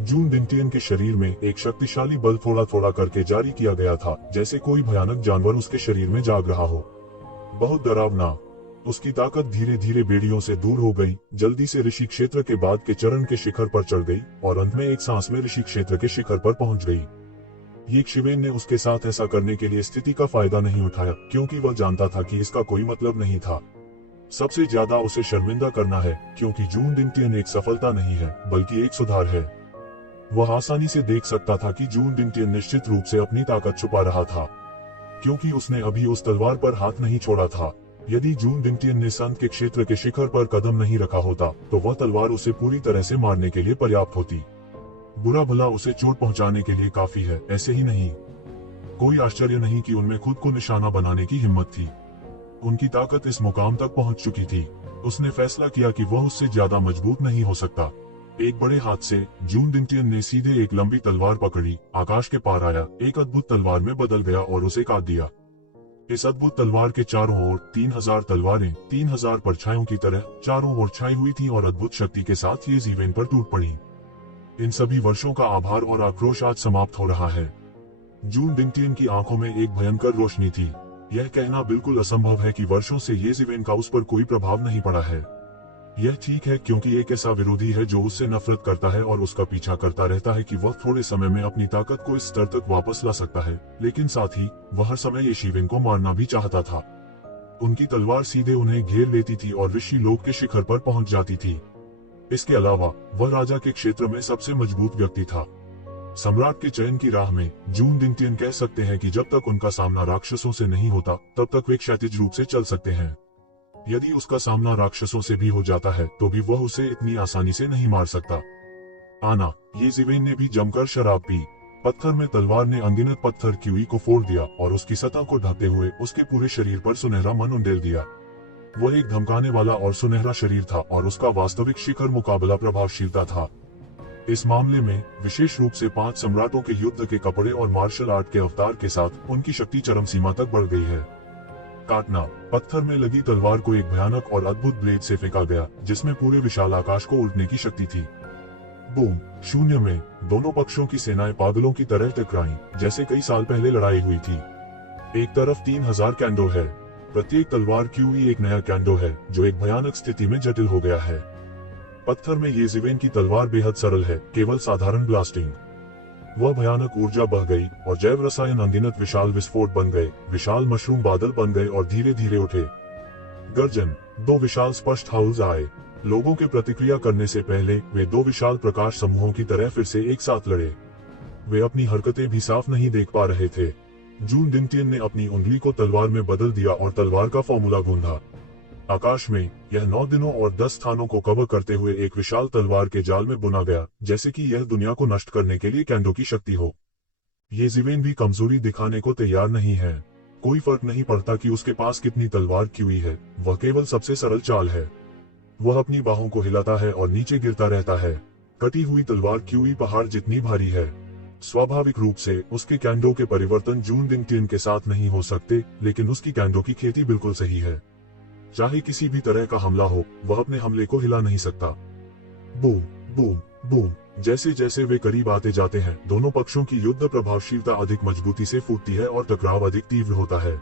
जून दिंटियन के शरीर में एक शक्तिशाली बल थोड़ा थोड़ा करके जारी किया गया था, जैसे कोई भयानक जानवर उसके शरीर में जाग रहा हो। बहुत डरावना। उसकी ताकत धीरे धीरे बेड़ियों से दूर हो गई, जल्दी से ऋषि क्षेत्र के बाद के चरण के शिखर पर चढ़ गई और अंत में एक सांस में ऋषि क्षेत्र के शिखर पर पहुंच गई। यक्षिवेन ने उसके साथ ऐसा करने के लिए स्थिति का फायदा नहीं उठाया, क्योंकि वह जानता था कि इसका कोई मतलब नहीं था। सबसे ज्यादा उसे शर्मिंदा करना है, क्योंकि जून दिंटियन एक सफलता नहीं है बल्कि एक सुधार है। वह आसानी से देख सकता था कि जून दिंटियन निश्चित रूप से अपनी ताकत छुपा रहा था, क्योंकि उसने अभी उस तलवार पर हाथ नहीं छोड़ा था। यदि जून दिंटियन ने संत के क्षेत्र के शिखर पर कदम नहीं रखा होता, तो वह तलवार उसे पूरी तरह से मारने के लिए पर्याप्त होती। बुरा भला उसे चोट पहुंचाने के लिए काफी है, ऐसे ही नहीं। कोई आश्चर्य नहीं कि उनमें खुद को निशाना बनाने की हिम्मत थी। उनकी ताकत इस मुकाम तक पहुंच चुकी थी। उसने फैसला किया कि वह उससे ज्यादा मजबूत नहीं हो सकता। एक बड़े हाथ से जून दिंटियन ने सीधे एक लंबी तलवार पकड़ी, आकाश के पार आया, एक अद्भुत तलवार में बदल गया और उसे काट दिया। इस अद्भुत तलवार के चारों ओर 3000 तलवारें 3000 परछाइयों की तरह चारों ओर छाई हुई थी और अद्भुत शक्ति के साथ ये जीवन पर टूट पड़ी। इन सभी वर्षों का आभार और आक्रोश आज समाप्त हो रहा है। जून दिंटियन की आंखों में एक भयंकर रोशनी थी। यह कहना बिल्कुल असंभव है कि वर्षों से ये जीवन का उस पर कोई प्रभाव नहीं पड़ा है। यह ठीक है, क्योंकि एक ऐसा विरोधी है जो उससे नफरत करता है और उसका पीछा करता रहता है कि वह थोड़े समय में अपनी ताकत को इस स्तर तक वापस ला सकता है, लेकिन साथ ही वह हर समय यक्षिवेन को मारना भी चाहता था। उनकी तलवार सीधे उन्हें घेर लेती थी और ऋषि लोक के शिखर पर पहुंच जाती थी। इसके अलावा वह राजा के क्षेत्र में सबसे मजबूत व्यक्ति था। सम्राट के चयन की राह में जून दिंटियन कह सकते हैं कि जब तक उनका सामना राक्षसों से नहीं होता, तब तक वे क्षैतिज रूप से चल सकते हैं। यदि उसका सामना राक्षसों से भी हो जाता है, तो भी वह उसे इतनी आसानी से नहीं मार सकता। आना, ये जीवेन ने भी जमकर शराब पी। पत्थर में तलवार ने अनगिनत पत्थर क्यूई को फोड़ दिया और उसकी सतह को ढकते हुए उसके पूरे शरीर पर सुनहरा मन उंडेल दिया। वह एक धमकाने वाला और सुनहरा शरीर था और उसका वास्तविक शिखर मुकाबला प्रभावशीलता था। इस मामले में विशेष रूप से 5 सम्राटों के युद्ध के कपड़े और मार्शल आर्ट के अवतार के साथ उनकी शक्ति चरम सीमा तक बढ़ गई है। काटना। पत्थर में लगी तलवार को एक भयानक और अद्भुत ब्लेड से फेंका गया, जिसमें पूरे विशाल आकाश को उल्टने की शक्ति थी। बूम। शून्य में दोनों पक्षों की सेनाएं पागलों की तरह टकराईं, जैसे कई साल पहले लड़ाई हुई थी। एक तरफ 3000 कैंडो है। प्रत्येक तलवार क्यूई एक नया कैंडो है, जो एक भयानक स्थिति में जटिल हो गया है। पत्थर में ये जीवेन की तलवार बेहद सरल है, केवल साधारण ब्लास्टिंग। वह भयानक ऊर्जा बह गई और जैव रसायन अनगिनत विशाल विस्फोट बन गए, विशाल मशरूम बादल बन गए और धीरे धीरे उठे। गर्जन। 2 विशाल स्पष्ट हाउस आए। लोगों के प्रतिक्रिया करने से पहले वे 2 विशाल प्रकाश समूहों की तरह फिर से एक साथ लड़े। वे अपनी हरकतें भी साफ नहीं देख पा रहे थे। जून दिंटियन ने अपनी उंगली को तलवार में बदल दिया और तलवार का फॉर्मूला गूंधा। आकाश में यह 9 दिनों और 10 स्थानों को कवर करते हुए एक विशाल तलवार के जाल में बुना गया, जैसे कि यह दुनिया को नष्ट करने के लिए कैंडो की शक्ति हो। ये जीवेन भी कमजोरी दिखाने को तैयार नहीं है। कोई फर्क नहीं पड़ता कि उसके पास कितनी तलवार क्यूई है, वह केवल सबसे सरल चाल है। वह अपनी बाहों को हिलाता है और नीचे गिरता रहता है। कटी हुई तलवार क्यूई पहाड़ जितनी भारी है। स्वाभाविक रूप से उसके कैंडो के परिवर्तन जून दिंटियन के साथ नहीं हो सकते, लेकिन उसकी कैंडो की खेती बिल्कुल सही है। चाहे किसी भी तरह का हमला हो, वह अपने हमले को हिला नहीं सकता। Boom boom boom. जैसे जैसे वे करीब आते जाते हैं, दोनों पक्षों की युद्ध प्रभावशीलता अधिक मजबूती से फूटती है और टकराव अधिक तीव्र होता है।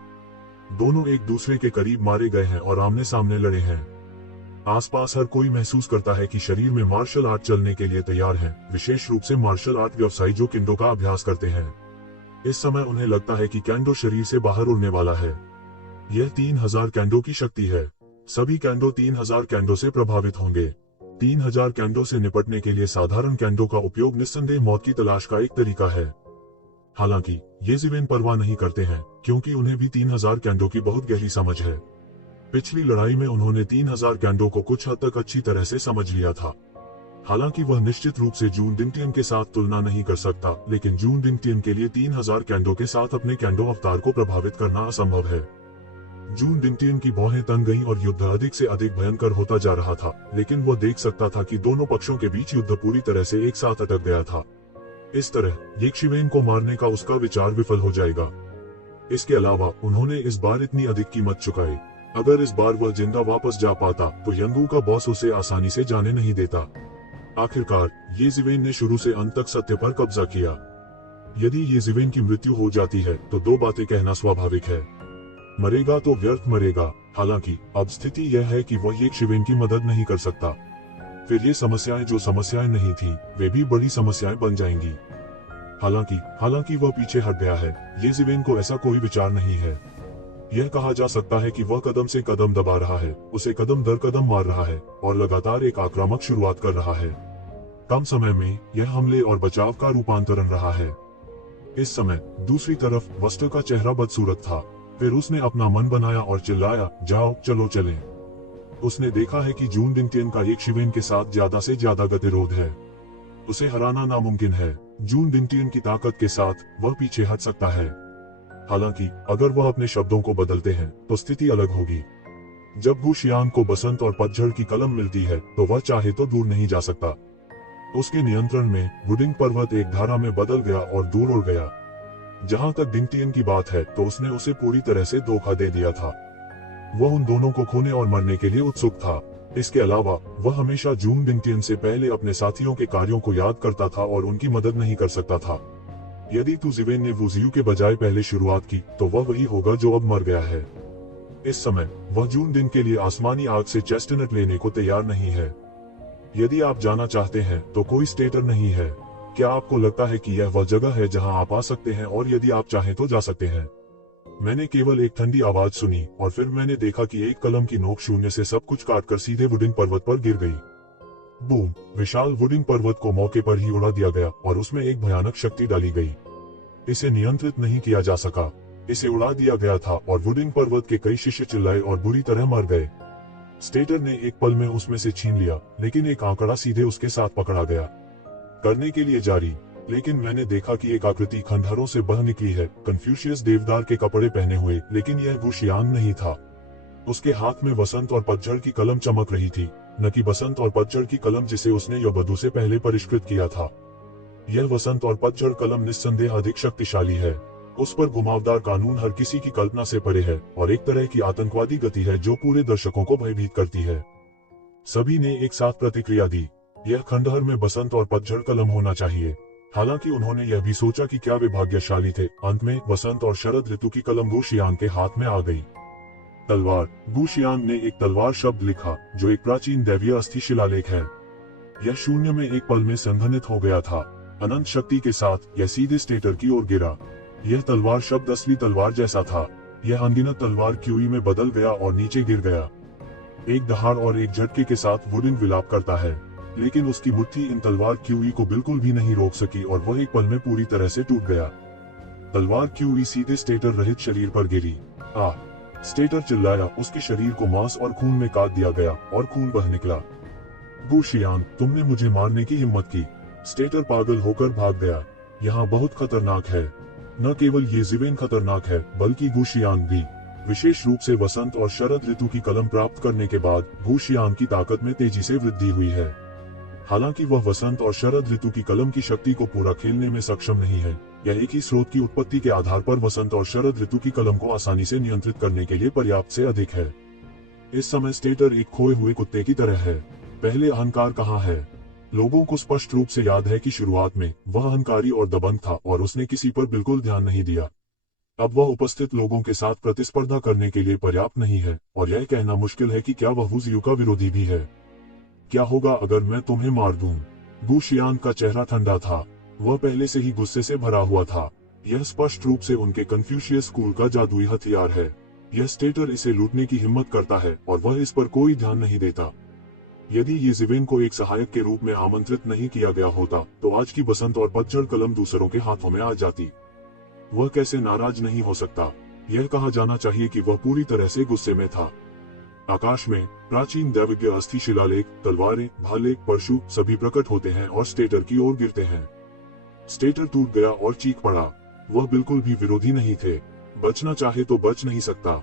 दोनों एक दूसरे के करीब मारे गए हैं और आमने सामने लड़े हैं। आसपास हर कोई महसूस करता है कि शरीर में मार्शल आर्ट चलने के लिए तैयार हैं, विशेष रूप से मार्शल आर्ट व्यवसायी जो केंडो का अभ्यास करते हैं। इस समय उन्हें लगता है कि कैंडो शरीर से बाहर उड़ने वाला है। यह 3000 कैंडो की शक्ति है। सभी कैंडो 3000 कैंडो से प्रभावित होंगे। 3000 कैंडो से निपटने के लिए साधारण कैंडो का उपयोग निस्संदेह मौत की तलाश का एक तरीका है। हालांकि ये जीवेन परवाह नहीं करते हैं, क्योंकि उन्हें भी 3000 कैंडो की बहुत गहरी समझ है। पिछली लड़ाई में उन्होंने 3000 कैंडो को कुछ हद तक अच्छी तरह से समझ लिया था। हालांकि वह निश्चित रूप से जून दिंटियन के साथ तुलना नहीं कर सकता, लेकिन जून दिंटियन के लिए 3000 कैंडो के साथ अपने कैंडो अवतार को प्रभावित करना असंभव है। जून दिंटियन की भौहें तन गईं और युद्ध अधिक से अधिक भयंकर होता जा रहा था, लेकिन वह देख सकता था कि दोनों पक्षों के बीच युद्ध पूरी तरह से एक साथ अटक गया था। इस तरह यक्षिवेन को मारने का उसका विचार विफल हो जाएगा। इसके अलावा उन्होंने इस बार इतनी अधिक कीमत चुकाई। अगर इस बार वह जिंदा वापस जा पाता तो यंगू का बॉस उसे आसानी से जाने नहीं देता। आखिरकार येज़िवेन ने शुरू से अंत तक सत्य पर कब्जा किया। यदि येज़िवेन की मृत्यु हो जाती है तो दो बातें कहना स्वाभाविक है, मरेगा तो व्यर्थ मरेगा। हालांकि अब स्थिति यह है कि वह येज़िवेन की मदद नहीं कर सकता। फिर ये समस्याएं जो समस्याएं नहीं थी वे भी बड़ी समस्याएं बन जाएंगी। हालांकि वह पीछे हट गया है। येज़िवेन को ऐसा कोई विचार नहीं है। यह कहा जा सकता है कि वह कदम से कदम दबा रहा है, उसे कदम दर कदम मार रहा है और लगातार एक आक्रामक शुरुआत कर रहा है। कम समय में यह हमले और बचाव का रूपांतरण रहा है। इस समय दूसरी तरफ वस्टर का चेहरा बदसूरत था। फिर उसने अपना मन बनाया और चिल्लाया, जाओ चलो चलें। उसने देखा है कि जून डिंगटियन का येज़िवेन के साथ ज्यादा से ज्यादा गतिरोध है। उसे हराना नामुमकिन है। जून डिंगटियन की ताकत के साथ वह पीछे हट सकता है। हालांकि अगर वह अपने शब्दों को बदलते हैं तो स्थिति अलग होगी। जब गुशियान को बसंत और पतझड़ की कलम मिलती है तो वह चाहे तो दूर नहीं जा सकता। उसके नियंत्रण में वुडिंग पर्वत एक धारा में बदल गया और दूर उड़ गया। जहां तक डिंगटियन की बात है तो उसने उसे पूरी तरह से धोखा दे दिया था। वह उन दोनों को खोने और मरने के लिए उत्सुक था। इसके अलावा वह हमेशा जून डिंगटियन से पहले अपने साथियों के कार्यों को याद करता था और उनकी मदद नहीं कर सकता था। यदि येज़िवेन ने वुजियू के बजाय पहले शुरुआत की तो वह वही होगा जो अब मर गया है। इस समय वह जून दिन के लिए आसमानी आग से चेस्टनट लेने को तैयार नहीं है। यदि आप जाना चाहते हैं तो कोई स्टेटर नहीं है। क्या आपको लगता है कि यह वह जगह है जहां आप आ सकते हैं और यदि आप चाहें तो जा सकते हैं? मैंने केवल एक ठंडी आवाज सुनी और फिर मैंने देखा कि एक कलम की नोक शून्य से सब कुछ काटकर सीधे वुडिंग पर्वत पर गिर गई। बूम! विशाल वुडिंग पर्वत को मौके पर ही उड़ा दिया गया और उसमें एक भयानक शक्ति डाली गई। इसे नियंत्रित नहीं किया जा सका। इसे उड़ा दिया गया था और वुडिंग पर्वत के कई शिष्य चिल्लाए और बुरी तरह मर गए। स्टेटर ने एक पल में उसमें से छीन लिया, लेकिन एक आंकड़ा सीधे उसके साथ पकड़ा गया। करने के लिए जारी, लेकिन मैंने देखा कि एक आकृति खंडहरों से बह निकली है, कन्फ्यूशियस देवदार के कपड़े पहने हुए, लेकिन यह गुशियान नहीं था। उसके हाथ में वसंत और पतझड़ की कलम चमक रही थी, न कि बसंत और पतझड़ की कलम जिसे उसने योबधु से पहले परिष्कृत किया था। यह वसंत और पतझड़ कलम निस्संदेह अधिक शक्तिशाली है। उस पर घुमावदार कानून हर किसी की कल्पना से परे है और एक तरह की आतंकवादी गति है जो पूरे दर्शकों को भयभीत करती है। सभी ने एक साथ प्रतिक्रिया दी, यह खंडहर में बसंत और पतझड़ कलम होना चाहिए। हालांकि उन्होंने यह भी सोचा कि क्या वे भाग्यशाली थे। अंत में वसंत और शरद ऋतु की कलम गुशियान के हाथ में आ गई। तलवार। गुशियान ने एक तलवार शब्द लिखा जो एक प्राचीन दैवीय अस्थि शिलालेख है। यह शून्य में एक पल में संघनित हो गया था। अनंत शक्ति के साथ यह सीधे स्टेटर की ओर गिरा। यह तलवार शब्द असली तलवार जैसा था। यह अनगिनत तलवार क्यूई में बदल गया और नीचे गिर गया। एक दहाड़ और एक झटके के साथ वुडिंग विलाप करता है, लेकिन उसकी मुट्ठी इन तलवार क्यूई को बिल्कुल भी नहीं रोक सकी और वह एक पल में पूरी तरह से टूट गया। तलवार क्यूई सीधे स्टेटर रहित शरीर पर गिरी। स्टेटर चिल्लाया, उसके शरीर को मांस और खून में काट दिया गया और खून बह निकला। गुशियान, तुमने मुझे मारने की हिम्मत की। स्टेटर पागल होकर भाग गया। यहाँ बहुत खतरनाक है। न केवल येज़िवेन खतरनाक है, बल्कि गुशियान भी। विशेष रूप से वसंत और शरद ऋतु की कलम प्राप्त करने के बाद गुशियान की ताकत में तेजी से वृद्धि हुई है। हालांकि वह वसंत और शरद ऋतु की कलम की शक्ति को पूरा खेलने में सक्षम नहीं है। यह एक ही स्रोत की उत्पत्ति के आधार पर वसंत और शरद ऋतु की कलम को आसानी से नियंत्रित करने के लिए पर्याप्त से अधिक है। इस समय स्टेटर एक खोए हुए कुत्ते की तरह है। पहले अहंकार कहाँ है? लोगों को स्पष्ट रूप से याद है कि शुरुआत में वह अहंकारी और दबंग था और उसने किसी पर बिल्कुल ध्यान नहीं दिया। अब वह उपस्थित लोगों के साथ प्रतिस्पर्धा करने के लिए पर्याप्त नहीं है और यह कहना मुश्किल है कि क्या वह वुजियू का विरोधी भी है। क्या होगा अगर मैं तुम्हें मार दूं? गुशियान का चेहरा ठंडा था। वह पहले से ही गुस्से से भरा हुआ था। यह स्पष्ट रूप से उनके कन्फ्यूशियस स्कूल का जादुई हथियार है। यह स्टेटर इसे लूटने की हिम्मत करता है और वह इस पर कोई ध्यान नहीं देता। यदि येज़िवेन को एक सहायक के रूप में आमंत्रित नहीं किया गया होता तो आज की बसंत और पतझड़ कलम दूसरों के हाथों में आ जाती। वह कैसे नाराज नहीं हो सकता? यह कहा जाना चाहिए कि वह पूरी तरह से गुस्से में था। आकाश में प्राचीन दैवीय अस्थि शिलालेख, तलवारें, भाले, परशु सभी प्रकट होते हैं और स्टेटर की ओर गिरते हैं। स्टेटर टूट गया और चीख पड़ा। वह बिल्कुल भी विरोधी नहीं थे। बचना चाहे तो बच नहीं सकता।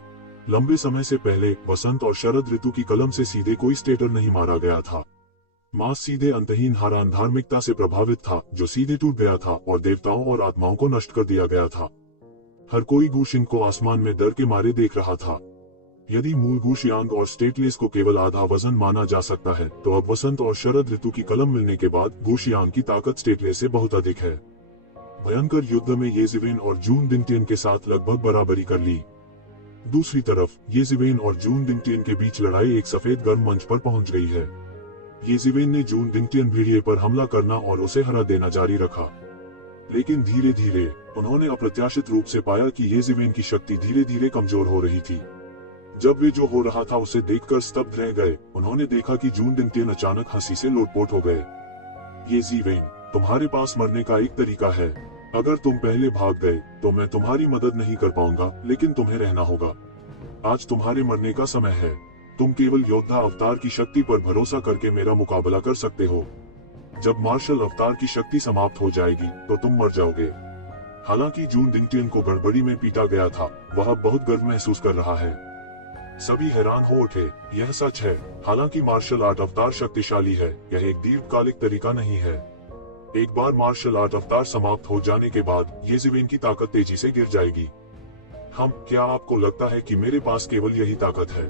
लंबे समय से पहले वसंत और शरद ऋतु की कलम से सीधे कोई स्टेटर नहीं मारा गया था। मांस सीधे अंतहीन हारान धार्मिकता से प्रभावित था जो सीधे टूट गया था और देवताओं और आत्माओं को नष्ट कर दिया गया था। हर कोई गुशिन को आसमान में डर के मारे देख रहा था। यदि मूल गुशियांग और स्टेटलेस को केवल आधा वजन माना जा सकता है, तो अब वसंत और शरद ऋतु की कलम मिलने के बाद गुशियांग की ताकत स्टेटलेस से बहुत अधिक है। भयंकर युद्ध में येजिवेन और जून डिंगटियन के साथ लगभग बराबरी कर ली। दूसरी तरफ येजिवेन और जून डिंगटियन के बीच लड़ाई एक सफेद गर्म मंच पर पहुंच गई है। येजिवेन ने जून डिंगटियन भेड़िए पर हमला करना और उसे हरा देना जारी रखा, लेकिन धीरे धीरे उन्होंने अप्रत्याशित रूप से पाया कि येजिवेन की शक्ति धीरे धीरे कमजोर हो रही थी। जब वे जो हो रहा था उसे देखकर स्तब्ध रह गए। उन्होंने देखा कि जून डिंगटियन अचानक हंसी से लोटपोट हो गए। येजिवेन, तुम्हारे पास मरने का एक तरीका है। अगर तुम पहले भाग गए तो मैं तुम्हारी मदद नहीं कर पाऊंगा, लेकिन तुम्हें रहना होगा। आज तुम्हारे मरने का समय है। तुम केवल योद्धा अवतार की शक्ति पर भरोसा करके मेरा मुकाबला कर सकते हो। जब मार्शल अवतार की शक्ति समाप्त हो जाएगी तो तुम मर जाओगे। हालांकि जून डिंगटियन को गड़बड़ी में पीटा गया था, वह बहुत गर्व महसूस कर रहा है। सभी हैरान हो उठे। यह सच है। हालांकि मार्शल आर्ट अवतार शक्तिशाली है, यह एक दीर्घकालिक तरीका नहीं है। एक बार मार्शल आर्ट अवतार समाप्त हो जाने के बाद येजिवेन की ताकत तेजी से गिर जाएगी। क्या आपको लगता है कि मेरे पास केवल यही ताकत है?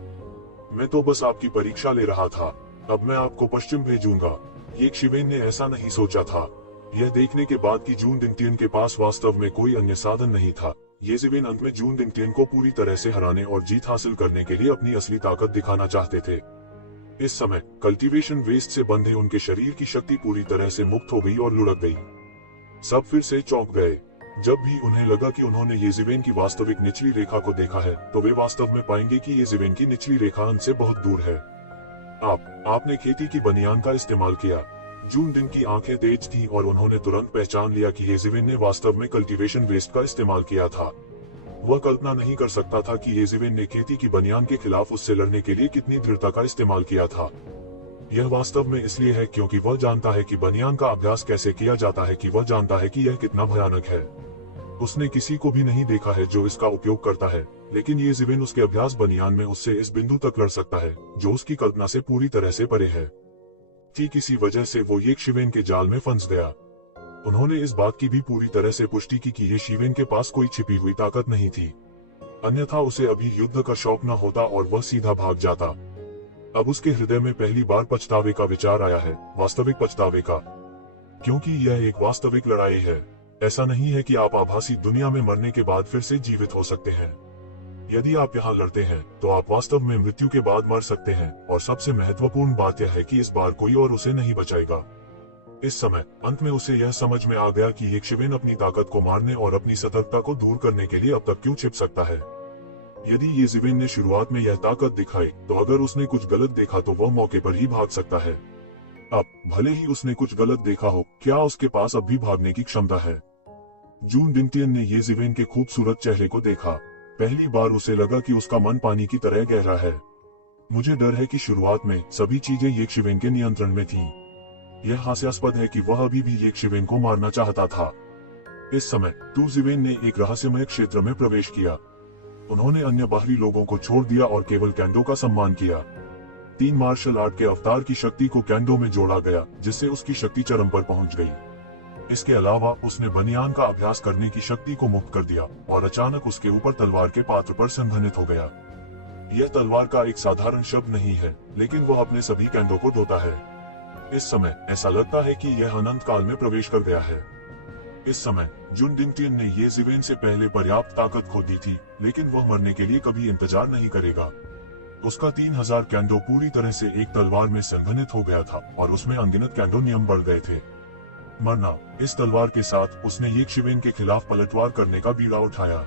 मैं तो बस आपकी परीक्षा ले रहा था। अब मैं आपको पश्चिम भेजूंगा। येशिवेन ने ऐसा नहीं सोचा था। यह देखने के बाद कि जून डिंगटियन के पास वास्तव में कोई अन्य साधन नहीं था, येजिवेन अंत में जून डिंगटियन को पूरी तरह से हराने और जीत हासिल करने के लिए अपनी असली ताकत दिखाना चाहते थे। इस समय कल्टीवेशन वेस्ट से बंधे उनके शरीर की शक्ति पूरी तरह से मुक्त हो गई और लुढ़क गई। सब फिर से चौंक गए। जब भी उन्हें लगा कि उन्होंने येजिवेन की वास्तविक निचली रेखा को देखा है, तो वे वास्तव में पाएंगे कि येजिवेन की निचली रेखा अंत से बहुत दूर है। आपने खेती की बनियान का इस्तेमाल किया। जून डिंग की आंखें तेज थीं और उन्होंने तुरंत पहचान लिया कि येजिवेन ने वास्तव में कल्टीवेशन वेस्ट का इस्तेमाल किया था। वह कल्पना नहीं कर सकता था कि येजिवेन ने खेती की बनियान के खिलाफ उससे लड़ने के लिए कितनी दृढ़ता का इस्तेमाल किया था। यह वास्तव में इसलिए है क्योंकि वह जानता है कि बनियान का अभ्यास कैसे किया जाता है, कि वह जानता है कि यह कितना भयानक है। उसने किसी को भी नहीं देखा है जो इसका उपयोग करता है, लेकिन येजिवेन उसके अभ्यास बनियान में उससे इस बिंदु तक लड़ सकता है जो उसकी कल्पना से पूरी तरह से परे है। ठीक इसी वजह से वो येशिवेन के जाल में फंस गया। उन्होंने इस बात की भी पूरी तरह से पुष्टि की कि येशिवेन के पास कोई छिपी हुई ताकत नहीं थी, अन्यथा उसे अभी युद्ध का शौक न होता और वह सीधा भाग जाता। अब उसके हृदय में पहली बार पछतावे का विचार आया है, वास्तविक पछतावे का, क्योंकि यह एक वास्तविक लड़ाई है। ऐसा नहीं है कि आप आभासी दुनिया में मरने के बाद फिर से जीवित हो सकते हैं। यदि आप यहाँ लड़ते हैं तो आप वास्तव में मृत्यु के बाद मर सकते हैं, और सबसे महत्वपूर्ण बात यह है कि इस बार कोई और उसे नहीं बचाएगा। इस समय अंत में उसे यह समझ में आ गया कि येशिवेन अपनी ताकत को मारने और अपनी सतर्कता को दूर करने के लिए अब तक क्यों छिप सकता है। यदि येशिवेन ने शुरुआत में यह ताकत दिखाई, तो अगर उसने कुछ गलत देखा तो वह मौके पर ही भाग सकता है। अब भले ही उसने कुछ गलत देखा हो, क्या उसके पास अब भी भागने की क्षमता है? जून डिंगटियन ने येशिवेन के खूबसूरत चेहरे को देखा। पहली बार उसे लगा कि उसका मन पानी की तरह गहरा है। मुझे डर है कि शुरुआत में सभी चीजें येशिवेन के नियंत्रण में थीं। यह हास्यास्पद है कि वह अभी भी येशिवेन को मारना चाहता था। इस समय तुजिवेन ने एक रहस्यमय क्षेत्र में प्रवेश किया। उन्होंने अन्य बाहरी लोगों को छोड़ दिया और केवल कैंडो का सम्मान किया। 3 मार्शल आर्ट के अवतार की शक्ति को कैंडो में जोड़ा गया, जिससे उसकी शक्ति चरम पर पहुंच गई। इसके अलावा उसने बनियान का अभ्यास करने की शक्ति को मुक्त कर दिया और अचानक उसके ऊपर तलवार के पात्र पर संघनित हो गया। यह तलवार का एक साधारण शब्द नहीं है, लेकिन वह अपने सभी कैंडो को धोता है। इस समय ऐसा लगता है कि यह अनंत काल में प्रवेश कर गया है। इस समय जून डिंगटियन ने येशिवेन से पहले पर्याप्त ताकत खो दी थी, लेकिन वह मरने के लिए कभी इंतजार नहीं करेगा। उसका 3000 कैंडो पूरी तरह से एक तलवार में संघनित हो गया था और उसमें अनगिनत कैंडो नियम बढ़ गए थे। मरना, इस तलवार के साथ उसने येशिवेन के खिलाफ पलटवार करने का बीड़ा उठाया।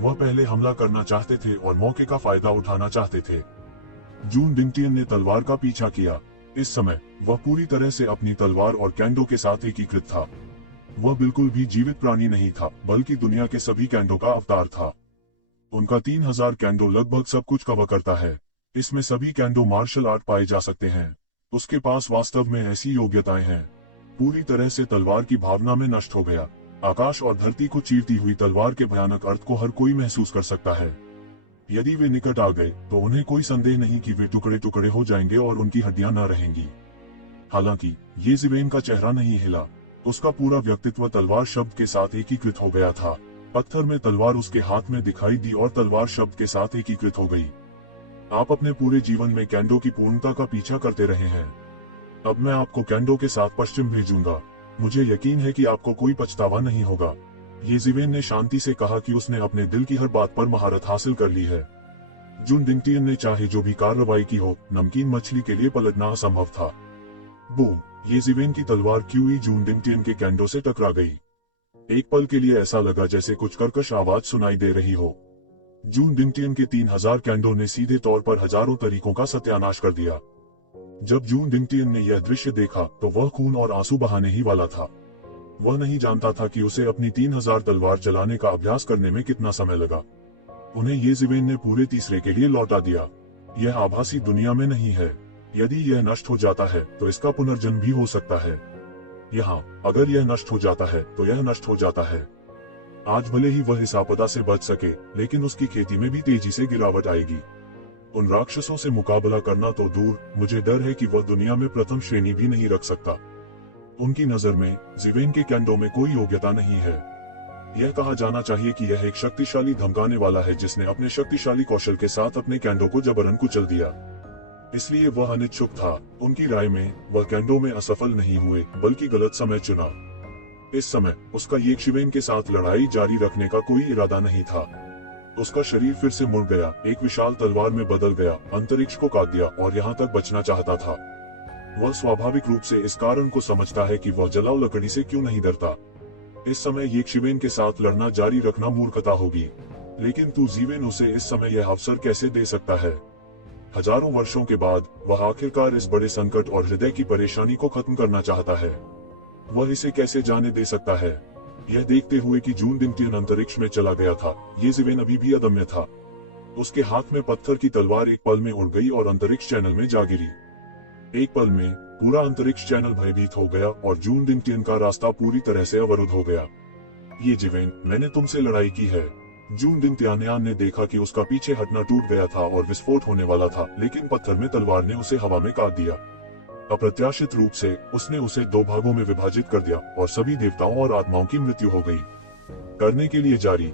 वह पहले हमला करना चाहते थे और मौके का फायदा उठाना चाहते थे। जून डिंगटियन ने तलवार का पीछा किया। इस समय वह पूरी तरह से अपनी तलवार और कैंडो के साथ एकीकृत था। वह बिल्कुल भी जीवित प्राणी नहीं था, बल्कि दुनिया के सभी कैंडो का अवतार था। उनका 3000 कैंडो लगभग सब कुछ कवर करता है। इसमें सभी कैंडो मार्शल आर्ट पाए जा सकते हैं। उसके पास वास्तव में ऐसी योग्यताएं हैं। पूरी तरह से तलवार की भावना में नष्ट हो गया। आकाश और धरती को चीरती हुई तलवार के भयानक अर्थ को हर कोई महसूस कर सकता है। यदि वे निकट आ गए तो उन्हें कोई संदेह नहीं कि वे टुकड़े टुकड़े हो जाएंगे और उनकी हड्डियां न रहेंगी। हालांकि येशिवेन का चेहरा नहीं हिला। उसका पूरा व्यक्तित्व तलवार शब्द के साथ एकीकृत हो गया था। पत्थर में तलवार उसके हाथ में दिखाई दी और तलवार शब्द के साथ एकीकृत हो गई। आप अपने पूरे जीवन में कैंडो की पूर्णता का पीछा करते रहे हैं। अब मैं आपको कैंडो के साथ पश्चिम भेजूंगा। मुझे यकीन है कि आपको कोई पछतावा नहीं होगा। येजीवेन ने शांति से कहा कि उसने अपने दिल की हर बात पर महारत हासिल कर ली है। जून डिंगटियन ने चाहे जो भी कार्रवाई की हो, नमकीन मछली के लिए पलटना असंभव था। बूम! येजीवेन की तलवार क्यूई जून डिंगटियन के कैंडो से टकरा गई। एक पल के लिए ऐसा लगा जैसे कुछ कर्कश आवाज सुनाई दे रही हो। जून डिंगटियन के 3000 कैंडो ने सीधे तौर पर हजारों तरीकों का सत्यानाश कर दिया। जब जून डिंगटियन ने यह दृश्य देखा तो वह खून और आंसू बहाने ही वाला था। वह नहीं जानता था कि उसे अपनी 3000 तलवार चलाने का अभ्यास करने में कितना समय लगा। उन्हें येजीवेन ने पूरे तीसरे के लिए लौटा दिया। यह आभासी दुनिया में नहीं है। यदि यह नष्ट हो जाता है तो इसका पुनर्जन्म भी हो सकता है। यहाँ अगर यह नष्ट हो जाता है तो यह नष्ट हो जाता है। आज भले ही वह इस आपदा से बच सके, लेकिन उसकी खेती में भी तेजी से गिरावट आएगी। उन राक्षसों से मुकाबला करना तो दूर, मुझे डर है कि वह दुनिया में प्रथम श्रेणी भी नहीं रख सकता। उनकी नजर में जीवेन के कैंडो में कोई योग्यता नहीं है। यह कहा जाना चाहिए कि यह एक शक्तिशाली धमकाने वाला है जिसने अपने शक्तिशाली कौशल के साथ अपने कैंडो को जबरन कुचल दिया। इसलिए वह अनिच्छुक था। उनकी राय में वह कैंडो में असफल नहीं हुए, बल्कि गलत समय चुना। इस समय उसका येजीवेन के साथ लड़ाई जारी रखने का कोई इरादा नहीं था। उसका शरीर फिर से मुड़ गया, एक विशाल तलवार में बदल गया, अंतरिक्ष को काट दिया और यहाँ तक बचना चाहता था। वह स्वाभाविक रूप से इस कारण को समझता है कि वह जलाऊ लकड़ी से क्यों नहीं डरता। इस समय येजीवेन के साथ लड़ना जारी रखना मूर्खता होगी, लेकिन तू जीवेन उसे इस समय यह अवसर कैसे दे सकता है? हजारों वर्षों के बाद वह आखिरकार इस बड़े संकट और हृदय की परेशानी को खत्म करना चाहता है। वह इसे कैसे जाने दे सकता है? यह देखते हुए कि जून डिंगटियन अंतरिक्ष में चला गया था, येजीवेन अभी भी अदम्य था। उसके हाथ में पत्थर की तलवार एक पल में उड़ गई और अंतरिक्ष चैनल में जा गिरी। एक पल में पूरा अंतरिक्ष चैनल भयभीत हो गया और जून डिंगटियन का रास्ता पूरी तरह से अवरुद्ध हो गया। येजीवेन, मैंने तुमसे लड़ाई की है। जून डिंगटियन ने देखा कि उसका पीछे हटना टूट गया था और विस्फोट होने वाला था, लेकिन पत्थर में तलवार ने उसे हवा में काट दिया। अप्रत्याशित रूप से उसने उसे 2 भागों में विभाजित कर दिया और सभी देवताओं और आत्माओं की मृत्यु हो गई। करने के लिए जारी